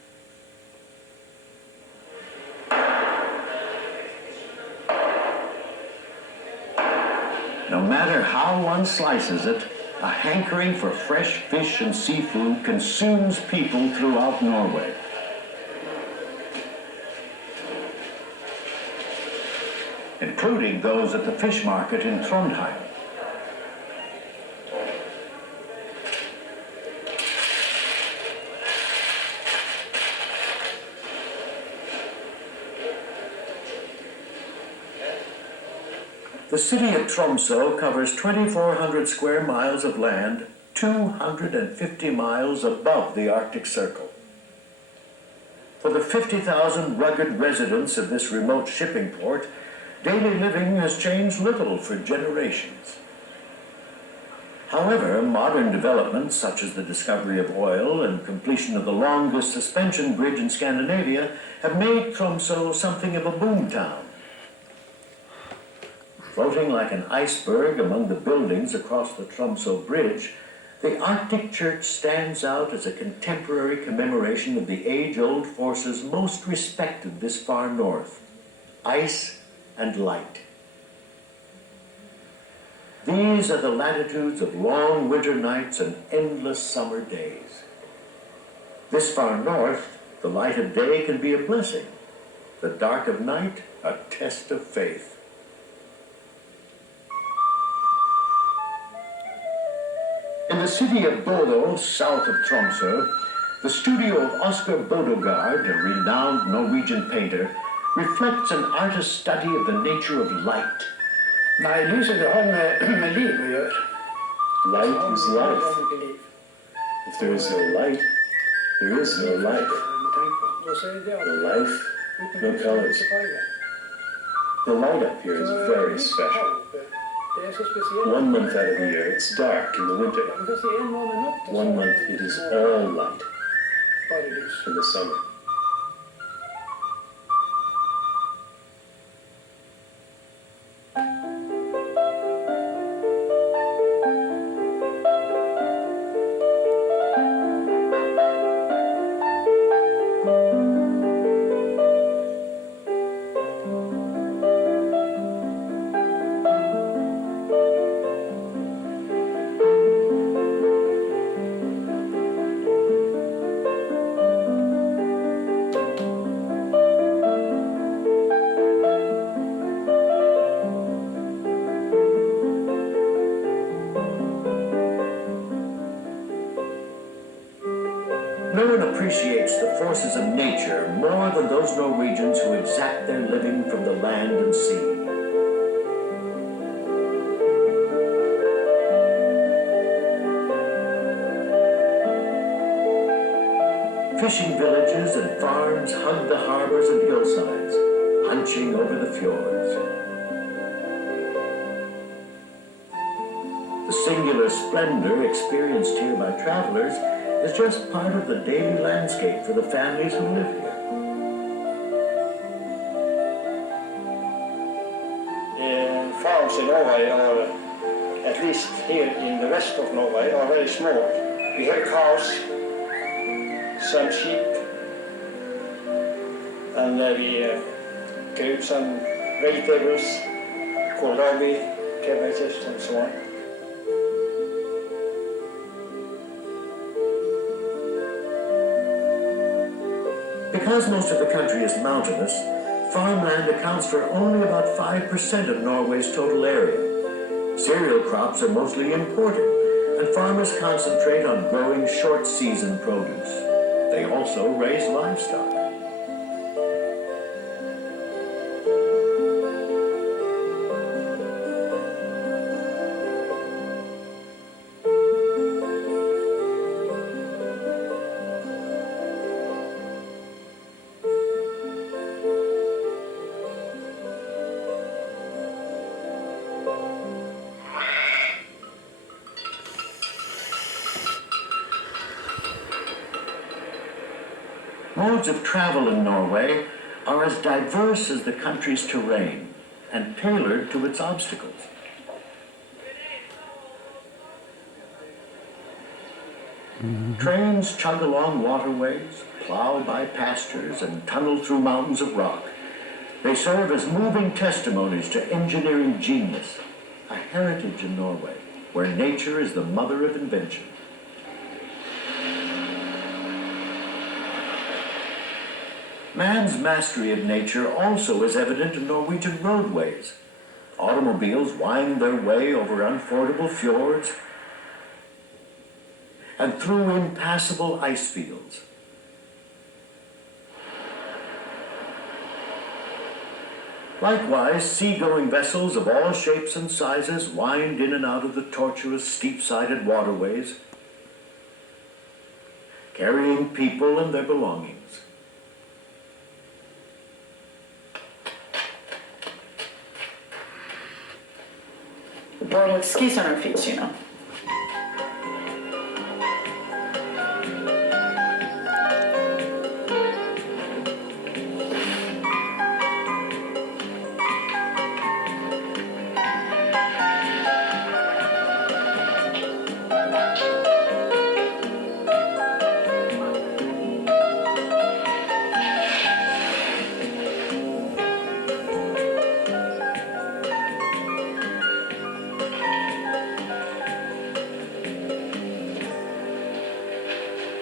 No matter how one slices it, a hankering for fresh fish and seafood consumes people throughout Norway. Including those at the fish market in Trondheim. The city of Tromsø covers 2,400 square miles of land, 250 miles above the Arctic Circle. For the 50,000 rugged residents of this remote shipping port, daily living has changed little for generations. However, modern developments such as the discovery of oil and completion of the longest suspension bridge in Scandinavia have made Tromsø something of a boomtown. Floating like an iceberg among the buildings across the Tromsø Bridge, the Arctic Church stands out as a contemporary commemoration of the age-old forces most respected this far north, ice and light. These are the latitudes of long winter nights and endless summer days. This far north, the light of day can be a blessing, the dark of night a test of faith. In the city of Bodø, south of Tromsø, the studio of Oscar Bodøgaard, a renowned Norwegian painter, reflects an artist's study of the nature of light. Nei, lyset det har med liv å gjøre. Light is life. If there is no light, there is no life. No life, no colors. The light up here is very special. 1 month out of the year, it's dark in the winter. 1 month, it is all light in the summer. No one appreciates the forces of nature more than those Norwegians who exact their living from the land and sea. Fishing villages and farms hug the harbors and hillsides, hunching over the fjords. The singular splendor experienced here by travelers is just part of the daily landscape for the families who live here. The farms in Norway are, at least here in the west of Norway, are very small. We have cows, some sheep, and we grew some vegetables, kohlrabi, cabbages, and so on. Because most of the country is mountainous, farmland accounts for only about 5% of Norway's total area. Cereal crops are mostly imported, and farmers concentrate on growing short-season produce. They also raise livestock. Modes of travel in Norway are as diverse as the country's terrain and tailored to its obstacles. Trains chug along waterways, plow by pastures, and tunnel through mountains of rock. They serve as moving testimonies to engineering genius, a heritage in Norway, where nature is the mother of invention. Man's mastery of nature also is evident in Norwegian roadways. Automobiles wind their way over unfordable fjords and through impassable ice fields. Likewise, seagoing vessels of all shapes and sizes wind in and out of the tortuous, steep-sided waterways, carrying people and their belongings. The boy with skis on her feet, you know.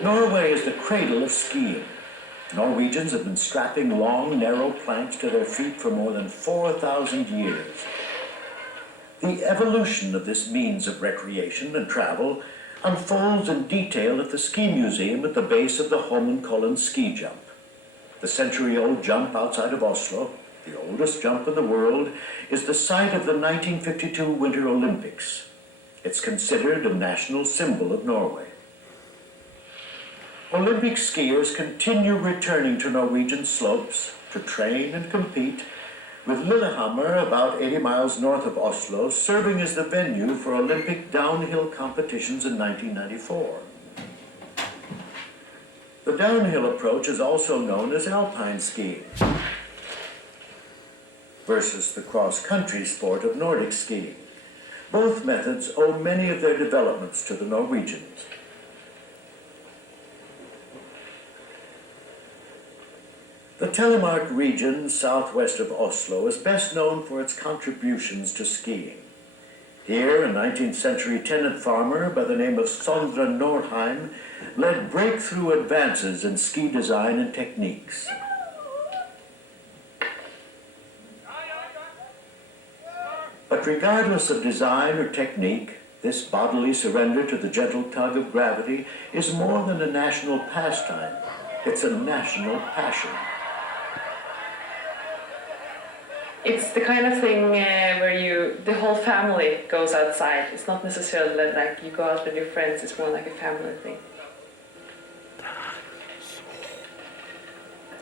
Norway is the cradle of skiing. Norwegians have been strapping long, narrow planks to their feet for more than 4,000 years. The evolution of this means of recreation and travel unfolds in detail at the ski museum at the base of the Holmenkollen ski jump. The century-old jump outside of Oslo, the oldest jump in the world, is the site of the 1952 Winter Olympics. It's considered a national symbol of Norway. Olympic skiers continue returning to Norwegian slopes to train and compete, with Lillehammer, about 80 miles north of Oslo, serving as the venue for Olympic downhill competitions in 1994. The downhill approach is also known as alpine skiing, versus the cross-country sport of Nordic skiing. Both methods owe many of their developments to the Norwegians. The Telemark region southwest of Oslo is best known for its contributions to skiing. Here, a 19th century tenant farmer by the name of Sondre Norheim led breakthrough advances in ski design and techniques. But regardless of design or technique, this bodily surrender to the gentle tug of gravity is more than a national pastime. It's a national passion. It's the kind of thing where the whole family goes outside. It's not necessarily that like you go out with your friends, it's more like a family thing.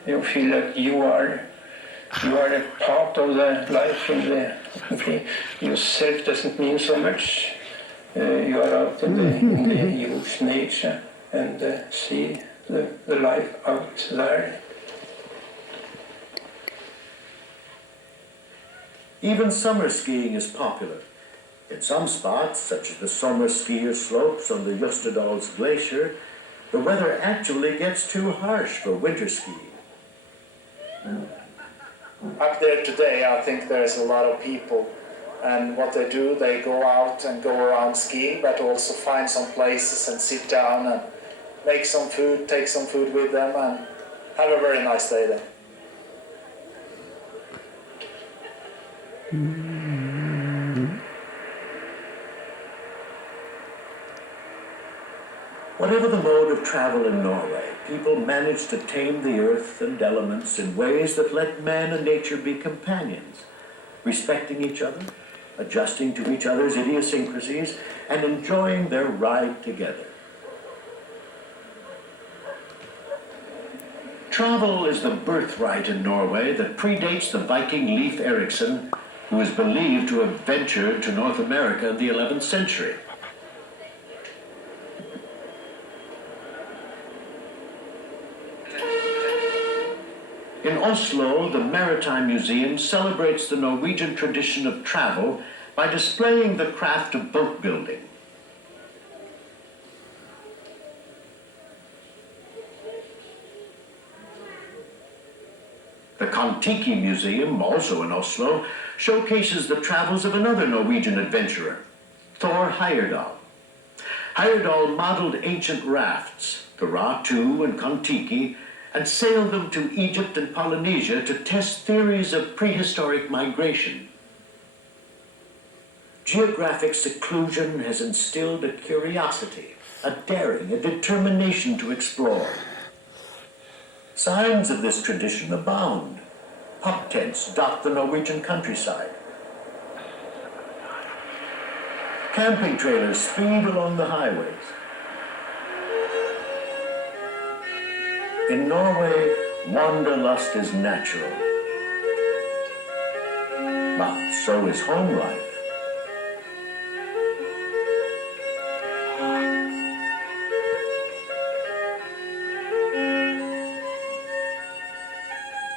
You feel like you are a part of the life in the yourself doesn't mean so much. You are out in the huge nature and see the life out there. Even summer skiing is popular. In some spots, such as the Sommer skier slopes on the Jostedals Glacier, the weather actually gets too harsh for winter skiing. Up there today, I think there's a lot of people, and what they do, they go out and go around skiing, but also find some places and sit down and make some food, take some food with them, and have a very nice day there. Whatever the mode of travel in Norway, people manage to tame the earth and elements in ways that let man and nature be companions, respecting each other, adjusting to each other's idiosyncrasies, and enjoying their ride together. Travel is the birthright in Norway that predates the Viking Leif Erikson, who is believed to have ventured to North America in the 11th century. In Oslo, the Maritime Museum celebrates the Norwegian tradition of travel by displaying the craft of boat building. The Kon-Tiki Museum, also in Oslo, showcases the travels of another Norwegian adventurer, Thor Heyerdahl. Heyerdahl modeled ancient rafts, the Ra-2 and Kon-Tiki, and sailed them to Egypt and Polynesia to test theories of prehistoric migration. Geographic seclusion has instilled a curiosity, a daring, a determination to explore. Signs of this tradition abound. Pup tents dot the Norwegian countryside. Camping trailers speed along the highways. In Norway, wanderlust is natural. But so is home life.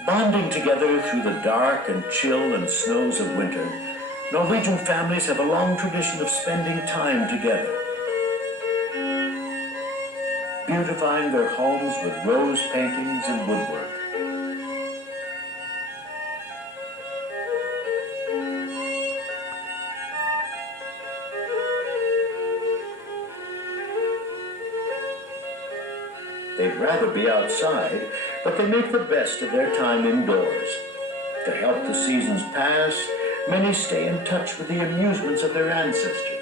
Bonding together through the dark and chill and snows of winter, Norwegian families have a long tradition of spending time together, beautifying their homes with rose paintings and woodwork. They'd rather be outside, but they make the best of their time indoors. To help the seasons pass, many stay in touch with the amusements of their ancestors.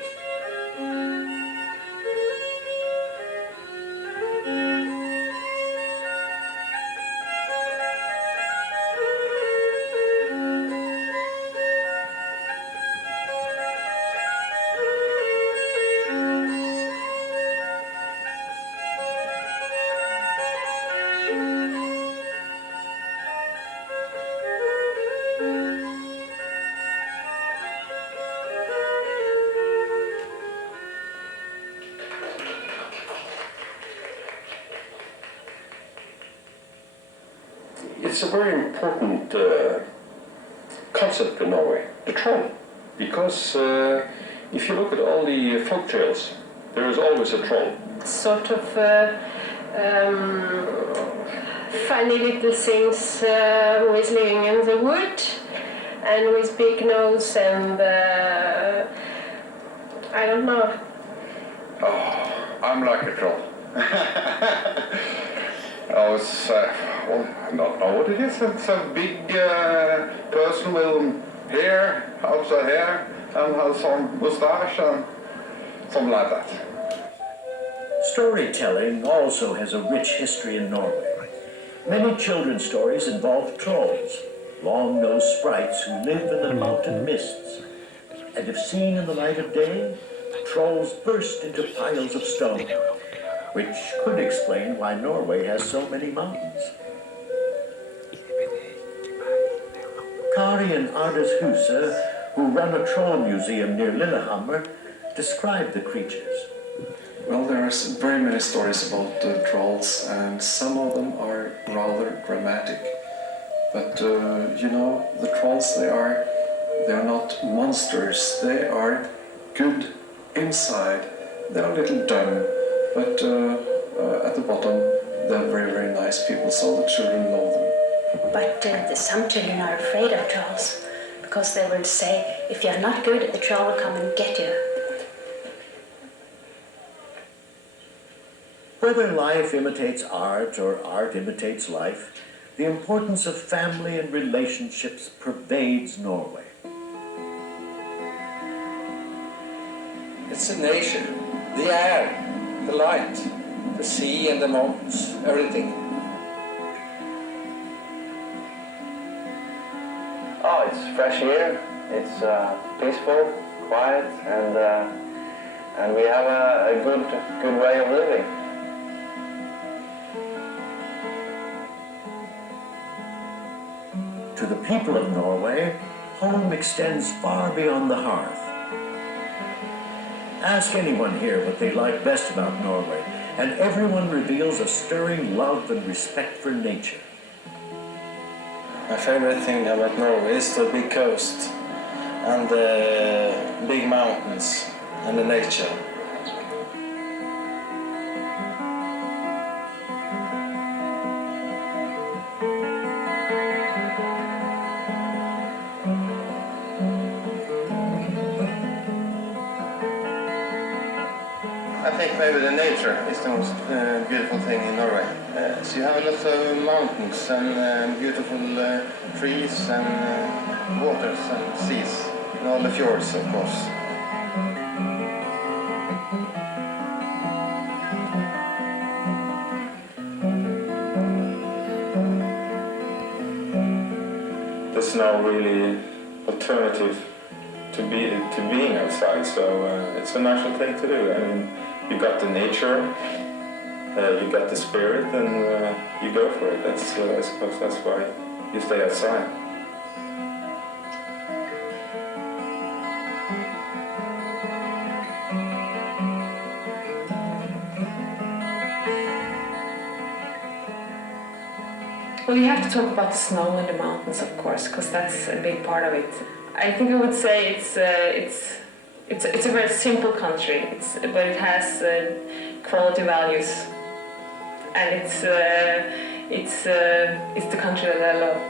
It's a very important concept in Norway, the troll, because if you look at all the folk tales, there is always a troll. Sort of funny little things who is living in the wood and with big nose and I don't know. Oh, I'm like a troll. Oh, it's, well, I don't know what it is. It's a big person with hair, outside hair, and has some mustache and something like that. Storytelling also has a rich history in Norway. Many children's stories involve trolls, long-nosed sprites who live in the mountain mists. And if seen in the light of day, trolls burst into piles of stone, which could explain why Norway has so many mountains. Kari and Ardis Huse, who run a troll museum near Lillehammer, describe the creatures. Well, there are very many stories about trolls, and some of them are rather dramatic. But you know, the trolls, they are not monsters. They are good inside. They are a little dumb, but at the bottom, they're very, very nice people, so the children love them. But some children are afraid of trolls, because they will say, if you're not good, the troll will come and get you. Whether life imitates art or art imitates life, the importance of family and relationships pervades Norway. It's the nature, the air, the light, the sea and the mountains, everything. Oh, it's fresh air, it's peaceful, quiet, and we have a good way of living. To the people of Norway, home extends far beyond the hearth. Ask anyone here what they like best about Norway, and everyone reveals a stirring love and respect for nature. My favorite thing about Norway is the big coast and the big mountains and the nature. maybe the nature is the most beautiful thing in Norway. So you have a lot of mountains and beautiful trees and waters and seas, and all the fjords, of course. There's no really alternative to being outside, so it's a natural thing to do. I mean, you got the nature, you got the spirit, and you go for it. That's I suppose that's why you stay outside. Well, you have to talk about the snow in the mountains, of course, because that's a big part of it. I think I would say it's a very simple country, but it has quality values, and it's the country that I love.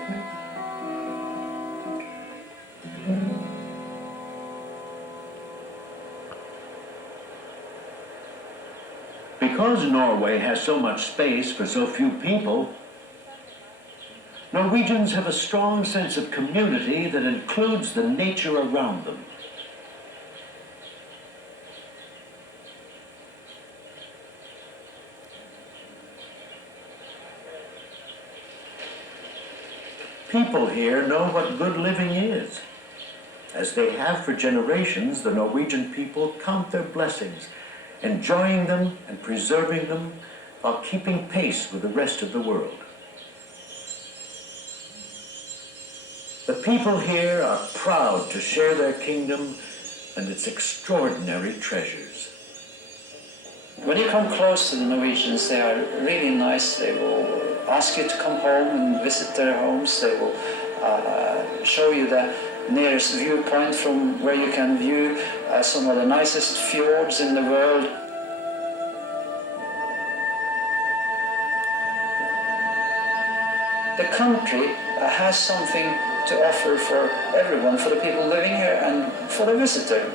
Because Norway has so much space for so few people, Norwegians have a strong sense of community that includes the nature around them. People here know what good living is. As they have for generations, the Norwegian people count their blessings, enjoying them and preserving them while keeping pace with the rest of the world. The people here are proud to share their kingdom and its extraordinary treasures. When you come close to the Norwegians, they are really nice. They will ask you to come home and visit their homes. They will show you the nearest viewpoint from where you can view some of the nicest fjords in the world. The country has something to offer for everyone, for the people living here and for the visitor.